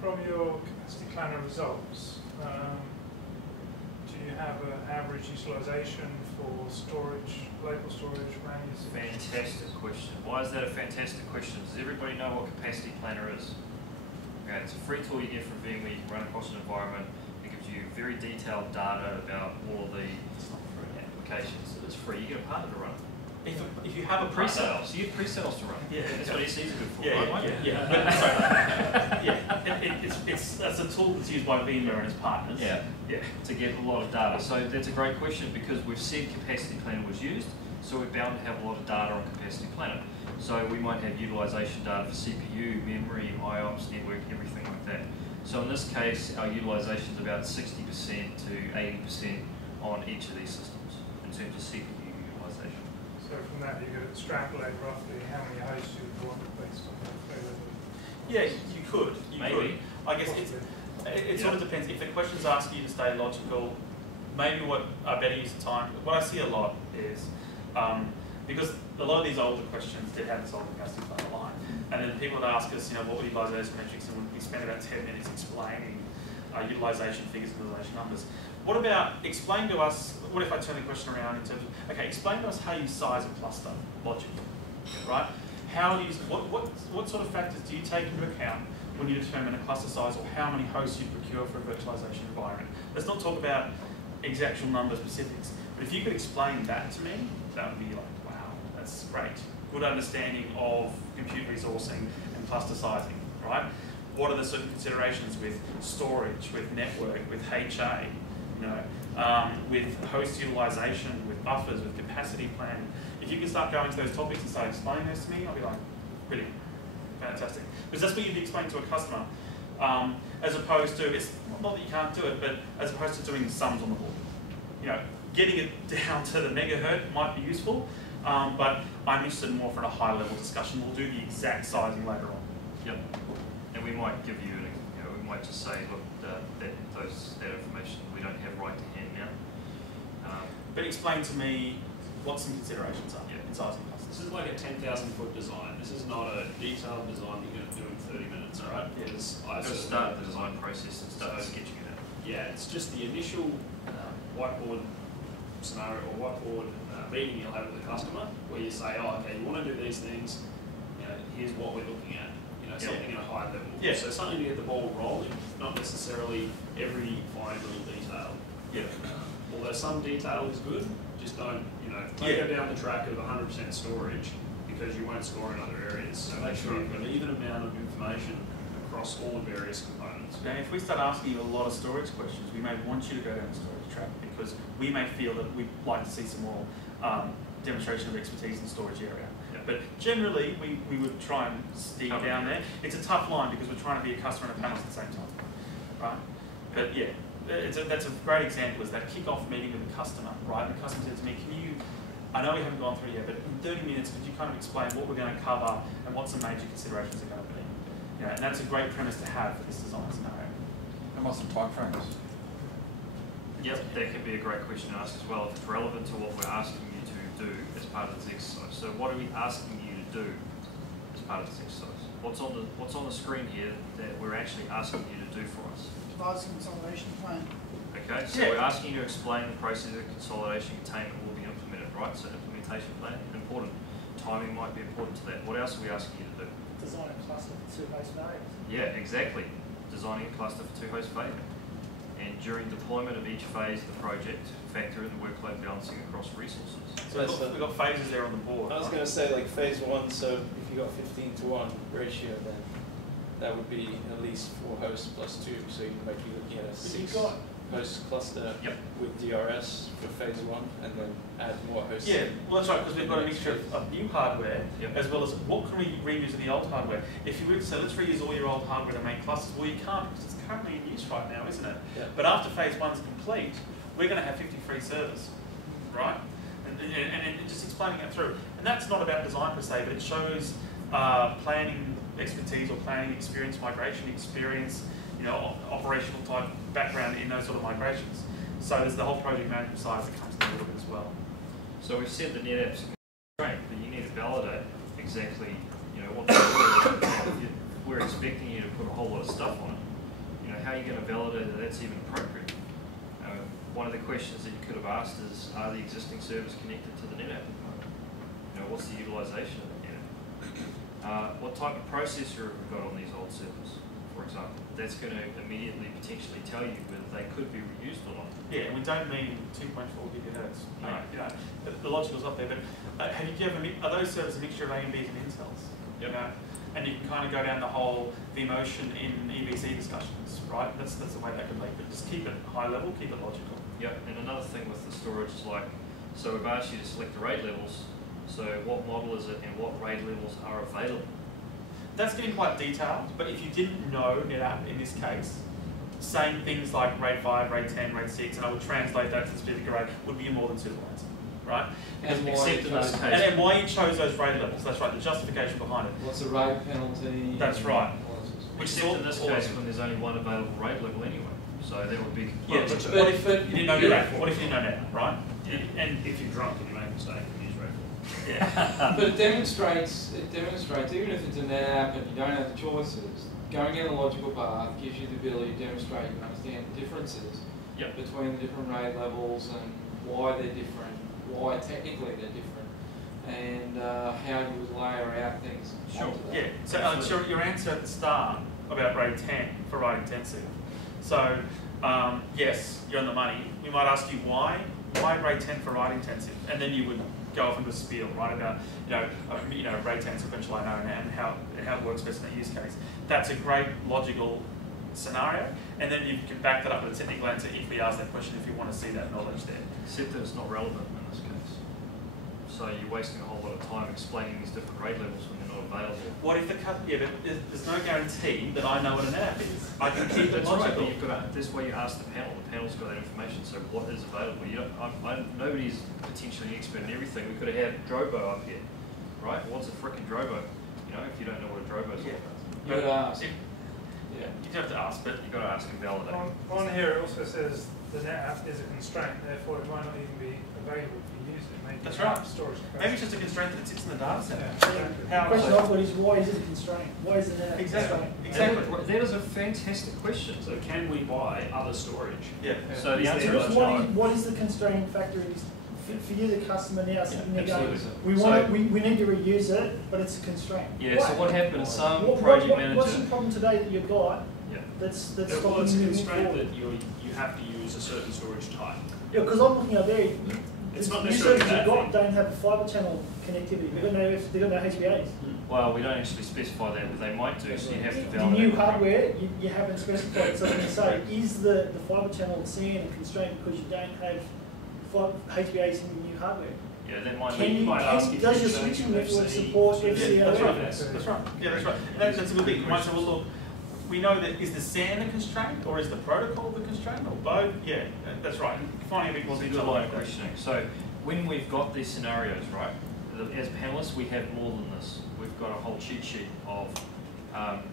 From your capacity planner results, do you have an average utilization for storage, local storage, RAM usage? Fantastic question. Why is that a fantastic question? Does everybody know what capacity planner is? Okay, it's a free tool you get from VMUG. You can run across an environment. It gives you very detailed data about all of the applications. It's free. You get a partner to run it. If you have a pre-sales, you get pre-sales to run. Yeah, that's what SEs are good for. That's a tool that's used by VMware and its partners. Yeah, to get a lot of data. So that's a great question because we've said capacity planner was used, so we're bound to have a lot of data on capacity planner. So we might have utilization data for CPU, memory, IOPS, network, everything like that. So in this case, our utilization is about 60% to 80% on each of these systems in terms of CPU utilization. So from that, you could extrapolate roughly how many hosts you would want based on that availability. Yeah, you could. Maybe. I guess it sort of depends. If the question's asking you to stay logical, maybe what a better use of time. What I see a lot is because a lot of these older questions did have this old capacity planner line, and then people would ask us, what were utilization metrics, and we spent about 10 minutes explaining utilisation figures and utilisation numbers. What about, explain to us, what if I turn the question around in terms of, okay, explain to us how you size a cluster logically, right? How do you, what sort of factors do you take into account when you determine a cluster size or how many hosts you procure for a virtualization environment? Let's not talk about exact number specifics, but if you could explain that to me, that would be like, wow, that's great. Good understanding of compute resourcing and cluster sizing, right? What are the certain considerations with storage, with network, with HA, you know, with host utilization, with buffers, with capacity planning? If you can start going to those topics and start explaining those to me, I'll be like, brilliant, fantastic. Because that's what you'd be explaining to a customer, as opposed to, it's not that you can't do it, but as opposed to doing sums on the board. You know, getting it down to the megahertz might be useful, but I'm interested more for a high level discussion. We'll do the exact sizing later on. Yep. And we might give you, we might just say, look, that information we don't have right to hand now. But explain to me what some considerations are in sizing clusters. This is like a 10,000 foot design. This is not a detailed design you're going to do in 30 minutes, right? Yeah. Just start the design process and start sketching it out. Yeah, it's just the initial whiteboard scenario or whiteboard meeting you'll have with the customer where you say, oh, okay, you want to do these things, you know, here's what we're looking at. Something at a high level. Yeah. So something to get the ball rolling, not necessarily every fine little detail. Yeah. Although some detail is good, just don't go down the track of 100% storage because you won't score in other areas. So make sure you've got an even amount of information across all the various components. Now, if we start asking you a lot of storage questions, we may want you to go down the storage track because we may feel that we'd like to see some more demonstration of expertise in the storage area. But generally, we would try and steer down there. It's a tough line because we're trying to be a customer and a panelist at the same time, right? But yeah, that's a great example, is that kick-off meeting with the customer, right? And the customer said to me, can you, I know we haven't gone through yet, but in 30 minutes, could you kind of explain what we're going to cover and what some major considerations are going to be? You know, and that's a great premise to have for this design scenario. And what's some time frames? Yep, that could be a great question to ask as well, if it's relevant to what we're asking you to do as part of this exercise. So what are we asking you to do as part of this exercise? What's on the screen here that we're actually asking you to do for us? Devise a consolidation plan. Okay, so we're asking you to explain the process of consolidation containment will be implemented, right? So implementation plan, important. Timing might be important to that. What else are we asking you to do? Design a cluster for 2 host failures. Yeah, exactly. Designing a cluster for 2 host failure. And during deployment of each phase of the project, factor in the workload balancing across resources. So we've got phases there on the board. I was going to say like phase 1, so if you got 15:1 ratio, then that would be at least 4 hosts plus 2, so you might be looking at a 6 host cluster with DRS for phase 1, and then add more hosts. Yeah, well that's right, because we've got a mixture of new hardware as well as what can we reuse of the old hardware. If you were to say, let's reuse all your old hardware to make clusters, well you can't because it's currently in use right now, isn't it? Yeah. But after phase 1's complete, we're going to have 50 free servers, right? And just explaining that through. And that's not about design per se, but it shows planning expertise or planning experience, migration experience, you know, operational type background in those sort of migrations. So there's the whole project management side that comes in a little bit as well. So we've said the NetApp's great, but you need to validate exactly, you know, what the we're expecting you to put a whole lot of stuff on it. You know, how are you going to validate that that's even appropriate? One of the questions that you could have asked is, are the existing servers connected to the NetApp at the moment? You know, what's the utilization of the NetApp? What type of processor have we got on these old servers, for example? That's going to immediately potentially tell you whether they could be reused or not. Yeah, and we don't mean 2.4 gigahertz. No. You know, the logical's up there, but are those servers a mixture of AMDs and Intels? Yep. You know? And you can kind of go down the whole vMotion in EBC discussions, right? That's the way that could lead, but just keep it high level, keep it logical. Yep, and another thing with the storage is like, so we've asked you to select the RAID levels, so what model is it and what RAID levels are available? That's getting quite detailed, but if you didn't know NetApp in this case, saying things like RAID 5, RAID 10, RAID 6, and I would translate that to the specific array, would be a more than suitable answer, right? And Except in those cases. And why you chose those RAID levels, that's right, the justification behind it. What's the RAID penalty? That's right. Except in this case when there's only one available RAID level anyway. So that would be... Yeah, but what if you didn't know NetApp? What if you didn't know NetApp, right? Yeah. And if you're drunk and you make a mistake, you use RAID. Yeah. But it demonstrates, even if it's an app and you don't have the choices, going down the logical path gives you the ability to demonstrate and understand the differences between the different RAID levels and why they're different, why technically they're different, and how you would layer out things. Sure. Yeah. So Alex, your answer at the start about RAID 10 for RAID intensive. So yes, you're on the money. We might ask you why RAID 10 for RAID intensive, and then you would go off into a spiel, right, about RAID 10 sequential I know and how it works best in a use case. That's a great logical scenario, and then you can back that up with a technical answer if we ask that question, if you want to see that knowledge there. Except that it's not relevant in this case. So you're wasting a whole lot of time explaining these different RAID levels when they're not available. What if there's no guarantee that I know what an app is. I can keep it That's right, logical. but you've got to, that's why you ask the panel. The panel's got that information. So what is available? You don't, nobody's potentially an expert in everything. We could have had Drobo up here, right? What's a frickin' Drobo? You know, if you don't know what a Drobo is all about. You would ask. You don't have to ask, but you've got to ask and validate. On here it also says the net app is a constraint, therefore it might not even be available for use. It may be That's right. storage capacity. Maybe it's just a constraint that sits in the data center. The question I've got is why is it a constraint? Why is it a Exactly. That is a fantastic question. So can we buy other storage? Yeah. So the answer is what is the constraining factor for you, the customer now sitting there going, absolutely. we need to reuse it, but it's a constraint. Yeah, so what happens, some What's the problem today that you've got that's Well, stopping it's a you moving constraint forward? that you have to use a certain storage type. Yeah, because I'm looking up there, It's not the necessarily servers you've that got don't have fibre channel connectivity. They've got no HBAs. Well, we don't actually specify that, but they might do, so you have to The validate. new hardware, you haven't specified. So I'm going to say, is the fibre channel seen a constraint because you don't have HBAs in the new hardware? Yeah, that might Can be. does your switching network support FCA? Yeah, that's right. That's right. Yeah, that's right. That's a good thing. You might say, well, look, we know that is the SAN the constraint or is the protocol the constraint or both? Yeah, that's right. Finding a bit more It's a detail good line like of that. questioning. So when we've got these scenarios, right, as panelists we have more than this. We've got a whole cheat sheet of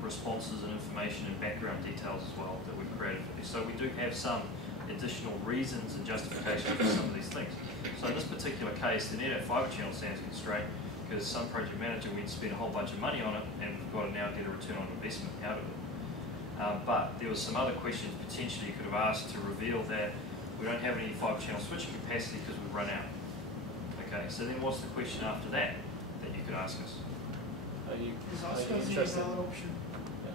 responses and information and background details as well that we've created for this. So we do have some additional reasons and justification for some of these things. So in this particular case, the NetApp fibre channel stands constraint because some project manager went to spend a whole bunch of money on it and we've got to now get a return on investment out of it. But there was some other questions potentially you could have asked to reveal that we don't have any fibre channel switching capacity because we've run out. Okay, so then what's the question after that that you could ask us? Are you Interested? Option.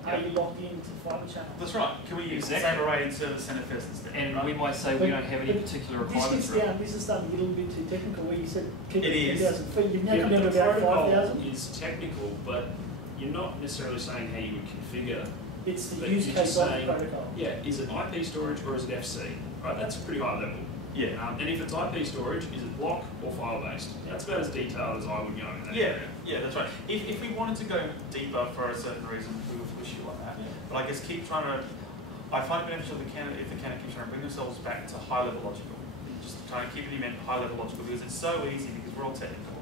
Are you locked into fibre channel? That's right. Can we use the same array in service center first instead? And right? we might say we don't have any particular requirements for it. This is starting to get a little bit too technical where you said keep It it is. 10,000 feet. You've now Yeah, come down to the about protocol 5,000. is technical, but you're not necessarily saying how you would configure. It's the But use you're case just of the saying, protocol. Yeah, is it IP storage or is it FC? Right, that's a pretty high level. Yeah. And if it's IP storage, is it block or file based? That's about as detailed as I would go in that Yeah, area. yeah, that's right. If we wanted to go deeper for a certain reason, we would push you on that. But I guess keep trying to. I find it beneficial if the candidate keeps trying to bring themselves back to high level logical. Just trying to keep the event high level logical because it's so easy because we're all technical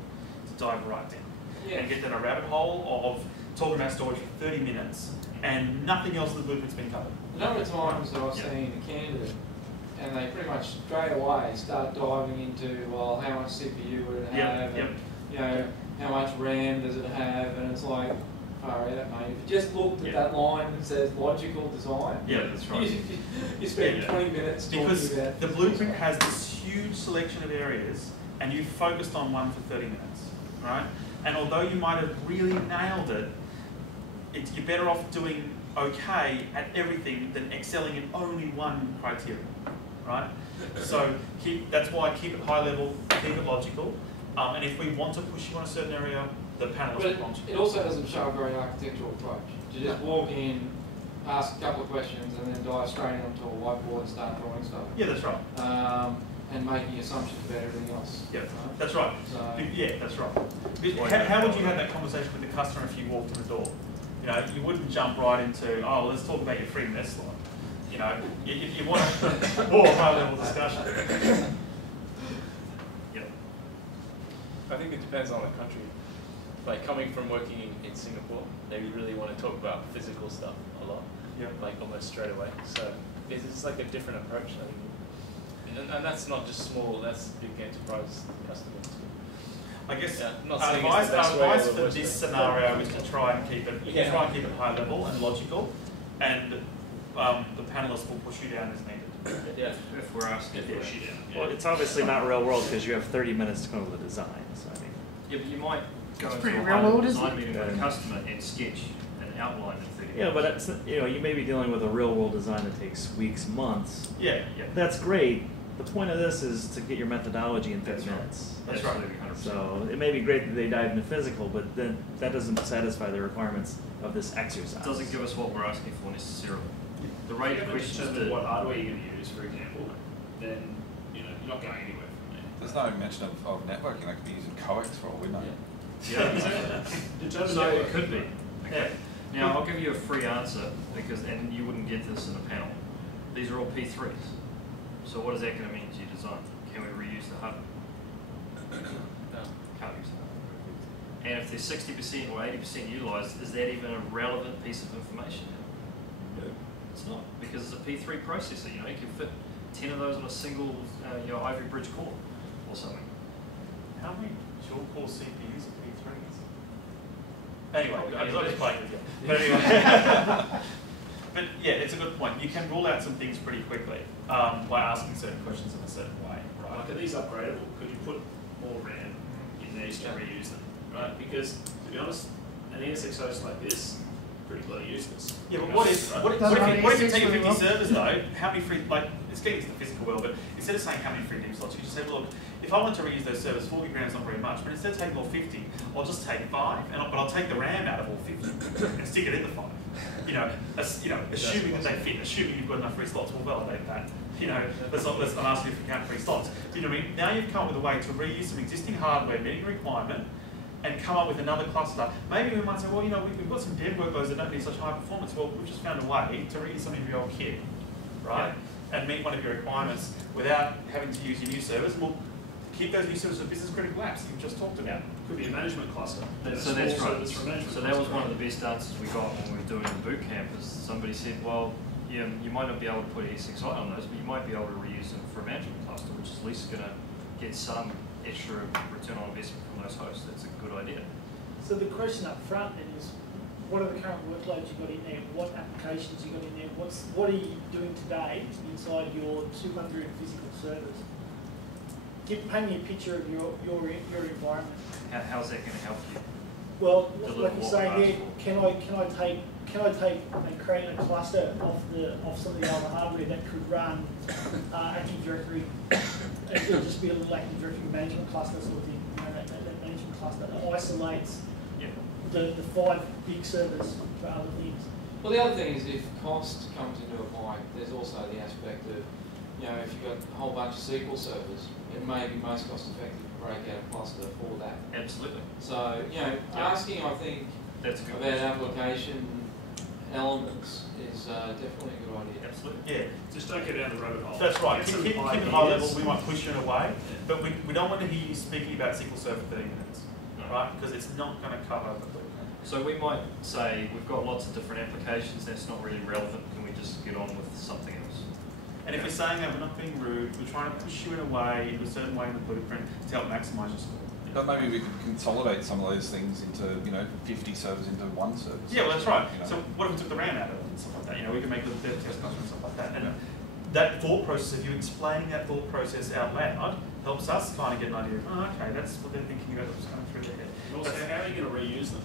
to dive right down and get down a rabbit hole of talking about storage for 30 minutes and nothing else in the blueprint's been covered. The number of times that I've seen a candidate and they pretty much straight away start diving into, well, how much CPU would it have, and, you know, how much RAM does it have, and it's like, far out, mate. If you just looked at that line that says logical design, Yeah, that's right. you spend 20 minutes talking Because about the blueprint has this huge selection of areas and you focused on one for 30 minutes, right? And although you might have really nailed it, you're better off doing okay at everything than excelling in only one criteria, right? So that's why keep it high level, keep it logical, and if we want to push you on a certain area, the panelists will launch. It also doesn't show a very architectural approach. You just walk in, ask a couple of questions, and then dive straight onto a whiteboard and start drawing stuff. Yeah, that's right. And making assumptions about everything else. Yeah, that's right. So, Yeah, that's right. How would you have that conversation with the customer if you walked in the door? You know, you wouldn't jump right into, oh, let's talk about your free mess slot. You know, you want a more high-level discussion. Yep. I think it depends on the country. Like coming from working in Singapore, they really want to talk about physical stuff a lot. Yep. Like almost straight away. So it's like a different approach. I think. And that's not just small, that's big enterprise customers too. I guess Yeah, not our saying it's advice, the best our way or advice the for worst this way. scenario is to try and keep it, Yeah. try and keep it high level and logical, and the panelists will push you down as needed. Yeah. If we're asking for a shit out. Well, it's obviously not real world because you have 30 minutes to come up with a design. So I mean, Yeah, but you might go It's into pretty a real high-level world, isn't design it? meeting with a customer and sketch an outline in 30 yeah, but minutes. that's, you may be dealing with a real world design that takes weeks, months. Yeah, Yeah, That's great. The point of this is to get your methodology in 30 That's right. minutes. That's right. absolutely 100%. So it may be great that they dive into physical, but then that doesn't satisfy the requirements of this exercise. It doesn't give us what we're asking for necessarily. The If rate you of haven't questions determined that what hardware you're going to use, for example, then you're not going anywhere from there. There's no mention of networking. They could be using coax for all we know. Yeah, exactly. Determine So it network. could be. Okay. Now I'll give you a free answer because, and you wouldn't get this in a panel. These are all P3s. So what is that going to mean to your design? Can we reuse the hardware? No. Can't use the hardware. And if they're 60% or 80% utilised, is that even a relevant piece of information? No, it's not, because it's a P3 processor. You can fit 10 of those on a single, Ivory Bridge core or something. How many dual core CPUs are P3s? Anyway, I'm just playing with you. But anyway, but yeah, it's a good point. You can rule out some things pretty quickly by asking certain questions in a certain way, right? Like, are these upgradable? Could you put more RAM in these to reuse them, right? Because, to be honest, an ESX host like this, pretty bloody useless. Yeah, but what if you take 50 servers though, how many free, it's getting into the physical world, but instead of saying how many free DIMM slots, you just say, look, if I want to reuse those servers, 40 grand is not very much, but instead of taking all 50, I'll just take 5, but I'll take the RAM out of all 50 and stick it in the 5. Assuming that they fit, assuming you've got enough free slots, we'll validate that. I'm asking if you count free slots. You know what I mean? Now you've come up with a way to reuse some existing hardware, meeting a requirement, and come up with another cluster. Maybe we might say, well, we've got some dev workloads that don't need such high performance. Well, we've just found a way to reuse some of your old kit, right? And meet one of your requirements without having to use your new servers. We'll keep those new servers with business critical apps you've just talked about. Could be a management cluster. So that's Small right. service for management So that was cluster. one of the best answers we got when we were doing the boot camp. Is somebody said, well, yeah, you might not be able to put ESXi on those, but you might be able to reuse them for a management cluster, which is at least going to get some extra return on investment from those hosts. That's a good idea. So the question up front then is, what are the current workloads you got in there? What applications you got in there? What are you doing today inside your 200 physical servers? Paint me a picture of your environment. How's that going to help you? Well, Deliver like you what say we're there, can I take and create a cluster off some of the other hardware that could run Active Directory? It'll just be a little Active Directory management cluster sort of thing. That management cluster that isolates the 5 big servers for other things. Well, the other thing is if cost comes into a fight, there's also the aspect of, if you've got a whole bunch of SQL servers, it may be most cost effective to break out a cluster for that. Absolutely. So, asking, I think, That's a good about question. application elements is definitely a good idea. Absolutely. Yeah. Just don't go down the rabbit hole. That's right. Get Keep some it high ideas. level, we might push you in a way, but we don't want to hear you speaking about SQL Server for 30 minutes, right? Because it's not going to cover the boot. So we might say we've got lots of different applications. That's not really relevant. Can we just get on with something else? And if we're saying that we're not being rude, we're trying to push you in a way, in a certain way in the blueprint to help maximise your score. But maybe we could consolidate some of those things into 50 servers into one service. Yeah, well that's right. So what if we took the RAM out of it and stuff like that? We can make little dev test clusters and stuff like that. And that thought process, if you explaining that thought process out loud, helps us kind of get an idea of, okay, that's what they're thinking about what's going through their head. And also, how are you going to reuse them?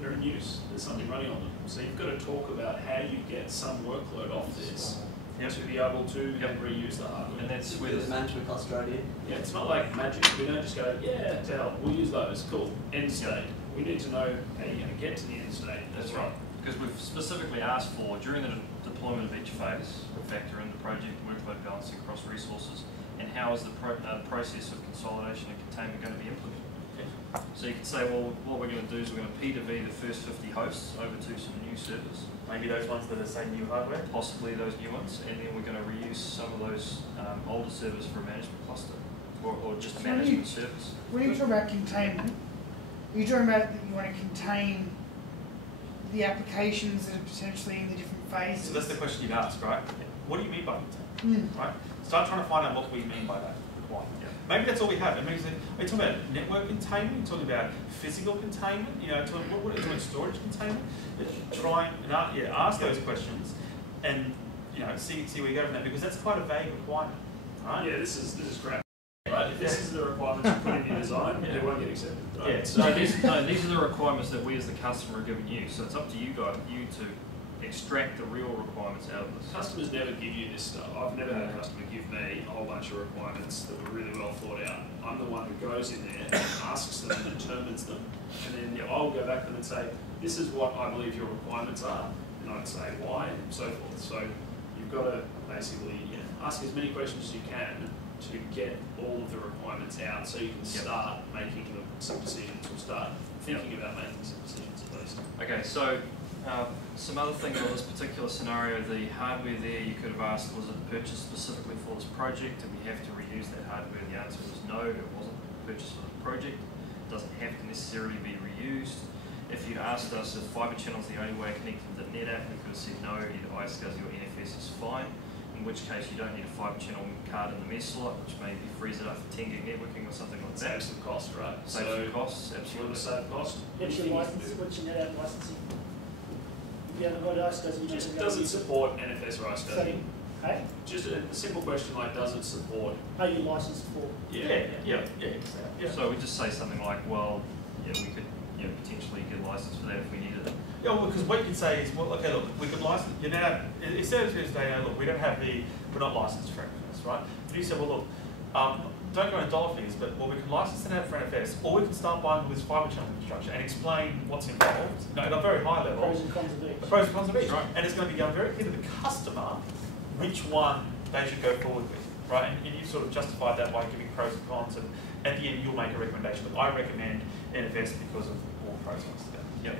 They're in use. There's something running on them. So you've got to talk about how you get some workload off this to be able to reuse the hardware. And that's where With the management cluster idea. Yeah, it's not like magic. We don't just go, yeah, to hell, we'll use those. Cool. End state. We need to know how you're going to get to the end state. That's right. Because we've specifically asked for, during the deployment of each phase, we factor in the project workload balancing across resources and how is the process of consolidation and containment going to be implemented. So you can say, well, what we're going to do is we're going to P2V the first 50 hosts over to some new servers. Maybe those ones that are say new hardware? Possibly those new ones, and then we're going to reuse some of those older servers for a management cluster, or just So management servers. When you talk about containment, are you talking about that you want to contain the applications that are potentially in the different phases? So that's the question you've asked, right? What do you mean by containment? Right? Start trying to find out what we mean by that. requirement. Maybe that's all we have. It means that, are you talking about network containment? Are you talking about physical containment? You know, what are you talking storage containment? Try and ask those questions, and you know, see where you go from that, because that's quite a vague requirement, right? Yeah, this is crap. Right? If this is the requirements you put in your design, it won't get accepted. Right? Yeah. So these are the requirements that we as the customer are giving you. So it's up to you guys, to extract the real requirements out of this. Customers never give you this stuff. I've never had a customer give me a whole bunch of requirements that were really well thought out. I'm the one who goes in there and asks them and determines them, and then I'll go back to them and say, this is what I believe your requirements are, and I'd say why, and so forth. So you've got to basically ask as many questions as you can to get all of the requirements out, so you can start making some decisions, or start thinking about making some decisions at least. Okay, so some other things on this particular scenario, the hardware there you could have asked, was it purchased specifically for this project? Did we have to reuse that hardware? The answer was no, it wasn't purchased for the project. It doesn't have to necessarily be reused. If you'd asked us if fibre channel is the only way connecting to the NetApp, we could have said no, either iSCSI or NFS is fine. In which case you don't need a fibre channel card in the mesh slot, which maybe frees it up for 10 gig networking or something like that. Saves some cost, right? Saves some costs, absolutely. Save cost. What's your license? What's your NetApp licensing? If you haven't got iSCSI, you just does it support NFS or iSCSI? Hey? Just a simple question like, does it support? Are you licensed for? Yeah. So we just say something like, well, we could potentially get a license for that if we needed it. Yeah, well, because what you can say is, well, okay, look, we could license, you now, instead of saying, look, we're not licensed for NFS, right? But you said, well, look, don't go into dollar figures, but well, we can license it out for NFS, or we can start buying with fibre channel infrastructure and explain what's involved, at a very high level. Pros and cons of each. The pros and cons of each, right? And it's going to be very clear to the customer which one they should go forward with, right? And you sort of justified that by giving pros and cons, and at the end you'll make a recommendation. Look, I recommend NFS because of all pros and cons together. Yep.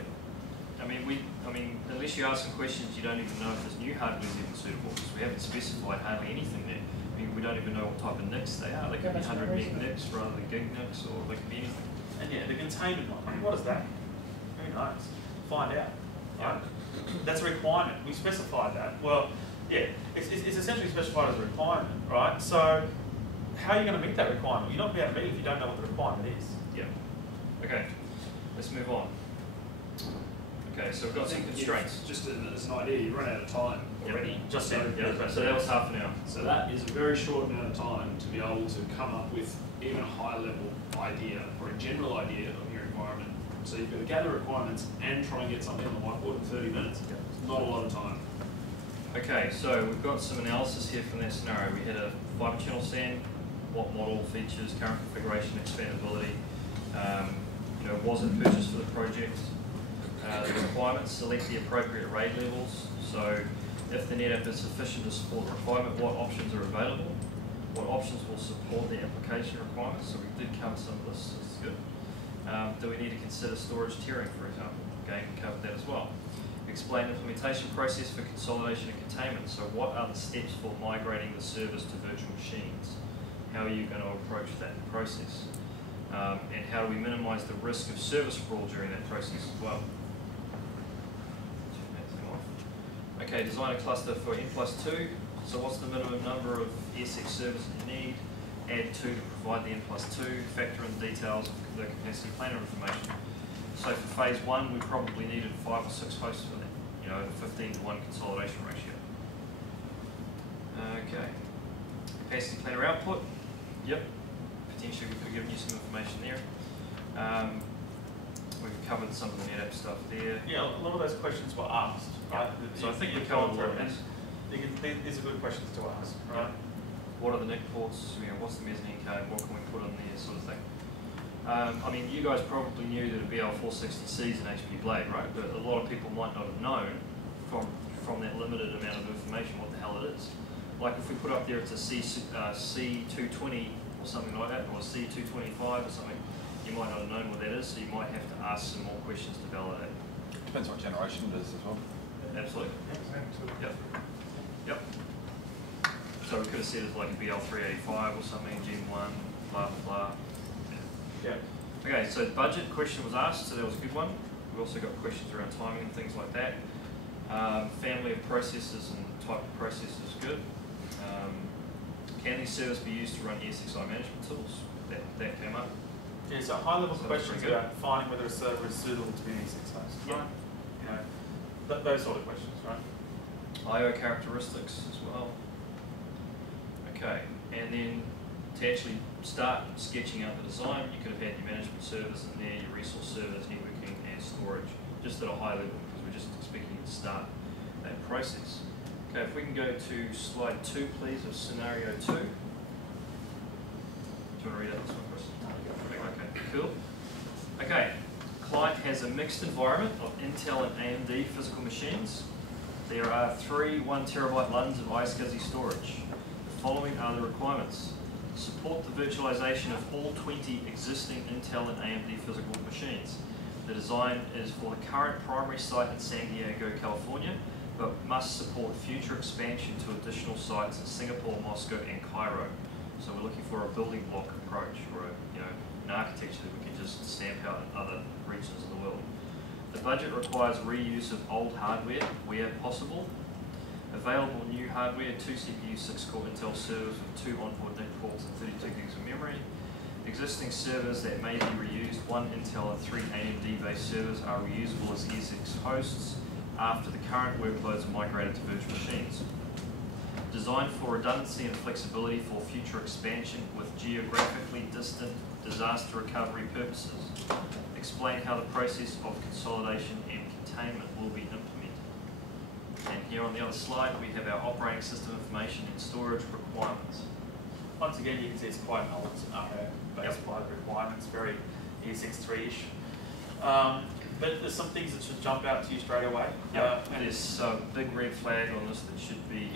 I mean, unless you ask some questions, you don't even know if this new hardware is even suitable, because we haven't specified hardly anything there. I mean, we don't even know what type of NICs they are. They could be 100 meg NICs rather than gig NICs, or they could be anything. And the containment one, I mean, what is that? Who knows? Find out. Right? That's a requirement. We specified that. Well, it's essentially specified as a requirement, right? So, how are you going to meet that requirement? You're not going to be able to meet it if you don't know what the requirement is. Yeah. Okay, let's move on. Okay, so we've got some constraints. Just as an idea, you run out of time already. So that was half an hour. So that is a very short amount of time to be able to come up with even a high level idea or a general idea of your environment. So you've got to gather requirements and try and get something on the whiteboard in 30 minutes. It's not a lot of time. Okay, so we've got some analysis here from that scenario. We had a fibre channel SAN, what model, features, current configuration, expandability. Was it purchased for the project? The requirements, select the appropriate RAID levels. So if the NetApp is sufficient to support the requirement, what options are available? What options will support the application requirements? So we did cover some of this, this is good. Do we need to consider storage tiering, for example? Again, we covered that as well. Explain the implementation process for consolidation and containment. So what are the steps for migrating the servers to virtual machines? How are you going to approach that process? And how do we minimize the risk of service fraud during that process as well? Okay, design a cluster for N+2. So what's the minimum number of ESX servers you need? Add 2 to provide the N+2. Factor in the details of the capacity planner information. So for phase 1, we probably needed 5 or 6 hosts for that. A 15:1 consolidation ratio. Okay. Capacity planner output. Yep. Potentially we could give you some information there. We've covered some of the NetApp stuff there. Yeah, a lot of those questions were asked, right? So I think we covered all of that. These are good questions to ask, right? What are the NIC ports? What's the mezzanine code? What can we put in there, sort of thing. I mean, you guys probably knew that a BL460C is an HP blade, right? But a lot of people might not have known from that limited amount of information what the hell it is. Like if we put up there it's a C220 or something like that, or a C225 or something, you might not have known what that is, so you might have to ask some more questions to validate. Depends what generation it is as well. Absolutely. Yep. So we could have said it's like a BL385 or something, Gen 1, blah, blah, blah. Yeah. Okay, so the budget question was asked, so that was a good one. We've also got questions around timing and things like that. Family of processes and type of process is good. Can these servers be used to run ESXi management tools? That came up. Yeah, so high-level So questions pretty good. about finding whether a server is suitable to be an ESX host, right? You know, those sort of questions, right? I/O characteristics as well. Okay, and then to actually start sketching out the design, you could have had your management servers in there, your resource servers, networking, and storage, just at a high level, because we're just expecting you to start that process. Okay, if we can go to slide 2, please, of scenario 2. Do you want to read out this one, Chris? Okay, cool. Okay, client has a mixed environment of Intel and AMD physical machines. There are 3 1 terabyte LUNs of iSCSI storage. The following are the requirements. Support the virtualization of all 20 existing Intel and AMD physical machines. The design is for the current primary site in San Diego, California, but must support future expansion to additional sites in Singapore, Moscow, and Cairo. So we're looking for a building block approach, or an architecture that we can just stamp out in other regions of the world. The budget requires reuse of old hardware where possible. Available new hardware, 2 CPUs, 6 core Intel servers with 2 onboard NIC ports and 32 gigs of memory. Existing servers that may be reused, 1 Intel and 3 AMD based servers are reusable as ESX hosts after the current workloads are migrated to virtual machines. Designed for redundancy and flexibility for future expansion with geographically distant disaster recovery purposes. Explain how the process of consolidation and containment will be implemented. And here on the other slide we have our operating system information and storage requirements. Once again, you can see it's quite an old scenario-based requirements, very ESX3-ish. But there's some things that should jump out to you straight away. And there's a big red flag on this that should be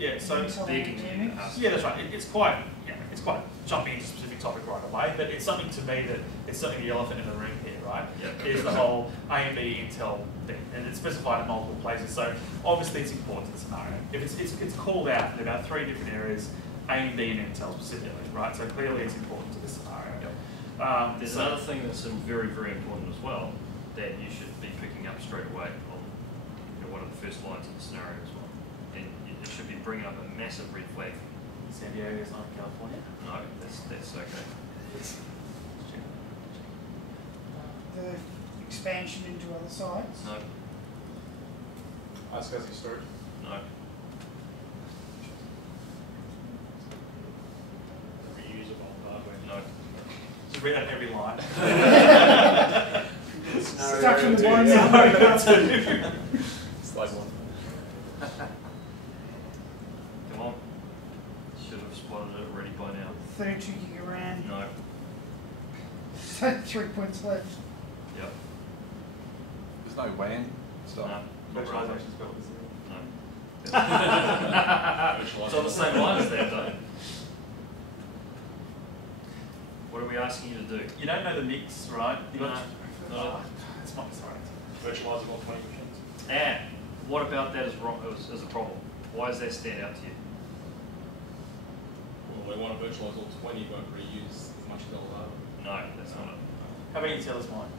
begging you to ask. Yeah, that's right. It's quite jumping into a specific topic right away, but it's something to me that it's something the elephant in the room here, right? Is the whole AMD Intel thing, and it's specified in multiple places. So obviously it's important to the scenario. If it's called out in about 3 different areas, AMD and Intel specifically, right? So clearly it's important to this scenario. There's another thing that's very, very important as well that you should be picking up straight away on one of the first lines of the scenario as well. And it should be bringing up a massive red flag. San Diego is not California? No, that's okay. The expansion into other sites? No. iSCSI storage? No. Reusable hardware? No. Just read out every line. Stuck in one Slide 1. Come on. Should have spotted it already by now. 32 gig of RAM. No. So 3 points left. Yep. There's no WAN stuff. No. Virtualization's built, isn't it? No. It's on the same line as that though. What are we asking you to do? You don't know the mix, right? No. It's not sorry. Virtualizable 20 machines. And what about that is wrong as a problem? Why does that stand out to you? Well, we want to virtualize all 20, but reuse as much as all that. No, that's not it. How about you tell us mine?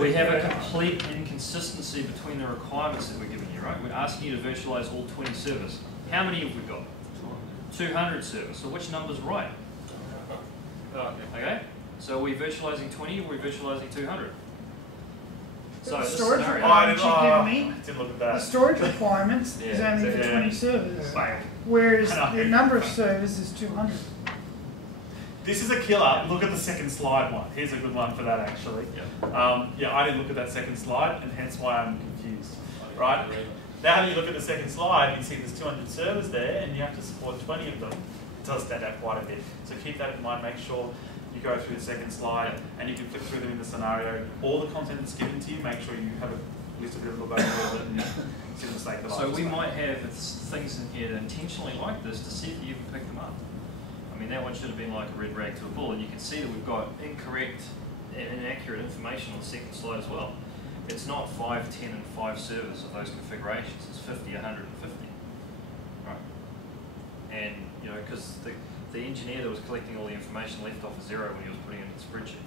We have a complete inconsistency between the requirements that we're giving you, right? We're asking you to virtualize all 20 servers. How many have we got? 200 servers. So which number's right? Okay? So are we virtualizing 20 or are we virtualizing 200? So The this storage scenario- requirements you've given me, Didn't look at the that. storage requirements is Yeah. only for Yeah. 20 servers, Bang. whereas I know. the number of servers is 200. This is a killer. Look at the second slide one. Here's a good one for that actually. I didn't look at that second slide, and hence why I'm confused. Right? Now you look at the second slide, you see there's 200 servers there, and you have to support 20 of them. It does stand out quite a bit. So keep that in mind. Make sure you go through the second slide, and you can flip through them in the scenario. All the content that's given to you, make sure you have a list of everything about it, and see the mistake that I So just we made. might have things in here that intentionally like this to see if you even pick them up. I mean, that one should have been like a red rag to a bull, and you can see that we've got incorrect and inaccurate information on the second slide as well. It's not 5, 10, and 5 servers of those configurations. It's 50, 150. Right? And, because the engineer that was collecting all the information left off a 0 when he was putting it in the spreadsheet.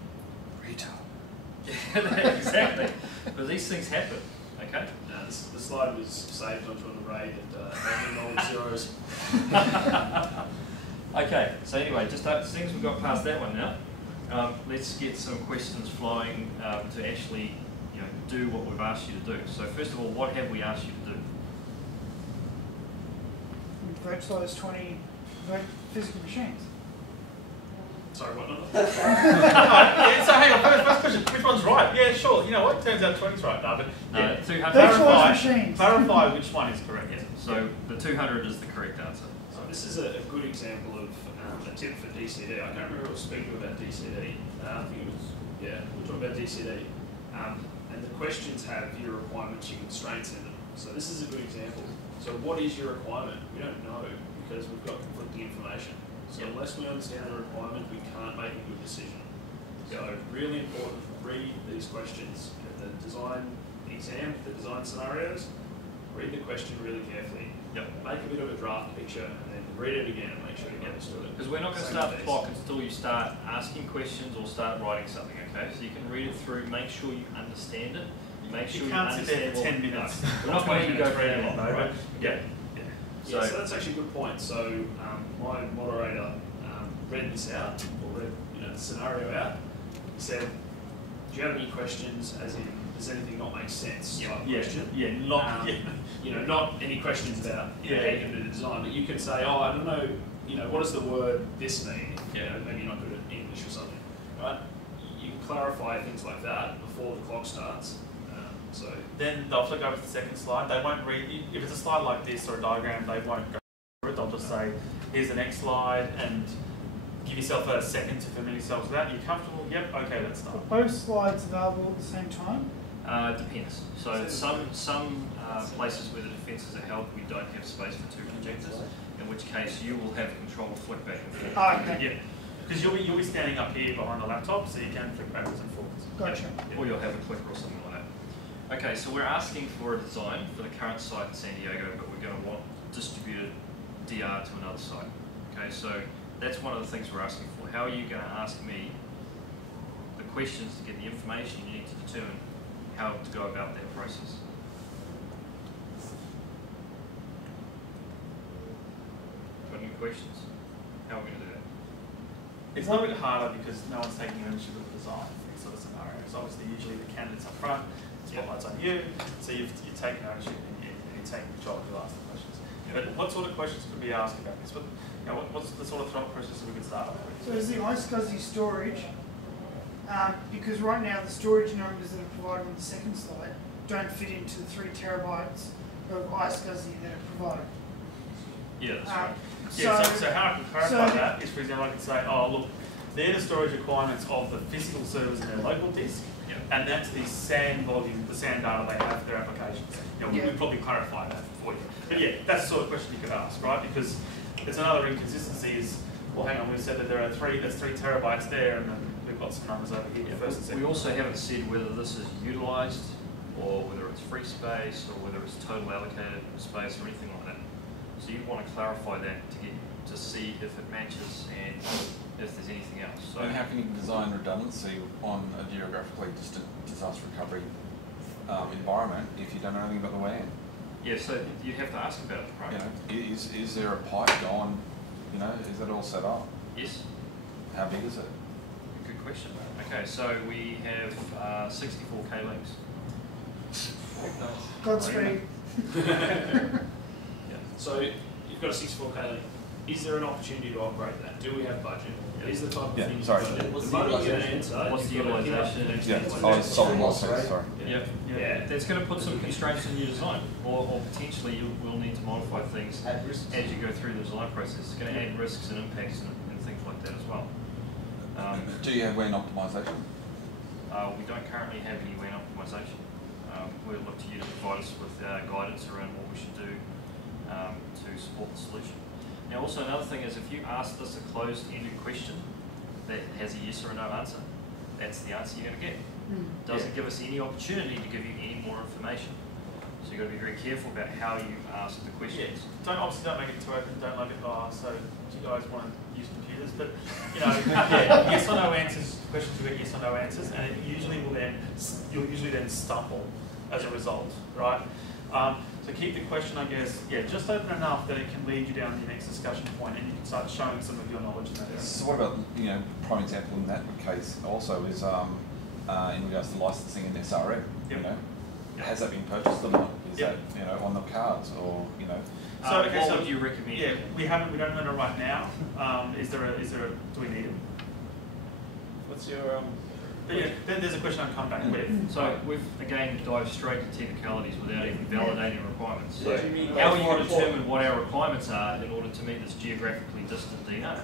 Retail. Yeah, exactly. But these things happen. Okay, the slide was saved onto an array and all the zeros. Okay, so anyway, just since we've got past that one now, let's get some questions flowing to actually, do what we've asked you to do. So first of all, what have we asked you to do? Virtualize 20 physical machines. Sorry, what? Yeah, so hang on, first question, which one's right? Yeah, sure, you know what, turns out 20's right now, but No, 200. Clarify which one is correct. Yeah, so the 200 is the correct answer. So this is a good example of a tip for DCD. I can't remember who was speaking about DCD. I think it was, yeah, we're talking about DCD. And the questions have your requirements, your constraints in them. So this is a good example. So what is your requirement? We don't know because we've got conflicting information. So unless we understand the requirement, we can't make a good decision. So really important, read these questions. The design exam, the design scenarios, read the question really carefully. Make a bit of a draft picture and then read it again and make sure you understood it. Because we're not going to start the clock until you start asking questions or start writing something, okay? So you can read it through, make sure you understand it. Make sure you can't sit there understand for 10 minutes. We're not going to go for any long, right? So that's actually a good point. So my moderator read this out, or read the scenario out. He said, "Do you have any questions? As in, does anything not make sense?" Question. Not any questions about how you can do the design, but you can say, "Oh, I don't know. What does the word this mean? Maybe you're not good at English or something, right?" You can clarify things like that before the clock starts. So then they'll flick over to the second slide. They won't read, if it's a slide like this or a diagram, they won't go through it. They'll just say, here's the next slide, and give yourself a second to familiar yourself with that. You're comfortable? Yep, okay, let's start. Are both slides available at the same time? Depends. So some places where the defences are held, we don't have space for two projectors, in which case you will have control to flick back and forth. Oh, okay. Yeah, because you'll be standing up here behind the laptop, so you can flick backwards and forwards. Gotcha. Or you'll have a clicker or something like that. Okay, so we're asking for a design for the current site in San Diego, but we're going to want distributed DR to another site. Okay, so that's one of the things we're asking for. How are you going to ask me the questions to get the information you need to determine how to go about that process? Got any questions? How are we going to do that? It's a little bit harder because no one's taking ownership of the design for these sort of scenarios. Obviously, usually the candidate's up front, spotlight's on you, so you're taking ownership and you're taking control to ask the questions. But what sort of questions could we ask about this? What's the sort of thought process that we could start with? So is the iSCSI storage, because right now the storage numbers that are provided on the second slide don't fit into the 3 terabytes of iSCSI that are provided. Yeah, that's right. So how I can clarify that is, for example, I can say, oh look, they're the storage requirements of the physical servers in their local disk, and that's the SAN volume, the SAN data they have for their applications. We'd probably clarify that for you. But yeah, that's the sort of question you could ask, right? Because it's another inconsistency is, well, hang on, we said that there's 3 terabytes there, and then we've got some numbers over here. First and second. We also haven't said whether this is utilised, or whether it's free space, or whether it's total allocated space, or anything like that. So you want to clarify that to see if it matches and if there's anything else. So and how can you design redundancy on a geographically distant disaster recovery environment if you don't know anything about the WAN? Yeah, so you'd have to ask about it, right? Is there a pipe gone? Is that all set up? Yes. How big is it? Good question. Okay, so we have 64K links. Godspeed. So you've got a 64K link. Is there an opportunity to upgrade that? Do we have budget? Is the type of thing sorry. the money you're going to answer? What's the utilisation? Sorry. Yeah, that's going to put some constraints in your design, or potentially you will need to modify things as you go through the design process. It's going to add risks and impacts and things like that as well. Do you have WAN optimization? We don't currently have any WAN optimization. We'll look to you to provide us with guidance around what we should do to support the solution. Now also another thing is if you ask this a closed-ended question that has a yes or a no answer, that's the answer you're going to get. Doesn't give us any opportunity to give you any more information. So you've got to be very careful about how you ask the questions. Obviously don't make it too open, don't make it, so do you guys want to use computers? But, yes or no answers, questions will get yes or no answers, and it usually will then, you'll usually then stumble as a result, right? So keep the question, I guess, just open enough that it can lead you down to your next discussion point, and you can start showing some of your knowledge in that area. So what about, prime example in that case also is in regards to licensing and SRM, has that been purchased or not? Is that, on the cards or, So, what would you recommend? Yeah, we don't own it right now. Do we need it? What's your But yeah, then there's a question I'll come back with. So we've again dived straight to technicalities without even validating requirements. So do you mean how are you by going to determine what our requirements are in order to meet this geographically distant DNA?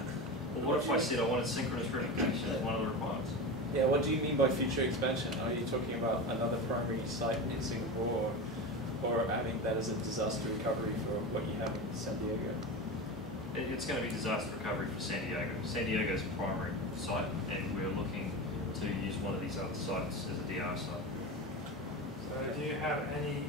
Or what if I said I wanted synchronous replication as one of the requirements? Yeah, what do you mean by future expansion? Are you talking about another primary site in Singapore, or having that as a disaster recovery for what you have in San Diego? It's going to be disaster recovery for San Diego. San Diego's a primary site, and we're looking to use one of these other sites as a DR site. So do you have any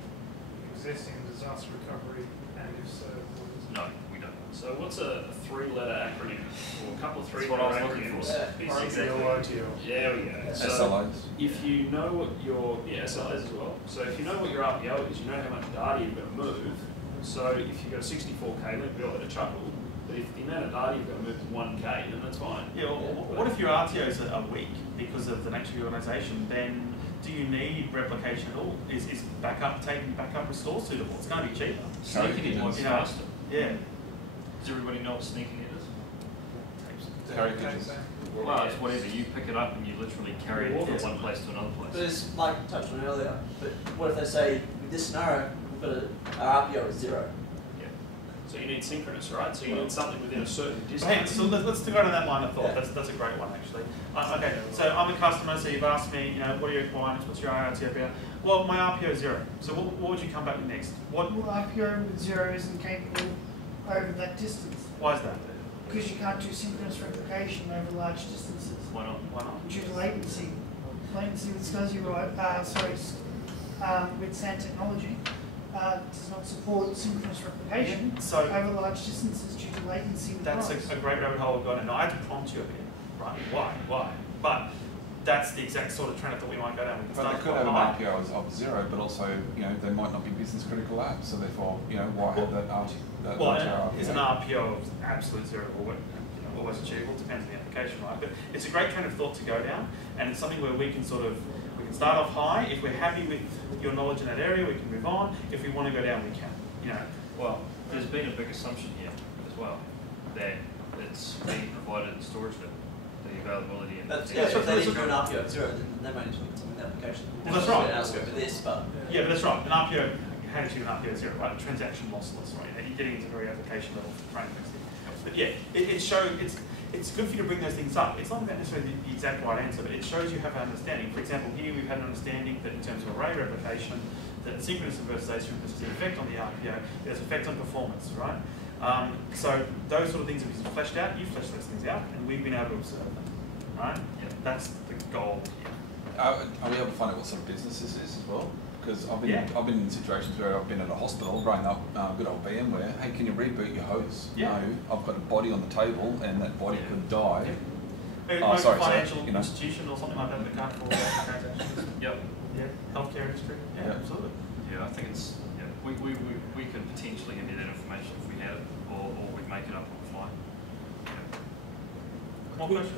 existing disaster recovery, and if so, what is it? No, we don't. So what's a three-letter acronym, or a couple of That's three-letter what I was looking acronyms? for. Exactly. Yeah, we go. So SLAs. if you know what your SLAs as well. So if you know what your RPO is, you know how much data you've got to move. So if you've got a 64K link, we'll let it chuckle. But if the amount of data you've got to move is 1K, then that's fine. Yeah, well, what if your RTOs are weak because of the nature of your organisation? Then do you need replication at all? Is taking backup restore suitable? It's going to be cheaper. Sneaking it might be faster. Yeah. Does everybody know what sneaking it is? Carry pigeons. Well, it's whatever. You pick it up and you literally carry it from one place to another But place. as Mike touched on earlier, but what if they say, with this scenario, we've got our RPO is 0? So you need synchronous, right? So you need something within a certain distance. Hey, so let's go to that line of thought. That's a great one, actually. Okay, so I'm a customer, so you've asked me, what are your requirements, what's your RTO? Well, my RPO is 0. So what would you come back with next? Well, RPO with 0 isn't capable over that distance. Why is that? Because you can't do synchronous replication over large distances. Why not? Why not? Due to latency. Latency with SCSI, with SAN technology, does not support synchronous replication So over large distances due to latency with that's noise. a great rabbit hole we've gone in. I had to prompt you a bit, right? Why? But that's the exact sort of trend that we might go down. We can But start they could have quite an high. RPO of 0, but also, they might not be business critical apps, so therefore, why have that Well, large RPO? is an RPO of absolute 0 or always achievable? Depends on the application, right? But it's a great train of thought to go down, and it's something where we can start off high. If we're happy with your knowledge in that area, we can move on. If we want to go down, we can. Well, there's been a big assumption here as well that it's being provided in storage level, the availability and If they need to do an RPO at 0, then they might need to look at something in the application. Well, that's right. Ask over this, but Yeah, but that's right. An RPO, how to achieve an RPO 0, right? Transaction lossless, right? You're getting into very application level frameworks. But yeah, it's good for you to bring those things up. It's not about necessarily the exact right answer, but it shows you have an understanding. For example, here we've had an understanding that in terms of array replication, that synchronous inverse asynchronous has an effect on the RPO, it has an effect on performance, right? So those sort of things have been fleshed out, you flesh those things out, and we've been able to observe them, right? Yep. That's the goal here. Are we able to find out what sort of business this is as well? Because I've been in situations where I've been at a hospital, running up good old VMware. Hey, can you reboot your host? Yeah. No, I've got a body on the table, and that body could die. Maybe Oh, a sorry, financial sorry, institution or something like that that can't afford transactions. Yep. Yeah, healthcare industry. Yeah, absolutely. Yeah, I think it's, we could potentially give you that information if we had it, or we'd make it up on the fly.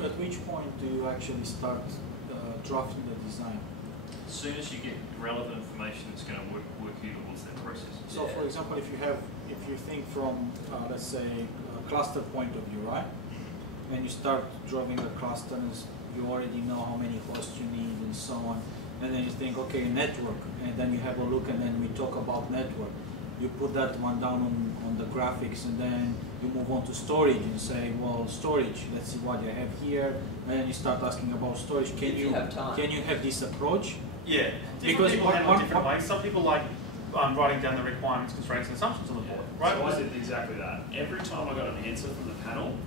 At which point do you actually start drafting the design? As soon as you get relevant information, it's going to work you towards that process. So, for example, if you think from, let's say, a cluster point of view, right? And you start drawing the clusters, you already know how many hosts you need and so on. And then you think, okay, network, and then you have a look, and then we talk about network. You put that one down on the graphics, and then you move on to storage and say, well, storage, let's see what you have here. And then you start asking about storage. Can you have this approach? Yeah, because people handle it different ways. Some people like writing down the requirements, constraints, and assumptions on the board, right? So I did exactly that. Every time I got an answer from the panel,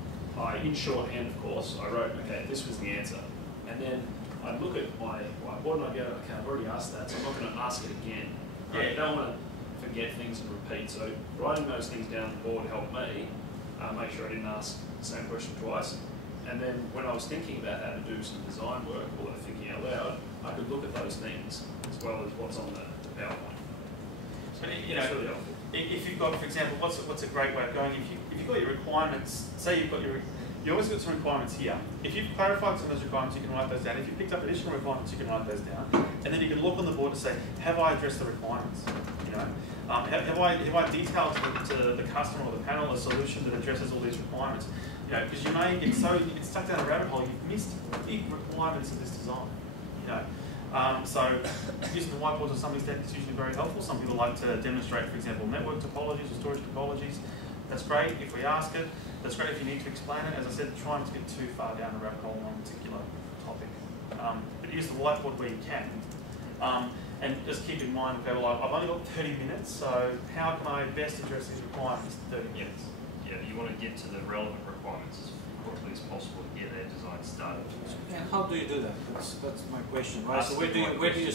in shorthand, of course, I wrote, okay, this was the answer. And then I look at my whiteboard and I go, okay, I've already asked that, so I'm not going to ask it again. Right? I don't want to forget things and repeat. So writing those things down on the board helped me make sure I didn't ask the same question twice. And then when I was thinking about how to do some design work or thinking out loud, I could look at those things as well as what's on the PowerPoint. But you know, It's really helpful. if you've got, for example, what's a great way of going? If you've got your requirements, say you've got you always got some requirements here. If you've clarified some of those requirements, you can write those down. If you picked up additional requirements, you can write those down, and then you can look on the board to say, have I addressed the requirements? You know, have I detailed to the customer or the panel a solution that addresses all these requirements? You know, because you may get stuck down a rabbit hole. You've missed big requirements of this design. You know. So using the whiteboard to some extent is usually very helpful. Some people like to demonstrate, for example, network topologies or storage topologies. That's great if we ask it. That's great if you need to explain it. As I said, try not to get too far down the rabbit hole on a particular topic. But use the whiteboard where you can. And just keep in mind, okay, well, I've only got 30 minutes, so how can I best address these requirements in 30 minutes? Yeah, you want to get to the relevant requirements as quickly as possible to get that design started. And how do you do that? That's my question, right? So where do you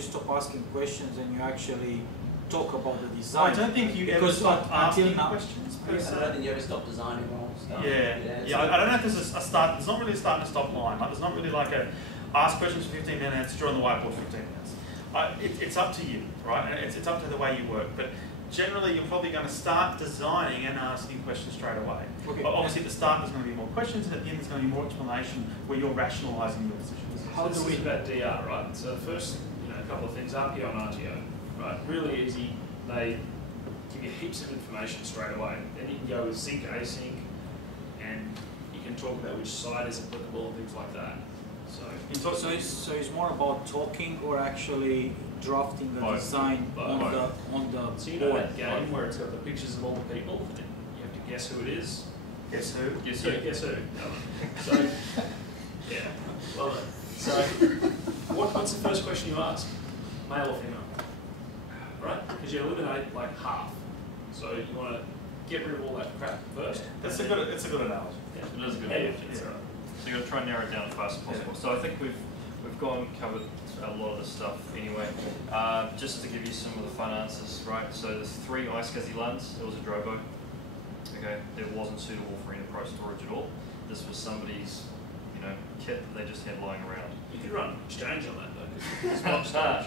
stop asking questions and you actually talk about the design? I don't think you ever stop asking questions. I don't think you ever stop designing stuff. Yeah. I don't know if there's a start. There's not really a start and a stop line. Like, there's not really like a ask questions for 15 minutes, draw on the whiteboard for 15 minutes. It's up to you, right? And it's up to the way you work. But generally, you're probably going to start designing and asking questions straight away. Okay. Obviously, at the start, there's going to be more questions, and at the end, there's going to be more explanation where you're rationalising your decisions. How do we about DR, right? So first, a couple of things, RPO and RTO, right? Really easy. They give you heaps of information straight away. Then you can go with sync, async, and you can talk about which side is applicable and things like that. So it's more about talking or actually drafting the design on the so you board. know that game where it's got the pictures of all the people, and you have to guess who it is. Guess who? Guess who? Guess who? So yeah, well done. So what's the first question you ask? Male or female? Right? Because you eliminate like half. So you want to get rid of all that crap first. It's a good analogy. Yeah, it is a good analogy. So you've got to try and narrow it down as fast as possible. So I think we've covered a lot of the stuff anyway. Just to give you some of the fun answers, right? So there's 3 iSCSI LUNs. It was a Drobo. Okay, it wasn't suitable for enterprise storage at all. This was somebody's, kit that they just had lying around. You could run Exchange on that though. It's not storage.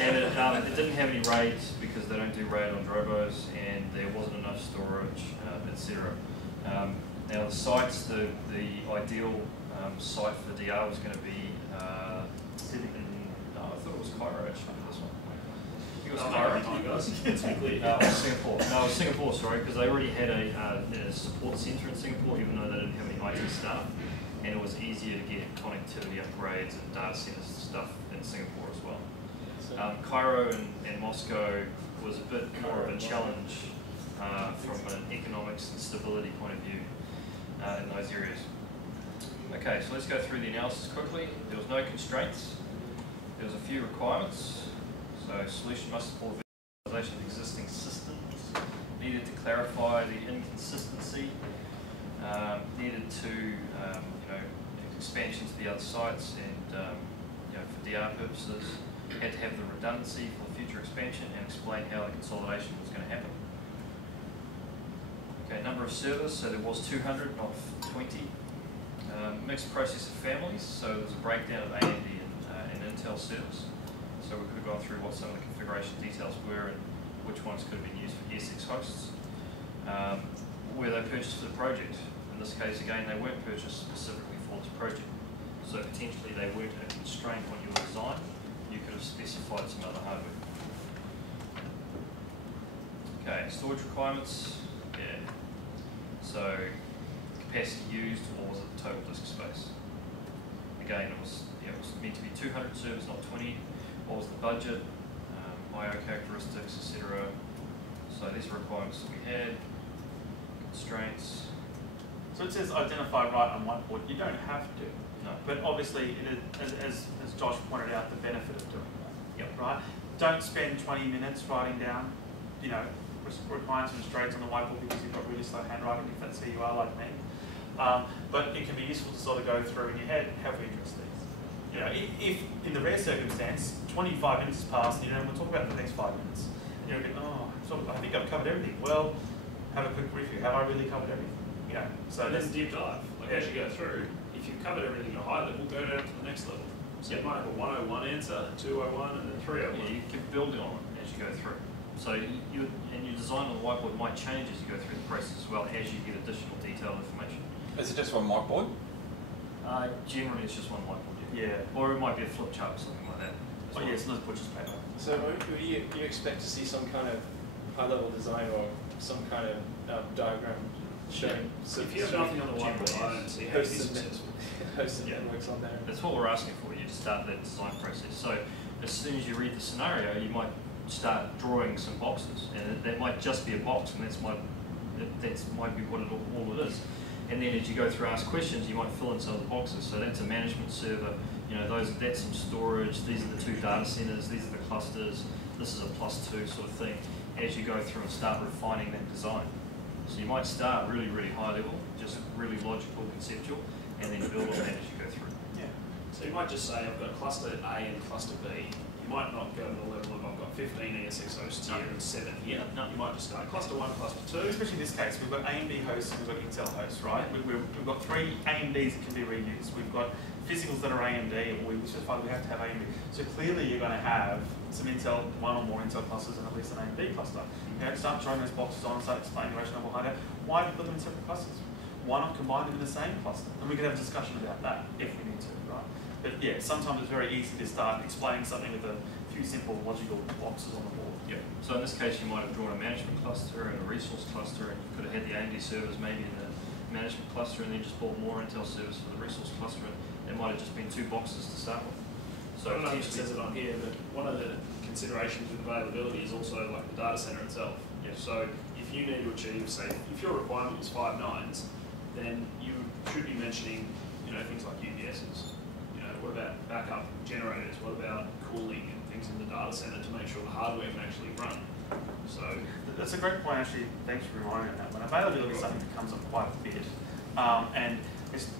And it didn't have any RAIDs because they don't do RAID on Drobos, and there wasn't enough storage, etc. Now the sites, the ideal site for DR was going to be I thought it was Cairo actually for this one. I think it was Cairo. Singapore. No, it was Singapore, sorry, because they already had a support centre in Singapore, even though they didn't have any IT staff, and it was easier to get connectivity upgrades and data centres and stuff in Singapore as well. Cairo and Moscow was a bit more of a challenge from an economics and stability point of view in those areas. Okay, so let's go through the analysis quickly. There was no constraints. There was a few requirements. So solution must support visualization of existing systems. Needed to clarify the inconsistency. Needed to, expansion to the other sites and, for DR purposes. Had to have the redundancy for future expansion and explain how the consolidation was going to happen. Okay, number of servers, so there was 200, not 20. Mixed processor families, so there was a breakdown of AMD and Intel servers. So we could have gone through what some of the configuration details were and which ones could have been used for ESX hosts. Were they purchased for the project? In this case, again, they weren't purchased specifically for this project. So potentially they weren't a constraint on your design. You could have specified some other hardware. Okay, storage requirements. Yeah. So capacity used, or was it total disk space? Again, it was meant to be 200 servers, not 20. What was the budget? I/O characteristics, etc. So these are requirements that we had. Constraints. So it says identify right on whiteboard. You don't have to. No. But obviously, as Josh pointed out, the benefit of doing that. Yep. Right. Don't spend 20 minutes writing down, requirements and constraints on the whiteboard because you've got really slow handwriting. If that's who you are, like me. But it can be useful to sort of go through in your head, have we addressed these? If in the rare circumstance, 25 minutes has passed, and we'll talk about the next 5 minutes. And you're going, I think I've covered everything. Well, have a quick review. Have I really covered everything? So then deep dive. As you go through, if you've covered everything at a high level, go down to the next level. So you might have a 101 answer, a 201, and then 301. Yeah, you keep building on it as you go through. So your design on the whiteboard might change as you go through the process as well, as you get additional detailed information. Is it just one whiteboard? Generally, it's just one whiteboard. Yeah. Or it might be a flip chart or something like that. Oh yeah, it's not a butcher's paper. So you expect to see some kind of high-level design or some kind of diagram showing. So if you have nothing on the whiteboard, I don't see how you successful. Hosts and networks on there. That's what we're asking for you to start that design process. So as soon as you read the scenario, you might start drawing some boxes, and that might just be a box, and that might be what all it is. And then as you go through ask questions, you might fill in some of the boxes. So that's a management server. You know, that's some storage. These are the 2 data centers. These are the clusters. This is a +2 sort of thing. As you go through and start refining that design. So you might start really, really high level, just really logical, conceptual, and then build on that as you go through. Yeah. So you might just say, I've got cluster A and cluster B. You might not go to the level of, I've got 15 ESX hosts here and 7 here. No. You might just start cluster 1, cluster 2. Especially in this case, we've got AMD hosts and we've got Intel hosts, right? We've got 3 AMDs that can be reused. We've got physicals that are AMD, and we specified we have to have AMD. So clearly you're going to have some Intel, 1 or more Intel clusters and at least an AMD cluster. You know, start throwing those boxes on and start explaining the rationale behind it. Why have you put them in separate clusters? Why not combine them in the same cluster? And we could have a discussion about that if we need to, right? But yeah, sometimes it's very easy to start explaining something with a few simple logical boxes on the board. Yeah. So in this case, you might have drawn a management cluster and a resource cluster, and you could have had the AMD servers maybe in the management cluster, and then just bought more Intel servers for the resource cluster. And it might have just been 2 boxes to start with. So I don't know if it says it on here, but one of the considerations with availability is also like the data center itself. Yeah. So if you need to achieve, say, if your requirement was 5 nines, then you should be mentioning, you know, things like UPSs. You know, what about backup generators? What about cooling and things in the data center to make sure the hardware can actually run? So that's a great point, actually. Thanks for reminding me of that one. Availability is something that comes up quite a bit, and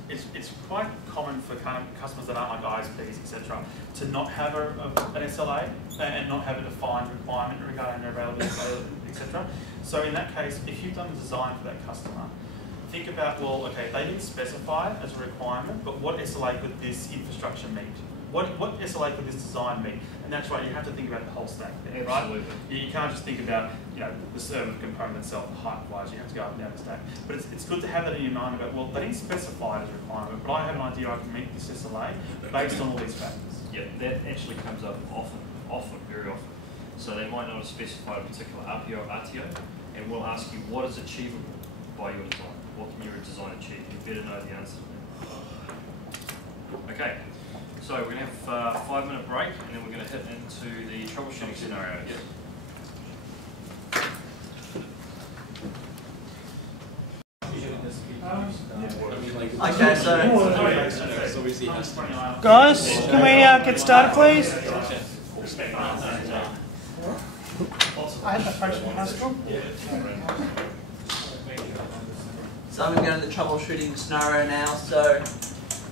it's quite common for kind of customers that aren't like ISPs, etc., to not have an SLA and not have a defined requirement regarding their availability, etc. So in that case, if you've done the design for that customer, think about, well, okay, they didn't specify it as a requirement, but what SLA could this infrastructure meet? What SLA could this design meet? And that's right, you have to think about the whole stack there, right? Absolutely. You can't just think about, you know, the server component itself, height-wise, you have to go up and down the stack. But it's good to have that in your mind about, well, they didn't specify it as a requirement, but I have an idea I can meet this SLA based on all these factors. Yeah, that actually comes up often, very often. So they might not have specified a particular RPO or RTO, and we'll ask you what is achievable by your design. What can your design achieve? You better know the answer to that. Okay, so we're going to have a 5-minute break, and then we're going to hit into the troubleshooting scenarios. Yeah. Okay, guys, can we get started, please? I have a functional hospital. So I'm going to go into the troubleshooting scenario now. So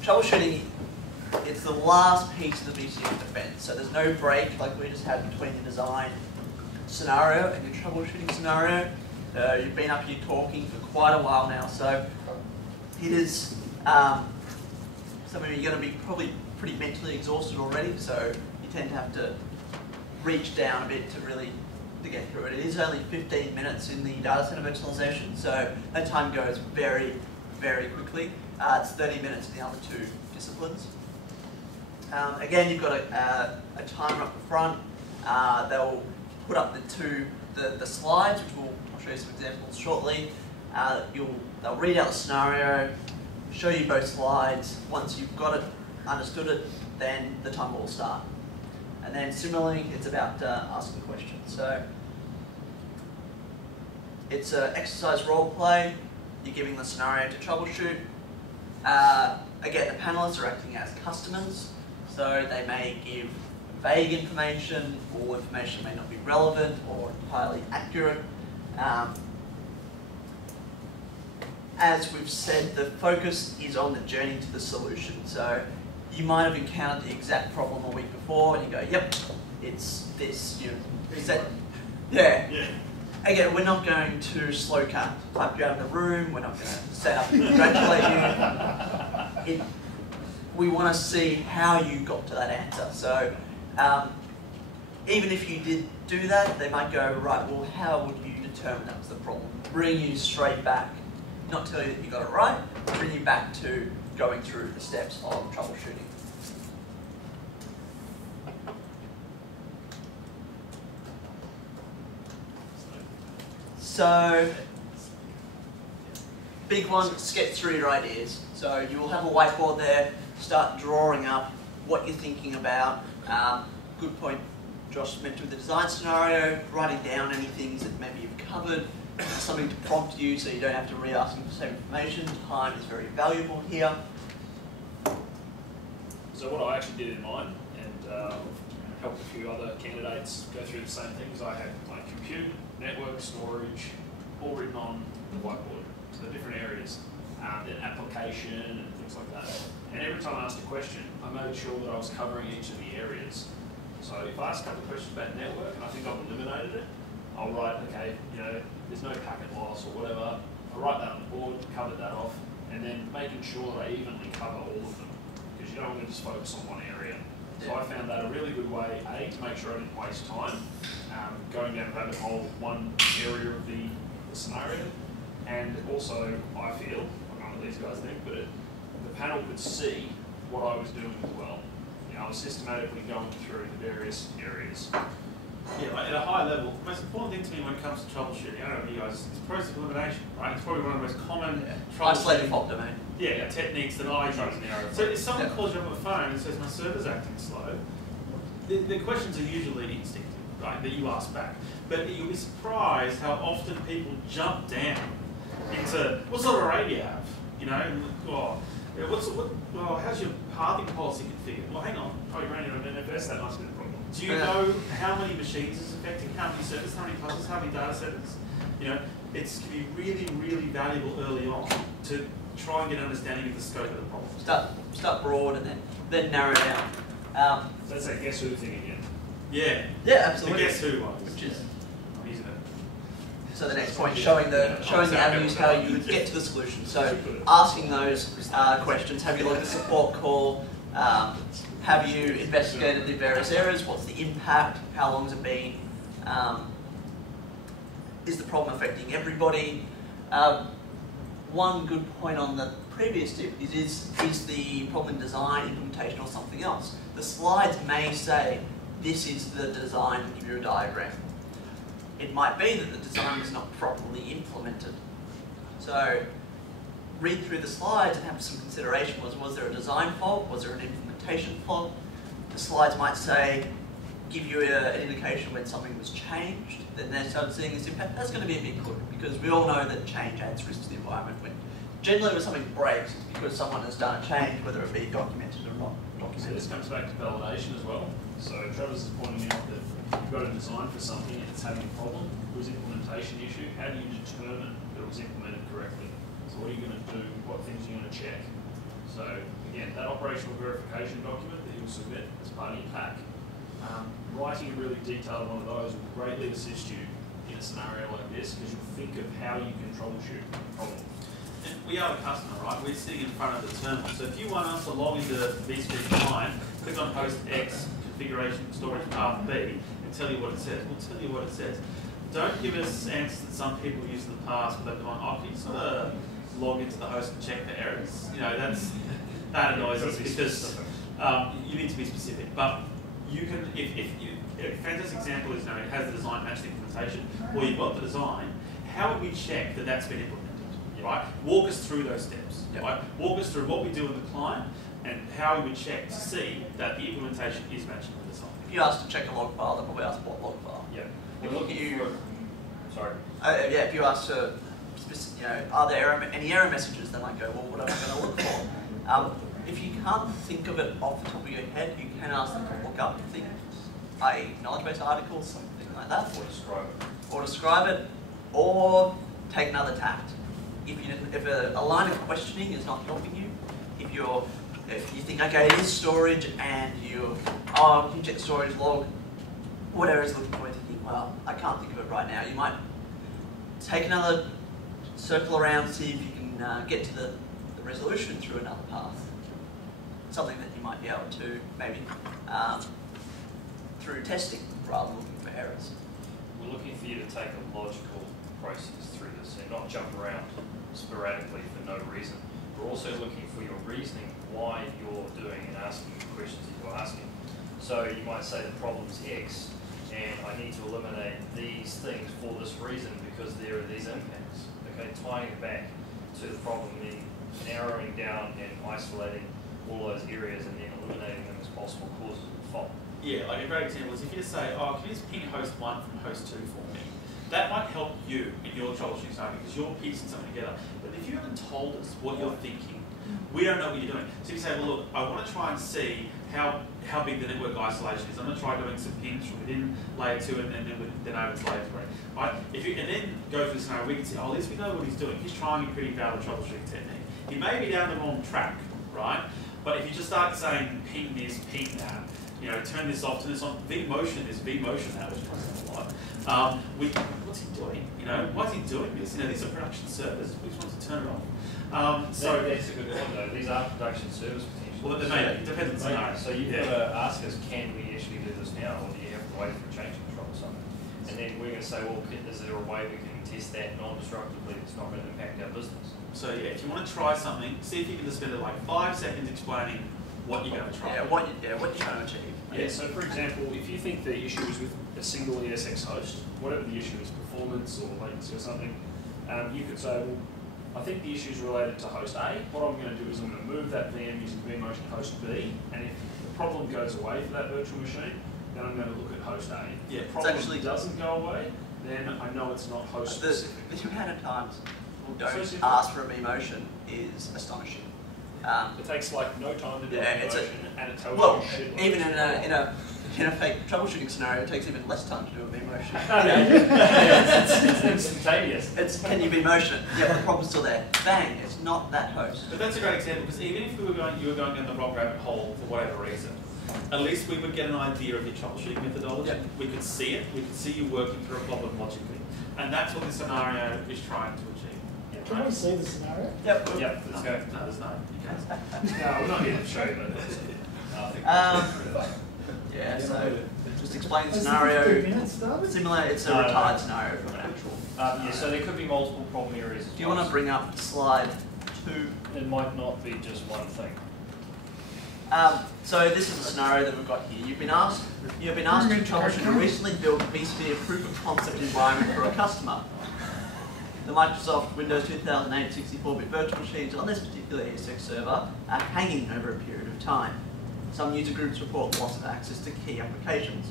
troubleshooting, it's the last piece of the VCDX defense. So there's no break like we just had between your design scenario and your troubleshooting scenario. You've been up here talking for quite a while now. So it is, some of you are going to be probably pretty mentally exhausted already. So you tend to have to reach down a bit to really to get through it. It is only 15 minutes in the data center virtualization, so that time goes very, very quickly. It's 30 minutes in the other 2 disciplines. Again, you've got a timer up the front. They'll put up the slides, which I'll show you some examples shortly. They'll read out the scenario, show you both slides. Once you've got it, understood it, then the timer will start. And then similarly, it's about asking questions. So it's an exercise role play. You're giving the scenario to troubleshoot. Again, the panelists are acting as customers. So they may give vague information, or information may not be relevant or entirely accurate. As we've said, the focus is on the journey to the solution. So you might have encountered the exact problem a week before, and you go, "Yep, it's this." Yeah. Again, we're not going to slow cut, type you out of the room. We're not going to set up and congratulate you. we want to see how you got to that answer. So even if you did do that, they might go, right, well, how would you determine that was the problem? Bring you straight back, not tell you that you got it right, bring you back to going through the steps of troubleshooting. So, big one, sketch through your ideas. So you will have a whiteboard there, start drawing up what you're thinking about. Good point Josh mentioned with the design scenario, writing down any things that maybe you've covered, something to prompt you so you don't have to re-ask them for the same information. Time is very valuable here. So what I actually did in mine, and helped a few other candidates go through the same things, I had like compute, network, storage, all written on the whiteboard. So the different areas, then application and things like that. And every time I asked a question, I made sure that I was covering each of the areas. So if I ask a couple of questions about network and I think I've eliminated it, I'll write, okay, you know, there's no packet loss or whatever. I'll write that on the board, cover that off, and then making sure that I evenly cover all of them, because you don't want to just focus on one area. So I found that a really good way, A, to make sure I didn't waste time going down a rabbit hole one area of the scenario, and also I feel, I don't know what these guys think, but the panel could see what I was doing as well. You know, I was systematically going through the various areas. Yeah, like at a high level, the most important thing to me when it comes to troubleshooting, I don't know about you guys, is process elimination, right? It's probably one of the most common isolated fault domain. Yeah, techniques that I use. So if someone calls you up on the phone and says, my server's acting slow, the questions are usually instinctive, right, that you ask back. But you'll be surprised how often people jump down into, what sort of array do you have? You know, well, how's your pathing policy configured? Well, hang on, oh, you're running on an NFS, that must be the problem. Do you know how many machines it's affecting, how many servers, how many clusters, how many data centers? You know, it can be really, really valuable early on to try and get an understanding of the scope of the problem. Start broad and then narrow down. So that's that guess who thing again. Yeah. Yeah, absolutely. The guess who one. Which is. I'm using it. So the next point, showing the avenues how you would get to the solution. So asking those questions. Have you looked at the support call? Have you investigated the various areas? What's the impact? How long has it been? Is the problem affecting everybody? One good point on the previous tip is the problem design, implementation, or something else? The slides may say, this is the design, and give you a diagram. It might be that the design is not properly implemented. So read through the slides and have some consideration. Was there a design fault? Was there an implementation fault? The slides might say, give you an indication when something was changed, then they start seeing this impact. That's going to be a big good, because we all know that change adds risk to the environment. Generally when something breaks, it's because someone has done a change, whether it be documented or not documented. So this comes back to validation as well. So Travis is pointing out that you've got a design for something and it's having a problem. It was an implementation issue. How do you determine that it was implemented correctly? So what are you going to do? What things are you going to check? So again, that operational verification document that you'll submit as part of your pack, writing a really detailed one of those will greatly assist you in a scenario like this, because you'll think of how you can troubleshoot the problem. And we are the customer, right? We're sitting in front of the terminal. So if you want us to log into VCDX client, click on host X, configuration storage path B, and tell you what it says. We'll tell you what it says. Don't give us answers that some people use in the past where they've gone, oh, can you sort of log into the host and check for errors? You know, that annoys us, because you need to be specific. But you can, a fantastic example is, you know, it has the design match the implementation, or you've got the design. How would we check that that's been implemented? Right? Walk us through those steps. Right? Walk us through what we do with the client and how we would check to see that the implementation is matching the design. If you ask to check a log file, they'll probably ask what log file. Yeah. If you ask to, you know, are there any error messages, they might go, well, what am I going to look for? If you can't think of it off the top of your head, you can ask them to look up things, i.e. knowledge base articles, something like that. Or describe it, or take another tact. If a line of questioning is not helping you, if you think, okay, it is storage, and you check the storage log, whatever is looking for, you think, well, I can't think of it right now. You might take another circle around, see if you can get to the resolution through another path. something that you might be able to maybe through testing rather than looking for errors. We're looking for you to take a logical process through this and not jump around sporadically for no reason. We're also looking for your reasoning why you're doing and asking the questions that you're asking. So you might say the problem's X, and I need to eliminate these things for this reason because there are these impacts. Okay, tying it back to the problem, then narrowing down and isolating all those areas and then eliminating them as possible causes of fault. Yeah, like a great example is if you just say, oh, can you just ping host 1 from host 2 for me? That might help you in your troubleshooting scenario because you're piecing something together. But if you haven't told us what you're thinking, we don't know what you're doing. So you say, well, look, I want to try and see how big the network isolation is. I'm going to try doing some pings from within layer 2 and then over to layer 3. Right? And then go through the scenario, we can say, oh, at least we know what he's doing. He's trying a pretty valid troubleshooting technique. He may be down the wrong track, right? But if you just start saying ping this, ping that, you know, turn this off, turn this on. VMotion is VMotion now, which comes a lot. What's he doing? You know, why is he doing this? You know, these are production servers. We just want to turn it off. So that's a good point though. These are production service potential. Well, it depends on the scenario. So you've got to ask us, can we actually do this now, or do you have to wait for a change control or something? And then we're going to say, well, is there a way we can test that non-destructively that's not going to impact our business? So yeah, if you want to try something, see if you can just spend like 5 seconds explaining what you're going to try. Yeah, what you're trying to achieve. Yeah, so for example, if you think the issue is with a single ESX host, whatever the issue is, performance or latency or something, you could say, well, I think the issue is related to host A. What I'm going to do is I'm going to move that VM using VMotion host B, and if the problem goes away for that virtual machine, then I'm going to look at host A. Yeah, if the problem doesn't go away, then I know it's not host specific. The amount of times people don't ask for a VMotion is astonishing. It takes like no time to do VMotion, and it tells well, you shit. Like even in a fake troubleshooting scenario, it takes even less time to do a VMotion. It's instantaneous. Can you VMotion it? Yeah, the problem's still there. Bang, it's not that host. But that's a great example because even if you were going down the wrong rabbit hole for whatever reason, at least we would get an idea of your troubleshooting methodology. Yep. We could see it. We could see you working through a problem logically, and that's what this scenario is trying to achieve. Can we see the scenario? Yep. Yep. Let's go. No, there's no. no, we're not here to show you that. Yeah, so just explain the scenario. Similar, it's a retired scenario from an actual. Yeah, so there could be multiple problem areas. Do you want to bring up slide 2? It might not be just one thing. So this is the scenario that we've got here. You've been asked to troubleshoot a recently built vSphere proof of concept environment for a customer. The Microsoft Windows 2008 64-bit virtual machines on this particular ESX server are hanging over a period of time. Some user groups report loss of access to key applications.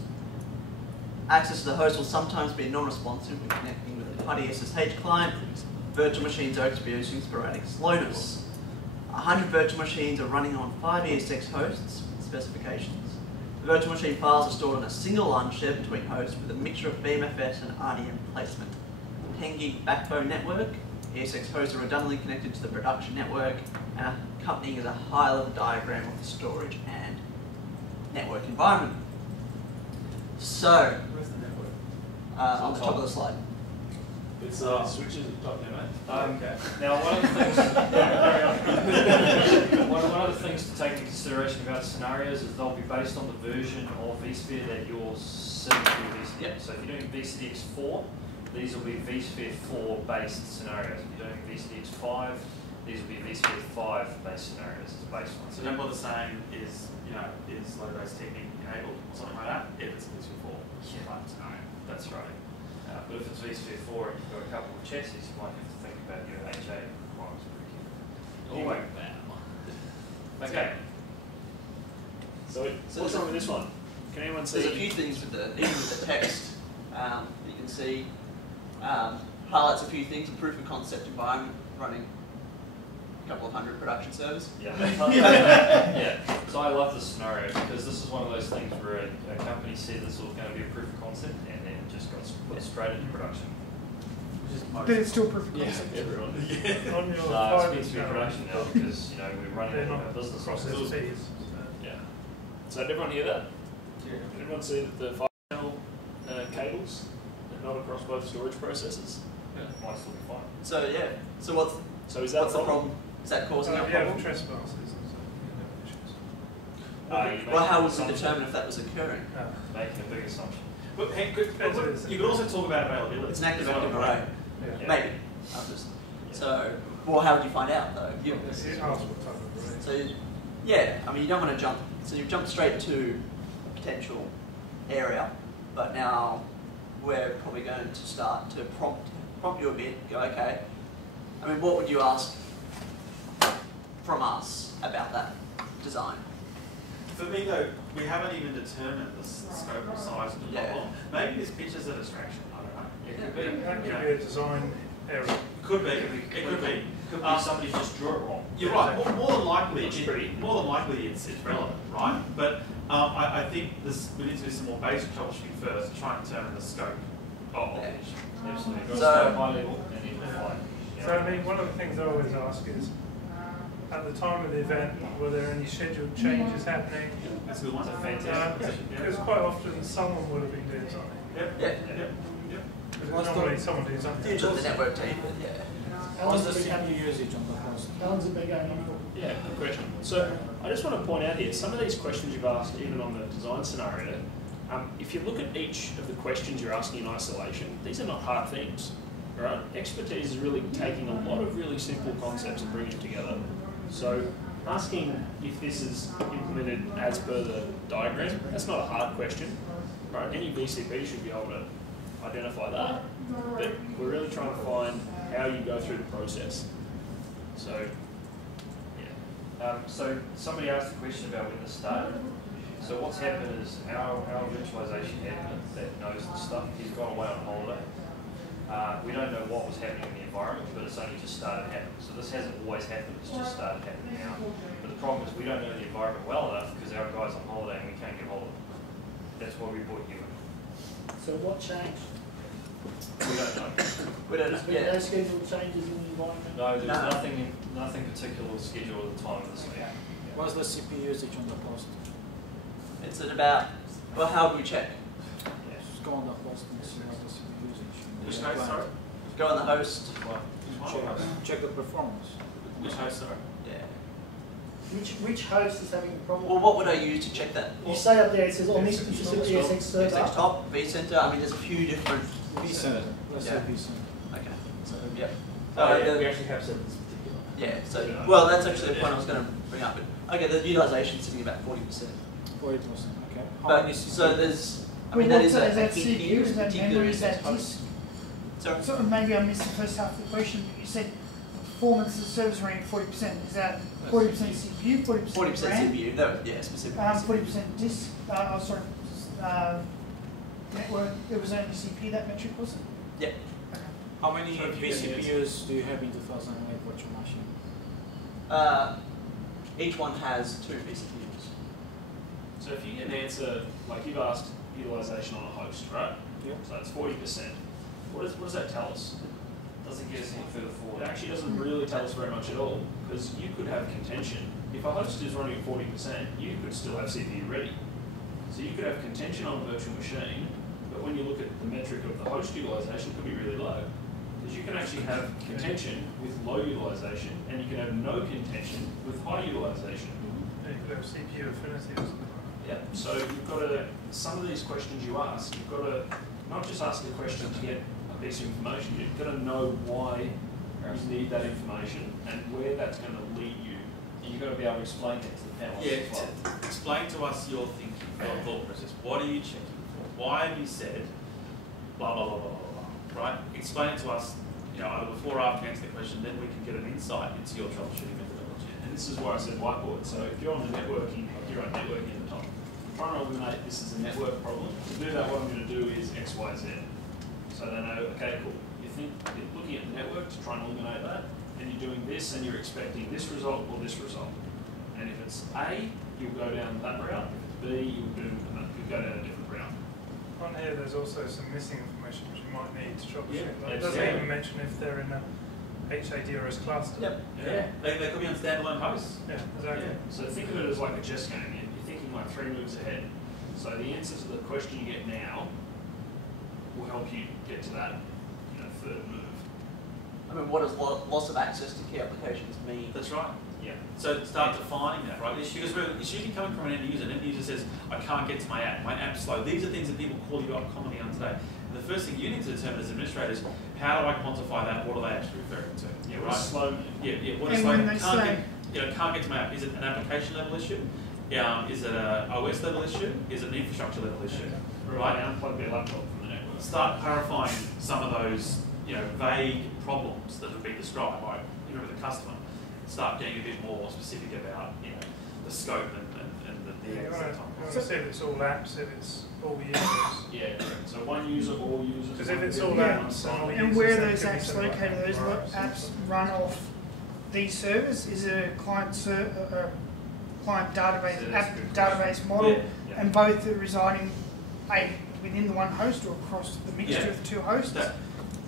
Access to the host will sometimes be non-responsive when connecting with a PuTTY SSH client. Virtual machines are experiencing sporadic slowness. 100 virtual machines are running on 5 ESX hosts with specifications. The virtual machine files are stored on a single LAN shared between hosts with a mixture of BMFS and RDM placement. 10 gig backbone network, ESX hosts are redundantly connected to the production network, and accompanying is a high-level diagram of the storage and network environment. So, Where's the network? on the top of the slide. It's switches at the top there, mate. Okay. Now, one of the things to take into consideration about scenarios is they'll be based on the version of vSphere that you're sitting through vSphere. Yep. So if you're doing VCDX 4, these will be vSphere 4 based scenarios. If you're doing VCDX 5, these will be vSphere 5 based scenarios as based ones. So don't bother saying is low-based technique enabled or something like that if it's vSphere 4. Yeah, scenario. That's right. But if it's vSphere 4 and you've got a couple of chassis, you might have to think about your HA requirements pretty carefully. Anyway. Okay. So what's wrong with this one? Can anyone see? There's a few things with even with the text that you can see. Highlights a few things. A proof of concept environment running a couple of hundred production servers. Yeah. Yeah. So I love this scenario because this is one of those things where a company said this was going to be a proof of concept and then just got put straight into production. But it's still proof of concept. Yeah, everyone. Yeah. On your No, it's been through production now because we're running a business process. Yeah. So did everyone hear that? Yeah. Did everyone see that the 5-channel cables are not across both storage processes? Yeah. Might still be fine. So yeah. So is that what's the problem? Is that causing a Yeah, problem? trespasses. Well, how was it determined if that was occurring? Making a big assumption. But you could also talk about availability. It's an active array. Yeah. Maybe. So, well, how would you find out though? So, yeah, I mean, you don't want to jump. So you jump straight to a potential area, but now we're probably going to start to prompt you a bit. Go, okay. I mean, what would you ask from us about that design? For me though, we haven't even determined the scope or size of the problem. Maybe this picture's a distraction. I don't know. It could be. That could be a design error. Could be. It could be. Could be somebody just drew it wrong. You're right. More than likely, it's relevant, right? But I think we need to do some more basic troubleshooting first to try and determine the scope of the issue. Absolutely. So, high level and then define. So I mean, one of the things I always ask is, at the time of the event, were there any scheduled changes happening? That's a good one. That's a fantastic question. Because quite often someone would have been doing something. Yep. Normally someone doing something. Usually the network team, but yeah. What's the CPU usage on the host? Alan's a big game. Yeah, good question. So I just want to point out here, some of these questions you've asked, even on the design scenario, if you look at each of the questions you're asking in isolation, these are not hard things, right? Expertise is really taking a lot of really simple concepts and bringing it together. So asking if this is implemented as per the diagram, that's not a hard question, right? Any VCP should be able to identify that, but we're really trying to find how you go through the process. So, yeah. So somebody asked a question about when this started. So what's happened is our virtualization admin that knows the stuff, he's gone away on holiday. We don't know what was happening in the environment, but it's only just started happening. So this hasn't always happened, it's just started happening now. But the problem is we don't know the environment well enough because our guy's on holiday and we can't get hold of him. That's why we brought you in. So what changed? We don't know. We don't know. There's been no scheduled changes in the environment? No, there's nothing particular scheduled at the time of this meeting. What's the CPU usage on the host? It's at about, well, how do we check? Just go on the host and see what the CPU usage. Which host, sorry? Go on the host. Check the performance. Which host, sorry? Yeah. Which host is having a problem? Well, what would I use to check that? You say up there, it says on this specific ESX server. ESX top, vCenter, I mean there's a few different... vCenter. Let's say vCenter. Okay. So, yep. We actually have servers particular. Yeah, so, well that's actually the point I was going to bring up. But, okay, the utilization is sitting about 40%. 40%, okay. But, so there's, I mean that is a that key CPU, here, is that particular memory, is that ESX disk? Sorry? So maybe I missed the first half of the question, but you said performance of the servers running 40%. Is that 40% CPU, 40% RAM? CPU, no, yeah, specifically. 40% disk, network, it was only CPU that metric, was it? Yeah. How many vCPUs do you have in 2008 virtual machine? Each one has 2 vCPUs. So if you get an answer, like you've asked utilization on a host, right? Yeah. So it's 40%. What does that tell us? Doesn't get us any further forward. It actually doesn't really tell us very much at all, because you could have contention. If a host is running at 40%, you could still have CPU ready. So you could have contention on a virtual machine, but when you look at the metric of the host utilization, it could be really low. Because you can actually have contention with low utilization, and you can have no contention with high utilization. Yeah, you could have CPU affinity or something. Yeah. So you've got to, some of these questions you ask, you've got to not just ask the question to get a piece of information, you've got to know why you need that information and where that's going to lead you. And you've got to be able to explain that to the panelists. Yeah, as well. explain to us your thinking, your thought process. What are you checking for? Why have you said blah, blah, blah, blah, blah, blah, right? Explain it to us, you know, either before or after you answer the question, then we can get an insight into your troubleshooting methodology. And this is why I said whiteboard. So if you're on the networking, you're on networking at the top. I'm trying to eliminate this as a network problem. To do that, what I'm going to do is X, Y, Z. So they know, okay, cool. You're looking at the network to try and eliminate that, and you're doing this, and you're expecting this result or this result. And if it's A, you'll go down that route. If it's B, you'll go down a different route. On here, there's also some missing information which you might need to troubleshoot. Yeah, Like, it doesn't even mention if they're in a HADRS cluster. Yep. Yeah. They could be on standalone hosts. Yeah, exactly. Yeah. So think of it as like a chess game. You're thinking like 3 moves ahead. So the answer to the question you get now will help you get to that, you know, 3rd move. I mean, what does loss of access to key applications mean? That's right. Yeah. So start defining that, right? Because it's usually coming from an end user. An end user says, I can't get to my app's slow. These are things that people call you up commonly on today. And the first thing you need to determine as administrators, how do I quantify that? What are they actually referring to? Yeah, right? what's slow? Yeah, what is slow? Can't get to my app. Is it an application level issue? Is it a OS level issue? Is it an infrastructure level issue? Right? Unplug their laptop from the network. Start clarifying some of those, vague problems that have been described by the customer. Start getting a bit more specific about, the scope and the You want to see if it's all apps, if it's all users. Yeah, so one user, all users. Because if it's all apps and all users, and where are those apps located? Those apps run off these servers? Is it a client client database app database model, and both are residing within the one host or across the mixture of the two hosts?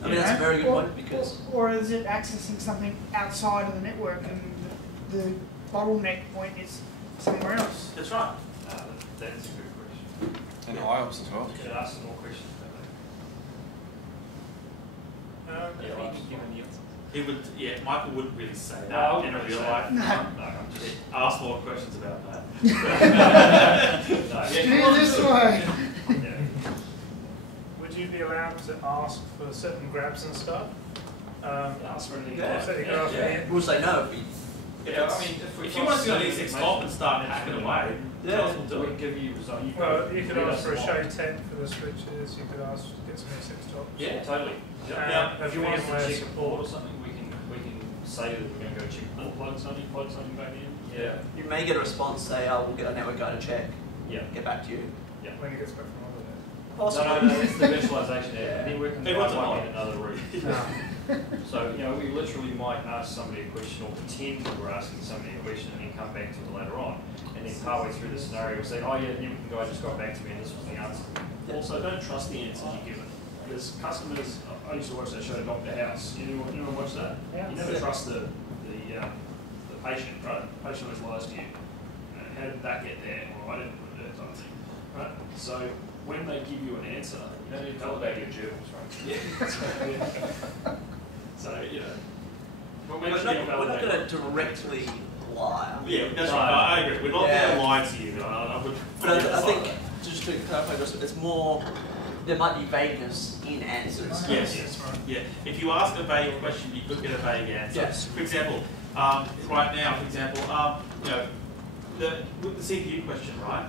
I mean, that's a very good point because... Or is it accessing something outside of the network and the bottleneck point is somewhere else? That's right. That's a good question. And IOPS as well. You could ask some more questions about that. He would, Michael wouldn't really say that No, in I real wouldn't life. say that. No, I'm just... Ask more questions about that. Do this way. Would you be allowed to ask for certain grabs and stuff? Ask for anything. We'll say no. If you want to go on E6 top and start hacking away, tell us we'll do it. Give you results. Well, you could ask for a show 10 for the switches, you could ask to get some E6 tops. Yeah, totally. If you want us to check a port or something, we can say that we're going to go check a port, plug something back in. Yeah. You may get a response, say, we'll get a network guy to check. Yeah. Get back to you. Yeah. When he gets back from holiday. Possibly. No, it's the virtualization. Yeah. Networking might get another route. So, we literally might ask somebody a question or pretend that we're asking somebody a question and then come back to it later on. And then partway through the scenario, we'll say, networking guy just got back to me and this was the answer. Also, don't trust the answers you give it. Because customers, I used to watch that show, Dr. House. Anyone watch that? Yeah. You never trust the patient, right? The patient always lies to you. How did that get there? Well, I didn't put it there, type of thing. Right? So when they give you an answer, you don't need to validate your gerbils, right? Yeah. So, We're not going to directly lie. Yeah, that's right. I agree. We're not going to lie to you. But I think, just to clarify this, it's more, there might be vagueness in answers. Yes. Right. Yeah. If you ask a vague question, you could get a vague answer. Yes. For example, right now, with the CPU question, right,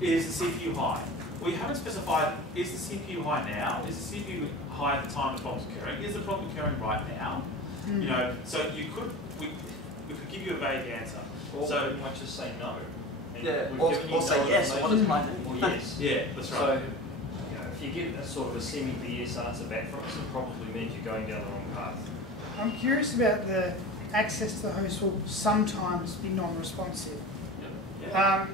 is the CPU high? We haven't specified, is the CPU high now? Is the CPU high at the time the problem's occurring? Is the problem occurring right now? So we could give you a vague answer. Or so we might just say no. Or say yes, what is high now? Or yes. Yeah, that's right. So, if you get a sort of a semi-BS answer back from us, it probably means you're going down the wrong path. I'm curious about the access to the host will sometimes be non-responsive. So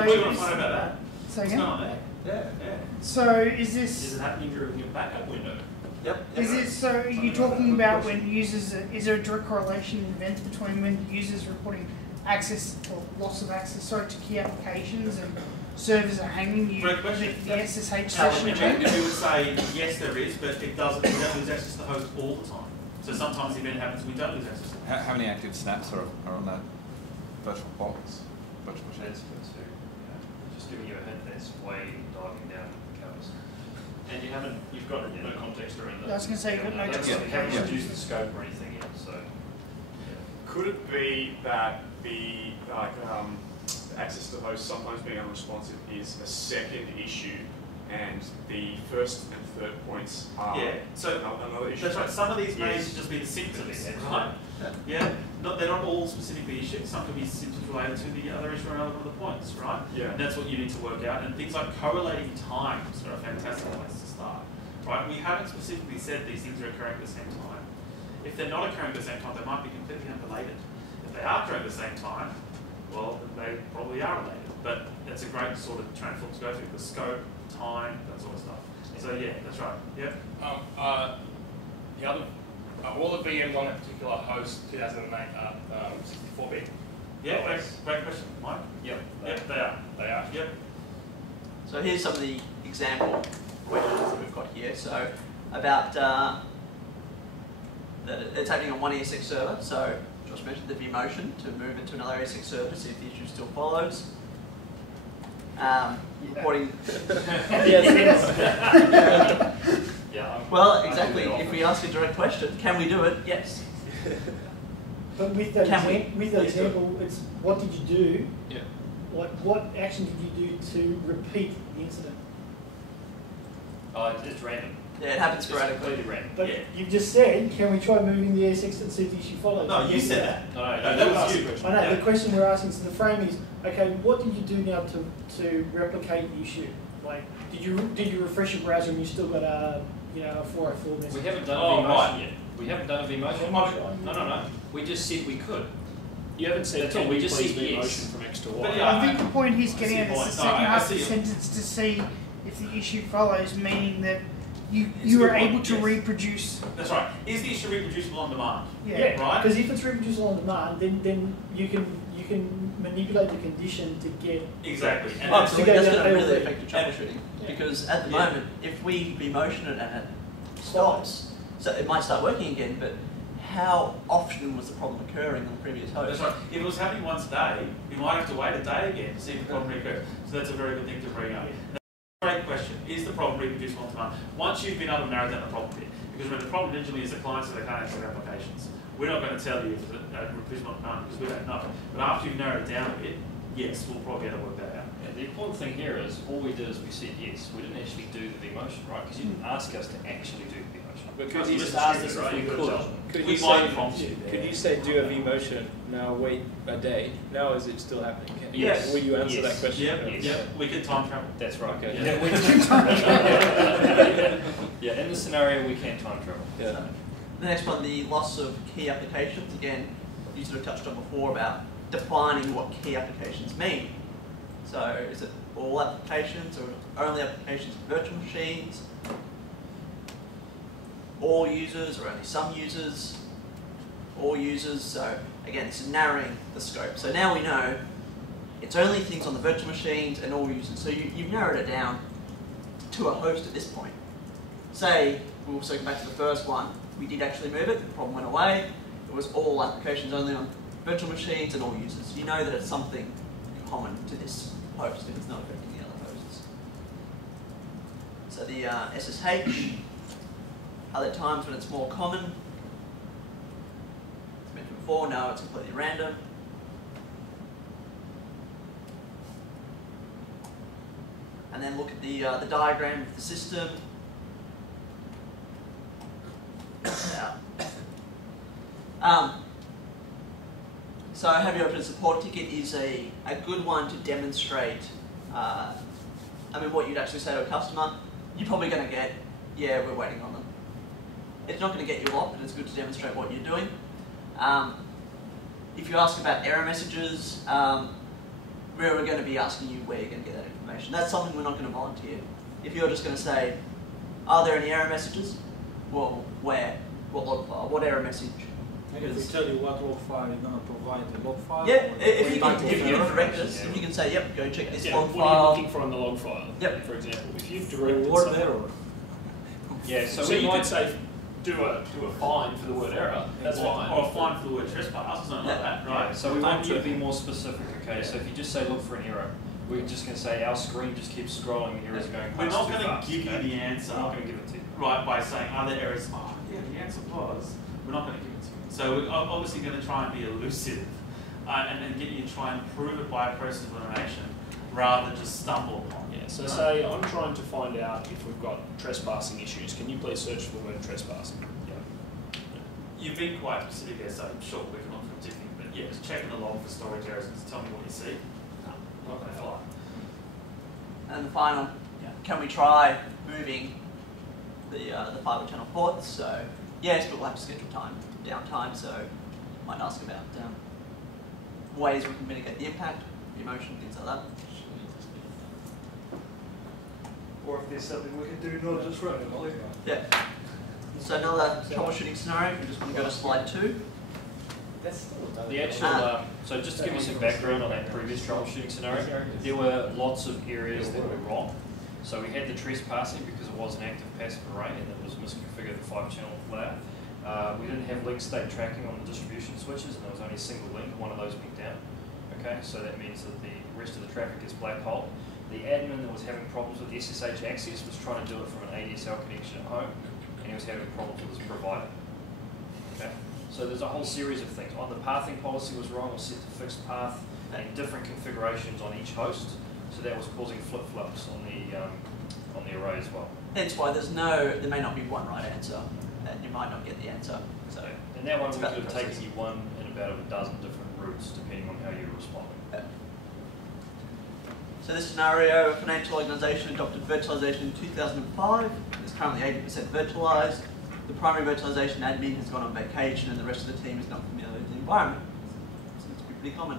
what do you want to find about that? Say again? Yeah. So is this... Is it happening during your backup window? Yep. Is it, so are you talking about when users, is there a direct correlation in events between when users are reporting access or loss of access to key applications and servers are hanging you Great question. the SSH session event? We would say yes there is, but we don't lose access to the host all the time. So sometimes the event happens, we don't lose access to it. How many active snaps are on that virtual box? Virtual machine? That's good too. Just giving you a hint, that's way diving down the covers. And you've got no context around that. I was going to say, you've got no You justification. haven't reduced the scope or anything yet, so. Could it be that the access to the host sometimes being unresponsive is a second issue, and the first and third points are another issue? That's right. Some of these may just be the symptoms, right? Yeah. They're not all specifically issues. Some could be symptoms related to the other issue or another of the points, right? Yeah. And that's what you need to work out. And things like correlating times are a fantastic place to start, right? We haven't specifically said these things are occurring at the same time. If they're not occurring at the same time, they might be completely unrelated. If they are occurring at the same time, well, they probably are related. But it's a great sort of transform to go through. The scope, time, that sort of stuff. So yeah, that's right. Yep. The other, all the VMs on that particular host 2008 are 64-bit. Yeah, great question, Mike. Yep. Yep, they are. They are. Yep. So here's some of the example questions that we've got here. So about that it's happening on one ESX server. So Josh mentioned the vMotion to move it to another ESX server to see if the issue still follows. Reporting. Well, exactly. If we ask a direct question, can we do it? Yes. But with that example, it's what did you do? Yeah. What action did you do to repeat the incident? Oh, it's random. Yeah, it happens It's sporadically. completely random. But you've just said, can we try moving the ESX and see if the issue follows? No, you said that. No, that was you. I know, the question we're asking, so the frame is, okay, what did you do now to replicate the issue? Like, did you refresh your browser and you still got a 404 message? We haven't done a vMotion yet. We haven't done a vMotion. No. We just said we could. You haven't said That's all. We just said vMotion yes. from X to Y. But yeah, I think the point he's getting at is the second half of the see sentence to see if the issue follows, meaning that you are able to reproduce. That's right. Is the issue reproducible on demand? Yeah, Right? because if it's reproducible on demand, then you can manipulate the condition to get exactly. And So to that's go going to down really ALV. affect your troubleshooting because at the moment, if we vMotion it and it stops, so it might start working again, but how often was the problem occurring on the previous host? That's right. If it was happening once a day, you might have to wait a day again to see if the problem recurs. So that's a very good thing to bring up. Great question. Is the problem reproducible on demand? Once you've been able to narrow down the problem bit, because remember the problem originally is the client so they can't access applications. We're not going to tell you if it's reproducible on demand because we don't know. But after you've narrowed it down a bit, yes, we'll probably be able to work that out. Yeah, the important thing here is all we did is we said yes. We didn't actually do the vMotion, right? Because you didn't ask us to actually do the vMotion. Because you just asked us if we could. Could We you might say, prompt you. could you say do a vMotion, now wait a day? Now is it still happening? Yes. Will you answer that question? Yeah, we can time travel. That's right. Okay. Yeah, we can time travel. Yeah, in this scenario we can time travel. Yeah. The next one, the loss of key applications. Again, you sort of touched on before about defining what key applications mean. So is it all applications or only applications of virtual machines? All users or only some users? All users. So again, this is narrowing the scope. So now we know it's only things on the virtual machines and all users. So you've narrowed it down to a host at this point. Say, we'll circle back to the first one. We did actually move it, the problem went away. It was all applications only on virtual machines and all users. You know that it's something common to this host if it's not affecting the other hosts. So the SSH, other times when it's more common. As mentioned before, no, it's completely random. And then look at the diagram of the system. So have you open a support ticket is a good one to demonstrate what you'd actually say to a customer. You're probably going to get, yeah, we're waiting on them. It's not going to get you a lot, but it's good to demonstrate what you're doing. If you ask about error messages, we're going to be asking you where you're going to get that information. That's something we're not going to volunteer. If you're just going to say, are there any error messages? Well, where? What log file? What error message? And if we tell you what log file, you're going to provide the log file? Yeah, if you can direct us, if you can say, yep, go check this log file. What are you looking for on the log file? Yep. For example, if you've directed word someone, error. Yeah, so you could say do a fine for the word error. That's fine. Or a fine for the word trespass, something like that, right? Yeah, so we want you to be more specific, okay? So if you just say look for an error, we're just going to say our screen just keeps scrolling, the errors are going past. We're not too going to fast, give you okay? the answer. We're not going to give it to you. Right, by saying, are there errors? Oh, yeah, the answer was. We're not going to give it to you. So we're obviously going to try and be elusive and get you to try and prove it by a process of elimination rather than just stumble upon it. Yeah, so say I'm trying to find out if we've got trespassing issues. Can you please search for the word trespassing? You've been quite specific there, so I'm sure we can look for different, but yeah, just checking the log for storage errors and tell me what you see. No, not going to fly. And the final, can we try moving the fiber channel ports? So yes, but we'll have to schedule downtime. So you might ask about ways we can mitigate the impact, the emotion, things like that. Or if there's something we can do, not just run it. Yeah. So another troubleshooting scenario. We just want to go to slide 2. The actual, so just to give you some background on that previous troubleshooting scenario, there were lots of areas that were wrong. So we had the trespassing because it was an active passive array and it was misconfigured the 5-channel layer. We didn't have link state tracking on the distribution switches, and there was only a single link, one of those went down. Okay, so that means that the rest of the traffic is black hole. The admin that was having problems with SSH access was trying to do it from an ADSL connection at home, and he was having problems with his provider. Okay, so there's a whole series of things. On the pathing policy was wrong, or set to fixed path, and different configurations on each host, so that was causing flip-flops on the array as well. Hence why there may not be one right answer, and you might not get the answer. So, and that one we could have taken you one in about a dozen different routes, depending on how you're responding. Yeah. So this scenario, a financial organisation adopted virtualization in 2005. It's currently 80% virtualized. The primary virtualization admin has gone on vacation, and the rest of the team is not familiar with the environment. Seems to be pretty common.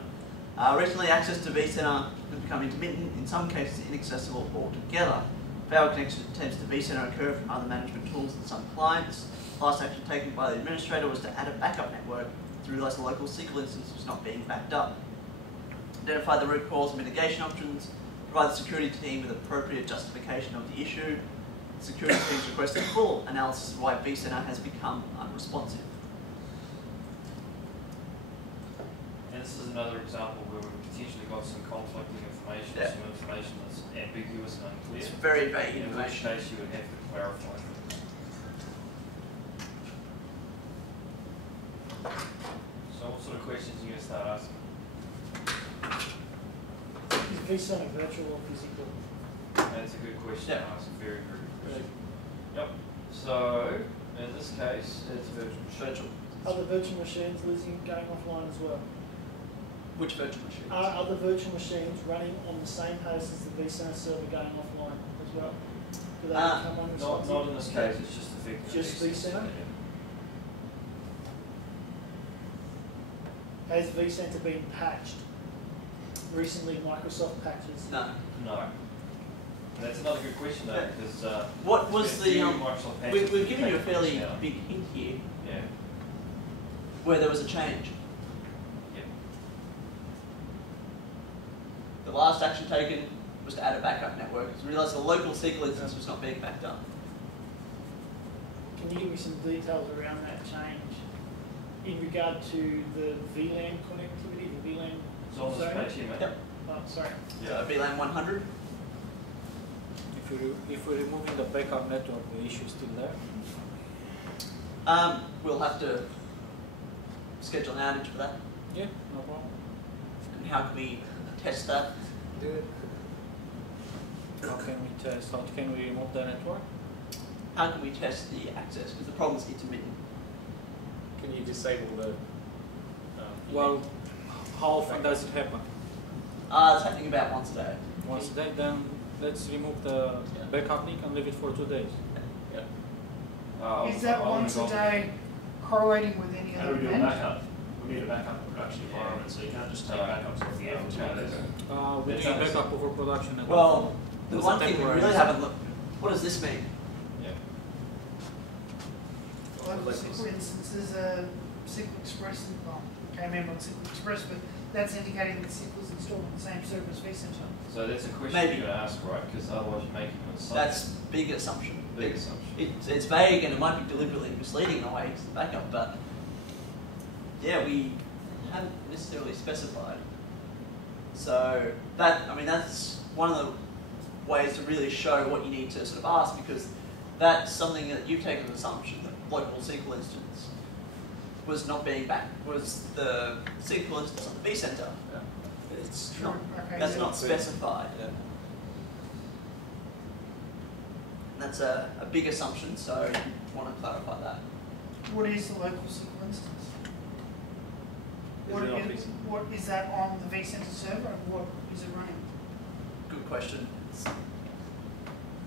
Recently, access to vCenter has become intermittent, in some cases inaccessible altogether. Failed connection attempts to vCenter occur from other management tools and some clients. Last action taken by the administrator was to add a backup network to realise the local SQL instance was not being backed up. Identify the root cause and mitigation options. Provide the security team with appropriate justification of the issue. The security teams requested full analysis of why vCenter has become unresponsive. And this is another example where we've potentially got some conflicting information, some information that's ambiguous and unclear. It's very vague in information. which case you would have to clarify. So what sort of questions are you going to start asking? Is vCenter virtual or physical? That's a good question. Yeah. That's a very, very good question. Yep. So in this case, it's virtual. Are the virtual machines losing going offline as well? Which virtual machines? Are other virtual machines running on the same host as the vCenter server going offline as well? Do they become unresponsive? Not in this case. It's just affecting just vCenter. Has vCenter been patched? Recently, Microsoft patches. No. No. That's another good question though, because what was the we've given you a fairly now. big hint here. Yeah. Where there was a change. Yep. The last action taken was to add a backup network. We realised the local SQL instance was not being backed up. Can you give me some details around that change in regard to the VLAN connectivity, the VLAN? It's on this page here, mate. Yep. Oh, sorry. Yeah. VLAN 100. If we're removing the backup network, the issue is still there? We'll have to schedule an outage for that. Yeah, no problem. And how can we test that? How can we test? How can we remove the network? How can we test the access? Because the problem is intermittent. Can you disable the... well, how often does it happen? It's happening about once a day. Once a day, then let's remove the backup link and leave it for 2 days. Yeah. Is that once a day correlating with any How other do we do a event? backup? We need a backup in production environment, so you can't just take backups off the app. We're doing backup over production. Well, the one thing we really haven't looked, what does this mean? Like, for instance, there's a SQL Express, well, I can't remember what SQL Express, but that's indicating that SQL is installed on the same server as vCenter. So that's a question Maybe. you're going to ask, right? Because otherwise you're making an assumption. That's big assumption. Big assumption. It's vague and it might be deliberately misleading in a way to the backup, but yeah, we haven't necessarily specified. So that, I mean, that's one of the ways to really show what you need to sort of ask, because that's something that you've taken as an assumption that local SQL instance was not being backed, was the SQL instance on the vCenter. Yeah. It's Sure. not, Okay, that's yeah. not specified. Yeah. That's a big assumption, so you want to clarify that. What is the local SQL instance? Is it What is that on the vCenter server and what is it running? Good question.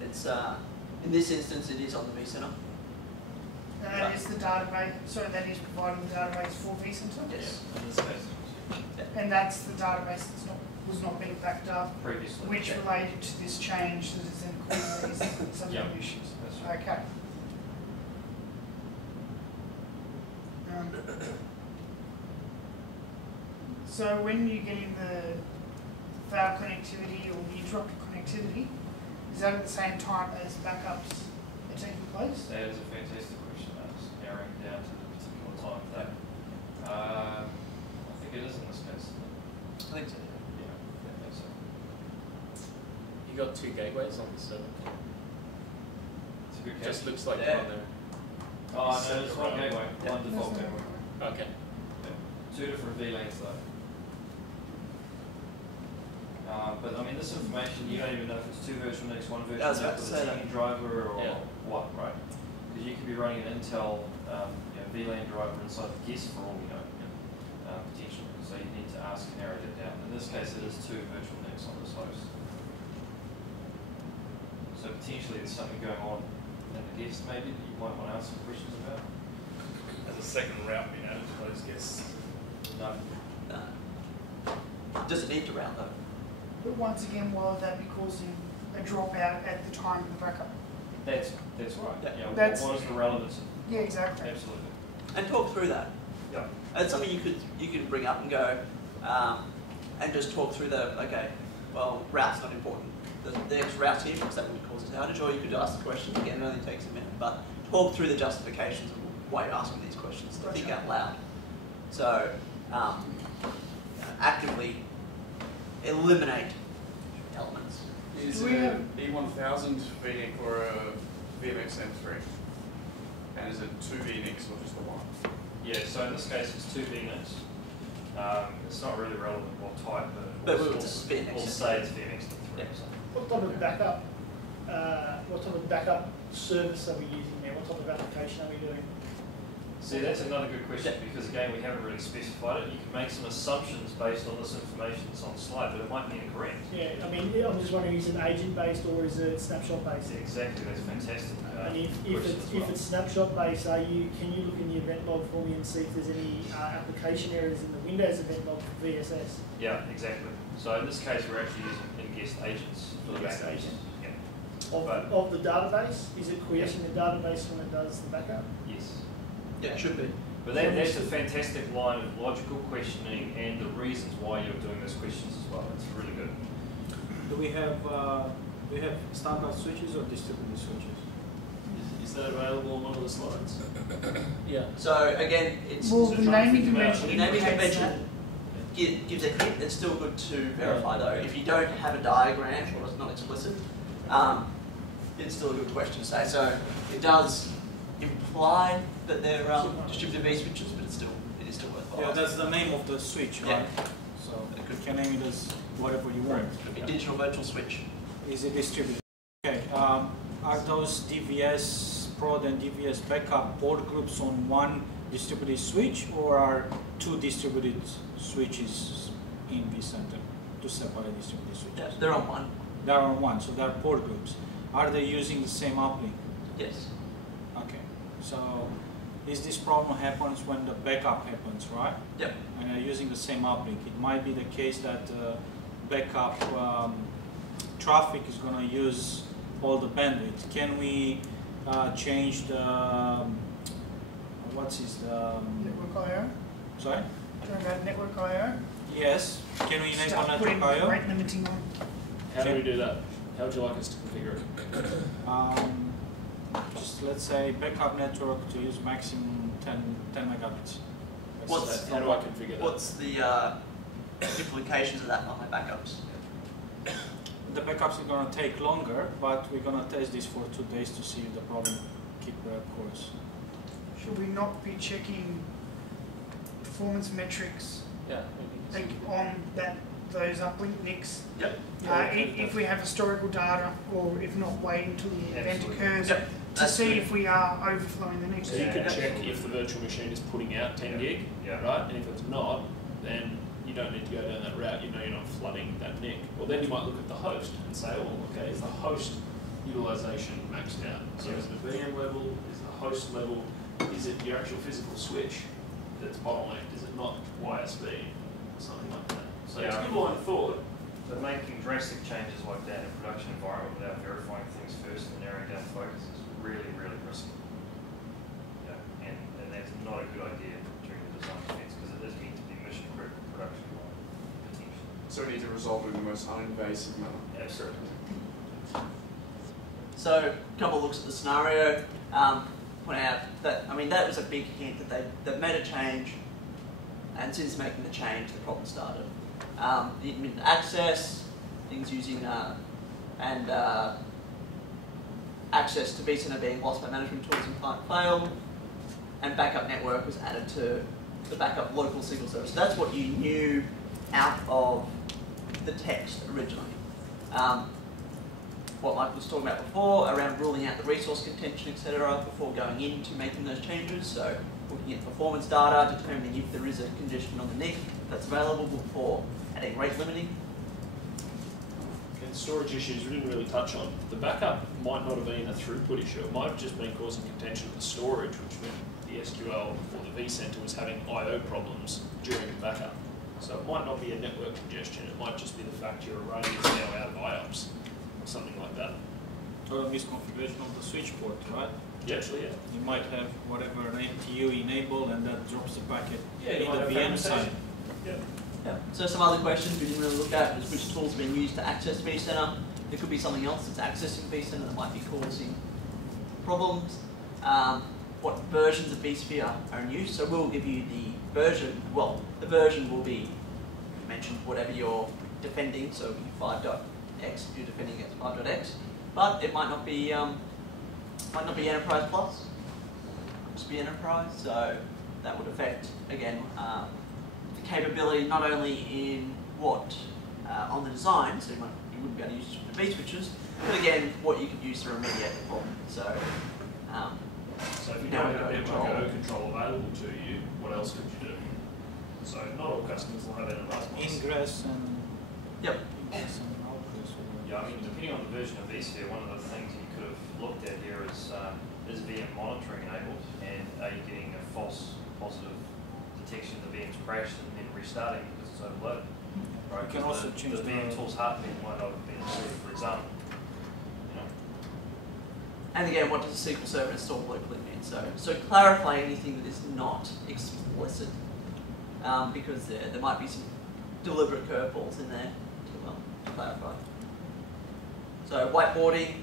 It's in this instance it is on the vCenter. And that is the database, sorry, that is providing the database for vCenter? Yes. In this case. And that's the database that's was not being backed up, Previously. which Yeah. related to this change that is then causing these some Yep. issues. That's right. Okay. So when you're getting the fail connectivity or the interrupted connectivity, is that at the same time as backups are taking place? That is a fantastic question. That's narrowing down to got 2 gateways on the server? It's a good It just catch. looks like Yeah. one there. Oh, no, it's one gateway, one default gateway. Okay. Yeah. 2 different VLANs though. But I mean, this information, you don't even know if it's 2 virtual NICs, 1 virtual NIC with a teaming driver or what, right? Because you could be running an Intel VLAN driver inside the guest for all we know, potentially. So you need to ask and narrow that down. In this case, it is 2 virtual NICs on this host. So potentially there's something going on in the guest maybe that you might want to ask some questions about. As a second route being added to those guests? No. Does it need to route though? But once again, will that be causing a dropout at the time of the backup? That's right. Yeah. That's- What is the relevance? Yeah, exactly. Absolutely. And talk through that. Yeah. That's something you could bring up and go, and just talk through okay, well, route's not important. The next route here because that would cause an outage, or you could ask the question again. It only takes a minute, but talk through the justifications of why you're asking these questions. To think out loud. So actively eliminate elements. Is it a E1000 VNIC or a VMX M3? And is it 2 VNICs or just the one? Yeah, so in this case it's 2 VNICs. It's not really relevant what type, but we'll it's VNICs. We'll say it's VMX to 3. So. What type of backup service are we using there? What type of application are we doing? See, that's another good question because again we haven't really specified it. You can make some assumptions based on this information that's on the slide, but it might be incorrect. Yeah, I mean, I'm just wondering, is it agent based or is it snapshot based? Exactly, that's fantastic. And if it's snapshot based, can you look in the event log for me and see if there's any application errors in the Windows event log for VSS? Yeah, exactly. So in this case, we're actually using in-guest agents for the In-guest backups. agents. Yeah. Of the database, is it creating the database when it does the backup? Yes. Yeah, it should be. But that's a fantastic line of logical questioning and the reasons why you're doing those questions as well. It's really good. Do we have standard switches or distributed switches? Is that available on one of the slides? Yeah. So again, it's the naming convention. The naming convention gives a hint. It's still good to verify though. If you don't have a diagram or it's not explicit, it's still a good question to say. So it does imply that they're distributed V switches, but it is still worthwhile. Yeah, that's the name of the switch, right? So you can name it as whatever you want. Could be digital virtual switch. Is it distributed? Okay. Are those DVS prod and DVS backup port groups on one distributed switch, or are 2 distributed switches in vCenter, 2 separate distributed switches? Yeah, they're on one. They're on one, so they're port groups. Are they using the same uplink? Yes. Okay. So this problem happens when the backup happens, right? Yep. And they're using the same uplink. It might be the case that backup traffic is going to use all the bandwidth. Can we change the network IO? Sorry? Talking about network IO? Yes. Can we enable Start network putting IO? rate limiting on. How do we do that? How would you like us to configure it? Just let's say backup network to use maximum 10 megabits. How do I configure that? What's the implications of that on my backups? The backups are going to take longer, but we're going to test this for 2 days to see if the problem keep course. Should we not be checking performance metrics like on those uplink NICs? Yep. If we have historical data, or if not, wait until the event occurs to That's see good. if we are overflowing the NICs. So you could check if the virtual machine is putting out 10 gig, right? And if it's not, then you don't need to go down that route. You know you're not flooding that NIC. Or then you might look at the host and say, oh, okay, is the host utilization maxed out? So is it the VM level? Is it the host level? Is it your actual physical switch that's bottlenecked? Is it not YSB? Something like that. So it's a good line of thought. But making drastic changes like that in a production environment without verifying things first and narrowing down focus is really, really risky. And that's not a good idea during the design phase because it is meant to be mission critical production potentially. So we need to resolve it in the most uninvasive manner. Absolutely. So a couple of looks at the scenario. Point out that that was a big hint that they made a change, and since making the change, the problem started. The admin access, things using and access to vCenter being lost by management tools and client fail, and backup network was added to the backup local SQL server. So that's what you knew out of the text originally. What Michael was talking about before, around ruling out the resource contention, etc., before going into making those changes. So looking at performance data, determining if there is a condition underneath that's available before adding rate limiting. And storage issues we didn't really touch on. The backup might not have been a throughput issue. It might have just been causing contention with storage, which meant the SQL or the vCenter was having I/O problems during the backup. So it might not be a network congestion. It might just be the fact your array is now out of IOPS or something like that. Or a misconfiguration of the switch port, right? Yeah, actually, yeah. You might have whatever an MTU enabled, and that drops the packet Yeah, you in might the have VM side. Yeah. Yeah. So some other questions we didn't really look at is which tools are being used to access vCenter. There could be something else that's accessing vCenter that might be causing problems. What versions of vSphere are in use. So we'll give you the version, well, the version will be mentioned whatever you're defending, so it'll be 5.x if you're defending against 5.x. But it might not be Enterprise Plus, just be Enterprise, so that would affect, again, the capability not only in what, on the design, so you wouldn't be able to use the V switches, but again, what you could use to remediate the problem. So if you don't have network O control available to you, what else could you do? So not all customers will have Enterprise Plus. Ingress and yep. Ingress and outgress. Yeah, I mean, depending on the version of vSphere, one of the things you could have looked at here is VM monitoring enabled, and are you getting a false positive detection the VM's crashed and then restarting because it's overloaded? Right? You can also change the VM tools heartbeat might not have been included, for example. And again, what does a SQL Server installed locally mean? So clarify anything that is not explicit, because there might be some deliberate curveballs in there to clarify. So whiteboarding,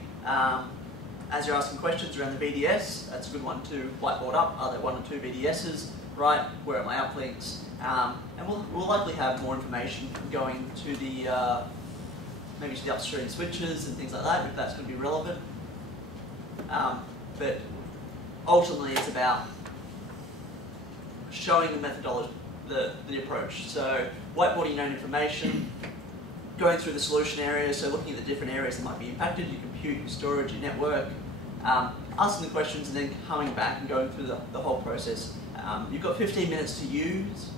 as you're asking questions around the VDS, that's a good one to whiteboard up. Are there 1 or 2 VDSs? Right, where are my uplinks? And we'll likely have more information going to the maybe to the upstream switches and things like that, if that's going to be relevant. But ultimately it's about showing the methodology, the approach. So whiteboarding known information, going through the solution areas, so looking at the different areas that might be impacted, your compute, your storage, your network, asking the questions and then coming back and going through the whole process. You've got 15 minutes to use.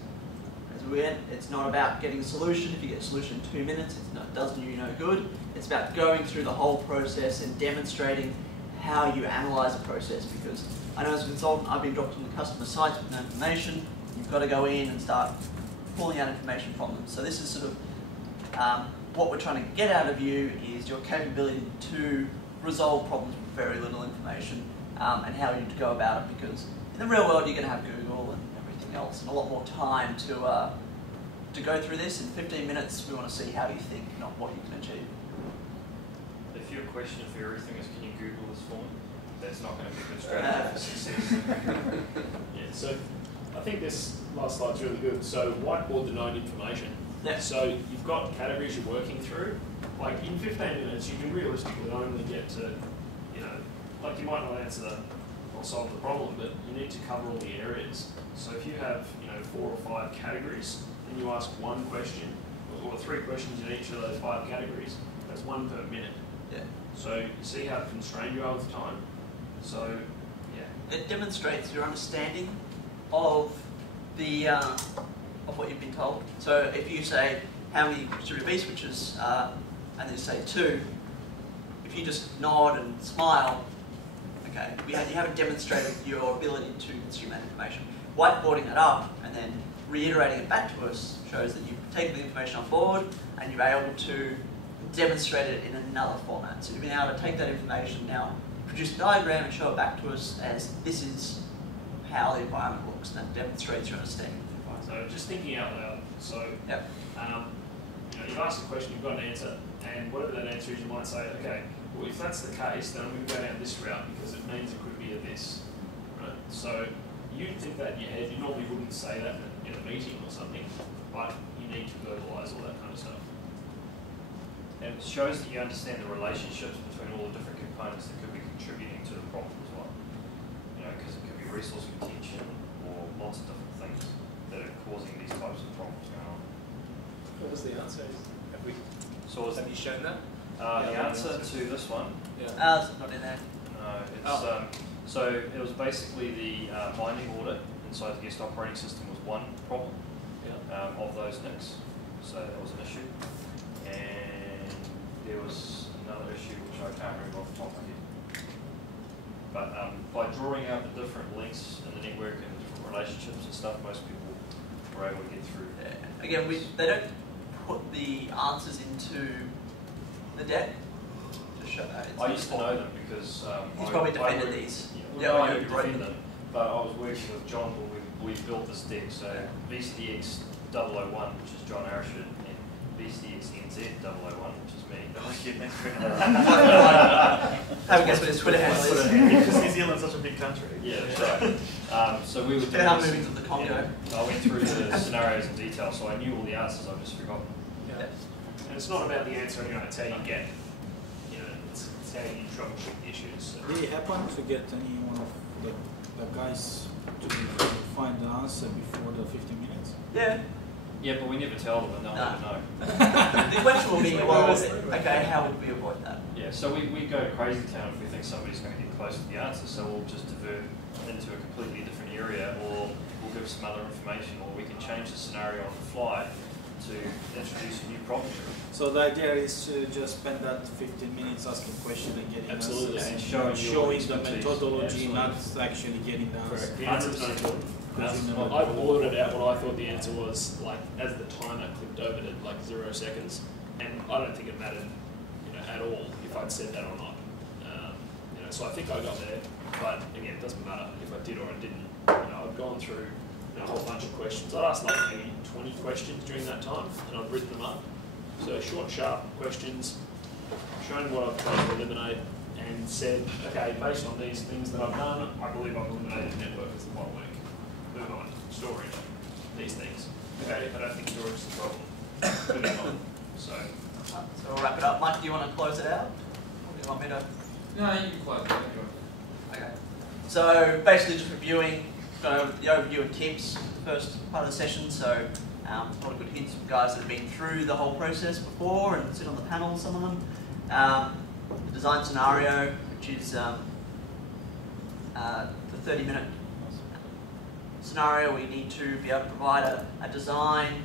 As we went, it's not about getting a solution. If you get a solution in 2 minutes, it does you no good. It's about going through the whole process and demonstrating how you analyze the process, because I know as a consultant I've been dropped on the customer sites with no information. You've got to go in and start pulling out information from them. So this is sort of what we're trying to get out of you is your capability to resolve problems with very little information, and how you go about it, because in the real world you're going to have Google and everything else and a lot more time to go through this. In 15 minutes we want to see how you think, not what you can achieve. If your question for everything is can you Google this for me, that's not going to be a good strategy for success. Yeah, so I think this last slide's really good. So whiteboard the known information. Yeah. So you've got categories you're working through. Like in 15 minutes you can realistically only get to, like you might not answer or solve the problem, but you need to cover all the areas. So if you have 4 or 5 categories and you ask one question, or 3 questions in each of those 5 categories, that's 1 per minute. Yeah. So you see how constrained you are with time. So yeah. It demonstrates your understanding of the of what you've been told. So if you say how many distributed V switches, and then say 2, if you just nod and smile, okay, you haven't demonstrated your ability to consume that information. Whiteboarding it up and then reiterating it back to us shows that you've taken the information on board and you're able to demonstrate it in another format. So you've been able to take that information now, produce a diagram and show it back to us as this is how the environment looks, and that demonstrates your understanding of the environment. So just thinking out loud. So yep. You've asked a question, you've got an answer, and whatever that answer is, you might say, okay, well if that's the case, then I'm going to go down this route because it means it could be a this, right? So you'd think that in your head. You normally wouldn't say that in a meeting or something, but you need to verbalize all that kind of stuff. And it shows that you understand the relationships between all the different components that could be contributing to the problem as well. You know, because it could be resource retention or lots of different things that are causing these types of problems going on. What was the answer? Have you shown that? The answer to this one. It's not in there. No, it's so it was basically the binding audit inside the guest operating system was one problem of those NICs. So that was an issue. And there was another issue which I can't remember off the top of my head. But by drawing out the different links in the network and different relationships and stuff, most people were able to get through. Again, they don't put the answers into the deck to show that. I used to know them because he's probably defended these. Yeah, I didn't defend them, but I was working with John when we built this deck. So VCDX 001, which is John Arishid, and VCDX NZ 001, which is me. Oh, yeah, thanks for Have a guess what his Twitter handle is. Because New Zealand's such a big country. Yeah, that's right. So we were doing this, moving to the Congo. I went through the scenarios in detail, so I knew all the answers, I've just forgotten. Yeah. And it's not about the answer anyway, it's how you get, you know, it's how you troubleshoot the issues. So. Did it happen to get any one of the guys to find the answer before the 15 minutes? Yeah. Yeah, but we never tell them and they'll never know. The question will be, well, okay, how would we avoid that? Yeah, so we go crazy town if we think somebody's going to get close to the answer, so we'll just divert into a completely different area, or we'll give some other information, or we can change the scenario on the fly to introduce a new problem. So the idea is to just spend that 15 minutes asking questions and getting Absolutely. answers. And showing the methodology, not actually getting the answer. Correct. The answer's not important. I blurted out what I thought the answer was, like, as the timer clicked over to like 0 seconds, and I don't think it mattered, you know, at all if I'd said that or not. You know, so I think I got there, but again, it doesn't matter if I did or I didn't. You know, I've gone through a whole bunch of questions. I'd asked like maybe 20 questions during that time, and I've written them up. So short, sharp questions, shown what I've tried to eliminate, and said, okay, based on these things that I've done, I believe I've eliminated network as the bottleneck. Move on. Storage. These things. Okay, I don't think storage is the problem. Moving on. So we'll wrap it up. Mike, do you want to close it out? Or do you want me to? No, you can close it. Okay. So basically just reviewing the overview and tips, the first part of the session. So a lot of good hints from guys that have been through the whole process before and sit on the panel, some of them. The design scenario, which is the 30-minute scenario. We need to be able to provide a design,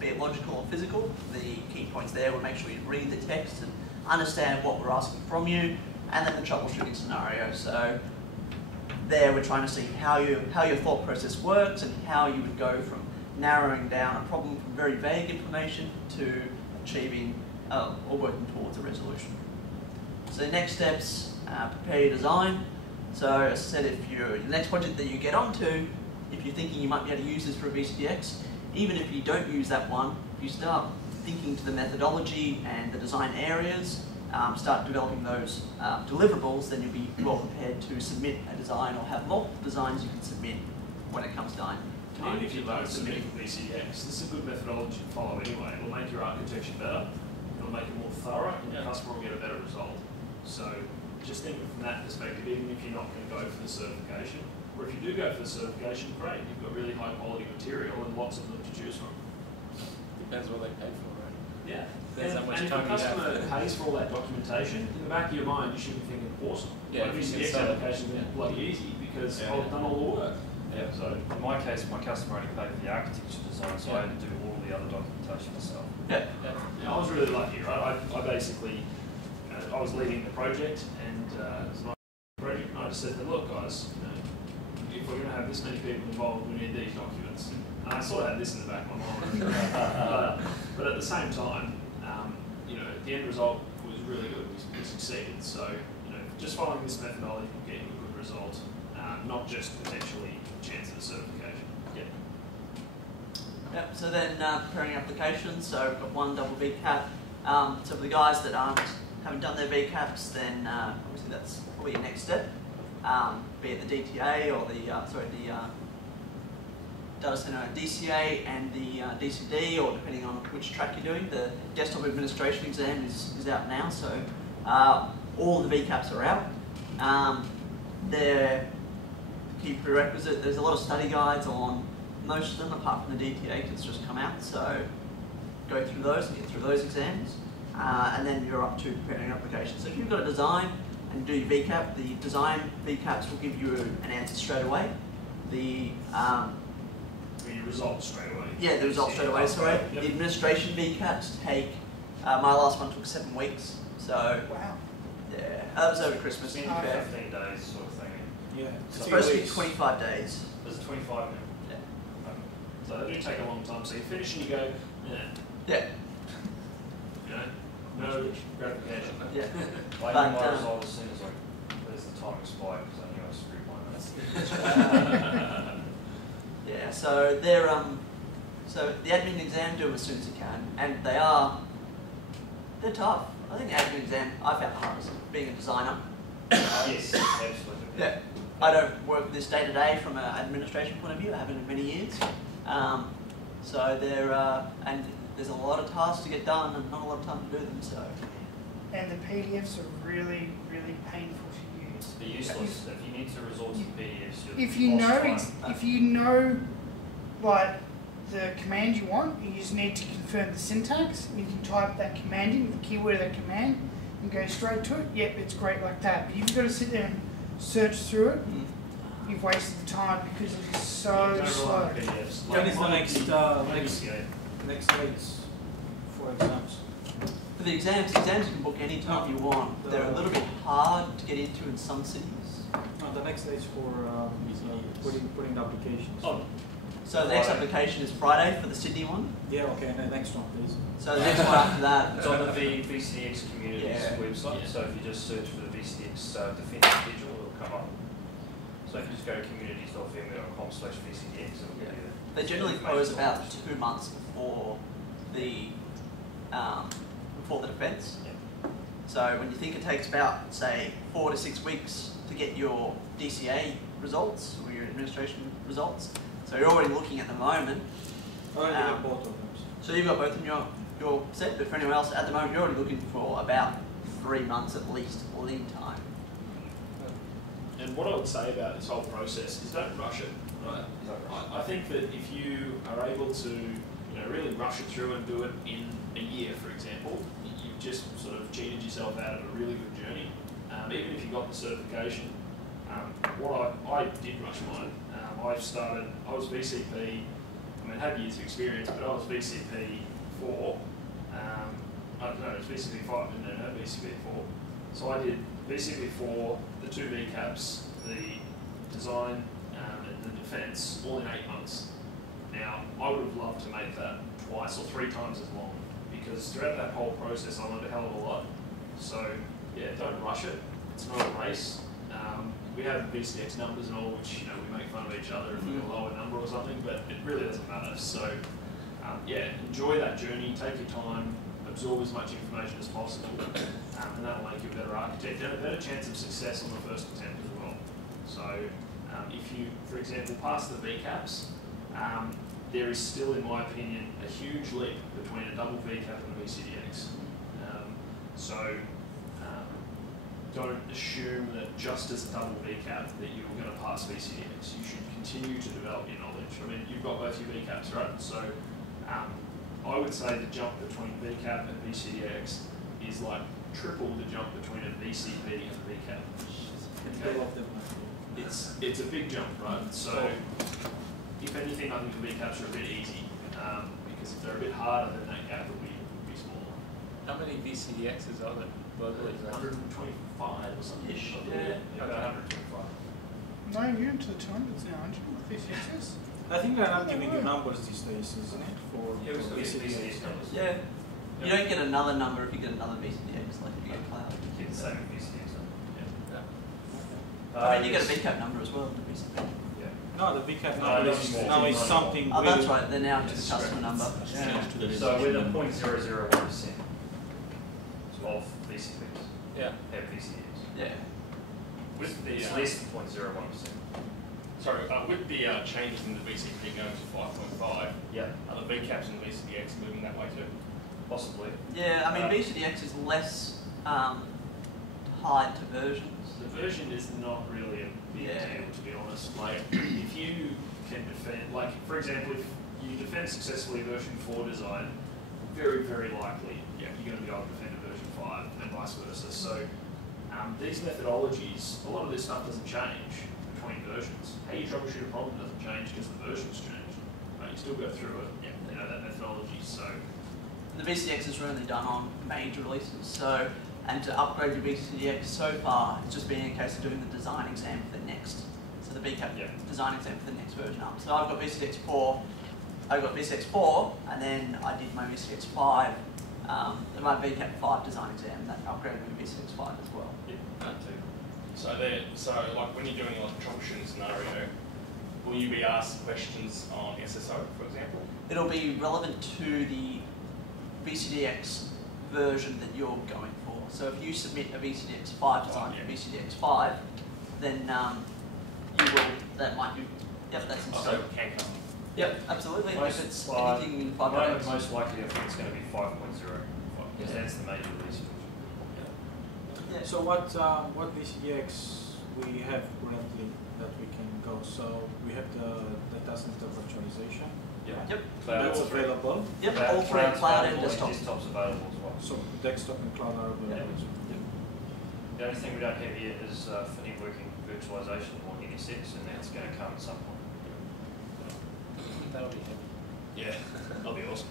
be it logical or physical. The key points there, we'll make sure you read the text and understand what we're asking from you, and then the troubleshooting scenario. So there we're trying to see how your thought process works and how you would go from narrowing down a problem from very vague information to achieving or working towards a resolution. So the next steps, prepare your design. So as I said, if the next project that you get onto, if you're thinking you might be able to use this for a VCDX, even if you don't use that one, if you start thinking to the methodology and the design areas, start developing those deliverables, then you'll be well prepared to submit a design or have multiple designs you can submit when it comes time. even if you don't submit for VCDX, this is a good methodology to follow anyway. It'll make your architecture better, it'll make it more thorough, and your customer will get a better result. So just think from that perspective, even if you're not going to go for the certification, or if you do go for the certification, great, you've got really high quality material and lots of them to choose from. Depends what they pay for, right? Yeah. Depends how much and if time the you have. customer pays for all that documentation, in the back of your mind, you should be thinking, awesome. Yeah, my VCDX application is bloody easy because I've done all the work. Yeah, so in my case, my customer only paid for the architecture design, so I had to do all the other documentation myself. Yeah, I was really lucky, right? I basically, I was leading the project, and it was my project, and I just said, look guys, if we're going to have this many people involved, we need these documents. And I sort of had this in the back of my mind. But at the same time, the end result was really good. We succeeded. So, just following this methodology will get you a good result, not just potentially chance of certification. Yep, so then preparing applications, so we've got one double VCAP. So for the guys that haven't done their VCAPs, then obviously that's probably your next step, be it the DTA or the data center DCA and the DCD, or depending on which track you're doing. The desktop administration exam is out now, so all the VCAPs are out. They're key prerequisite. There's a lot of study guides on most of them, apart from the DTA, because it's just come out. So go through those and get through those exams, and then you're up to preparing an application. So if you've got a design and do your VCAP, the design VCAPs will give you an answer straight away. The results straight away. Yeah, the results straight away. Sorry. Yep. The administration VCAPs take. My last one took 7 weeks. So wow. Yeah, that was over Christmas. To be fair. 15 days sort of thing. Yeah. It's supposed to be 25 days. There's 25 now. Yeah. So they do take a long time. So you finish and you go, yeah. You know, no gratification. Yeah. I knew my result as soon as there's the time expired because I knew I screwed my notes. Yeah, so they're so the admin exam, do them as soon as you can, and they're tough. I think the admin exam I found the hardest, being a designer. Yes, absolutely. Yeah, I don't work with this day to day from an administration point of view. I haven't in many years. So they're and there's a lot of tasks to get done and not a lot of time to do them. So. And the PDFs are really, really painful to use. They're useless. If you need to resort to PDFs, if you know like the command you want, you just need to confirm the syntax. You can type that command in, the keyword of that command, and go straight to it. Yep, it's great like that. But you've got to sit there and search through it. You've wasted the time because it is so slow. When is the next dates for exams? For the exams you can book any time you want. They're a little bit hard to get into in some cities. No, the next dates for putting the applications. Oh. So the next application is Friday for the Sydney one? Yeah, okay, and the next one, please. So the next one after that. It's on the VCDX community's website, so if you just search for the VCDX Defence Digital, it'll come up. So if you just go to communities.vmu.com/VCDX, it'll get you there. They generally close about 2 months before the defence. Yeah. So when you think it takes about, say, 4 to 6 weeks to get your DCA results or your administration results, so you're already looking at the moment. I already have both of them. So you've got both of them your set, but for anyone else at the moment, you're already looking for about 3 months at least lead time. And what I would say about this whole process is don't rush it. Right? I think that if you are able to, really rush it through and do it in a year, for example, you've just sort of cheated yourself out of a really good journey. Even if you got the certification, I did rush mine. I was VCP. I had years of experience, but I was VCP 4. I don't know, it was VCP 5, I didn't know VCP 4. So I did VCP 4, the 2 VCAPs, the design, and the defence, all in 8 months. Now, I would have loved to make that twice or 3 times as long, because throughout that whole process, I learned a hell of a lot. So, yeah, don't rush it. It's not a race. We have VCDX numbers and all, which we make fun of each other if we get a lower number or something, but it really doesn't matter. So, yeah, enjoy that journey, take your time, absorb as much information as possible, and that will make you a better architect and a better chance of success on the first attempt as well. So, if you, for example, pass the VCAPs, there is still, in my opinion, a huge leap between a double VCAP and a VCDX. Don't assume that just as a double VCAP that you're going to pass VCDX. You should continue to develop your knowledge. You've got both your VCAPs, right? So I would say the jump between VCAP and VCDX is like triple the jump between a VCP and a VCAP. Okay? It's a big jump, right? So if anything, I think the VCAPs are a bit easy because if they're a bit harder, then that gap will be smaller. How many VCDXs are there? 125 or something. Yeah. About 125. No, you're into the 200s now, aren't you? VCDXs? I think they're not giving you numbers these days, isn't it? For VCDX numbers. Yeah. You don't get another number if you get another VCDX, like if you get cloud. You get the same VCDX number. I mean, you get a VCAP number as well in the VCP. No, the VCAP number is something. Oh, that's right. They're now to the customer number. Yeah. So we're the 0.001% of VCPs. Yeah. Have VCDX. Yeah. With the less than 0.01%. So Sorry, with the changes in the VCP going to 5.5, are the VCAPs and the VCDX moving that way too? Possibly. Yeah, I mean VCDX is less tied to versions. The version is not really a big deal, to be honest. Like, if you can defend, like, for example, if you defend successfully version 4 design, very, very likely, you're going to be able to defend a version 5 and vice versa. So, these methodologies, a lot of this stuff doesn't change between versions. How you troubleshoot a problem doesn't change because the version's changed. Right? You still go through it, you know, that methodology. So, the VCDX is really done on major releases. So, and to upgrade your VCDX so far, it's just been a case of doing the design exam for the next. So the VCAP design exam for the next version up. So I've got VCDX 4. I got VCDX 4, and then I did my VCDX 5. My VCAP 5 design exam that upgraded my VCDX 5 as well. That too. So like when you're doing like a troubleshooting scenario, will you be asked questions on SSO, for example? It'll be relevant to the VCDX version that you're going for. So if you submit a VCDX 5 design for VCDX 5, then you will, that might be, that's in So scope. it can come. Yep, absolutely. Most, if it's anything in 5.8. most likely I think it's going to be 5.0, because that's the major release version. So what VCDX we have currently that we can go? So we have the data center virtualization. Yep. That's available. Yep, all three cloud and desktop. Desktop's available as well. So desktop and cloud are available. The only thing we don't have yet is for networking virtualization or NSX, and that's going to come at some point. That'll be him. Yeah, that'll be awesome.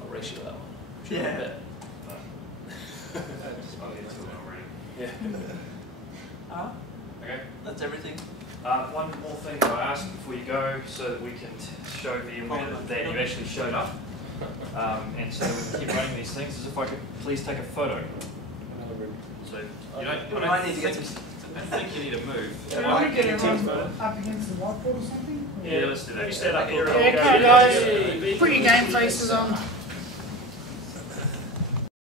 I'll race you that one. Yeah. I'll get to it already. Yeah. Okay. That's everything. One more thing that I asked before you go, so that we can show VMware that you actually showed up, and so we can keep running these things, is if I could please take a photo. So you don't, I need to get some. I think you need to move. Do you want to get everyone up against the whiteboard or something? Yeah, let's do that. Maybe stand up here. Yeah, come on guys, put your game faces on.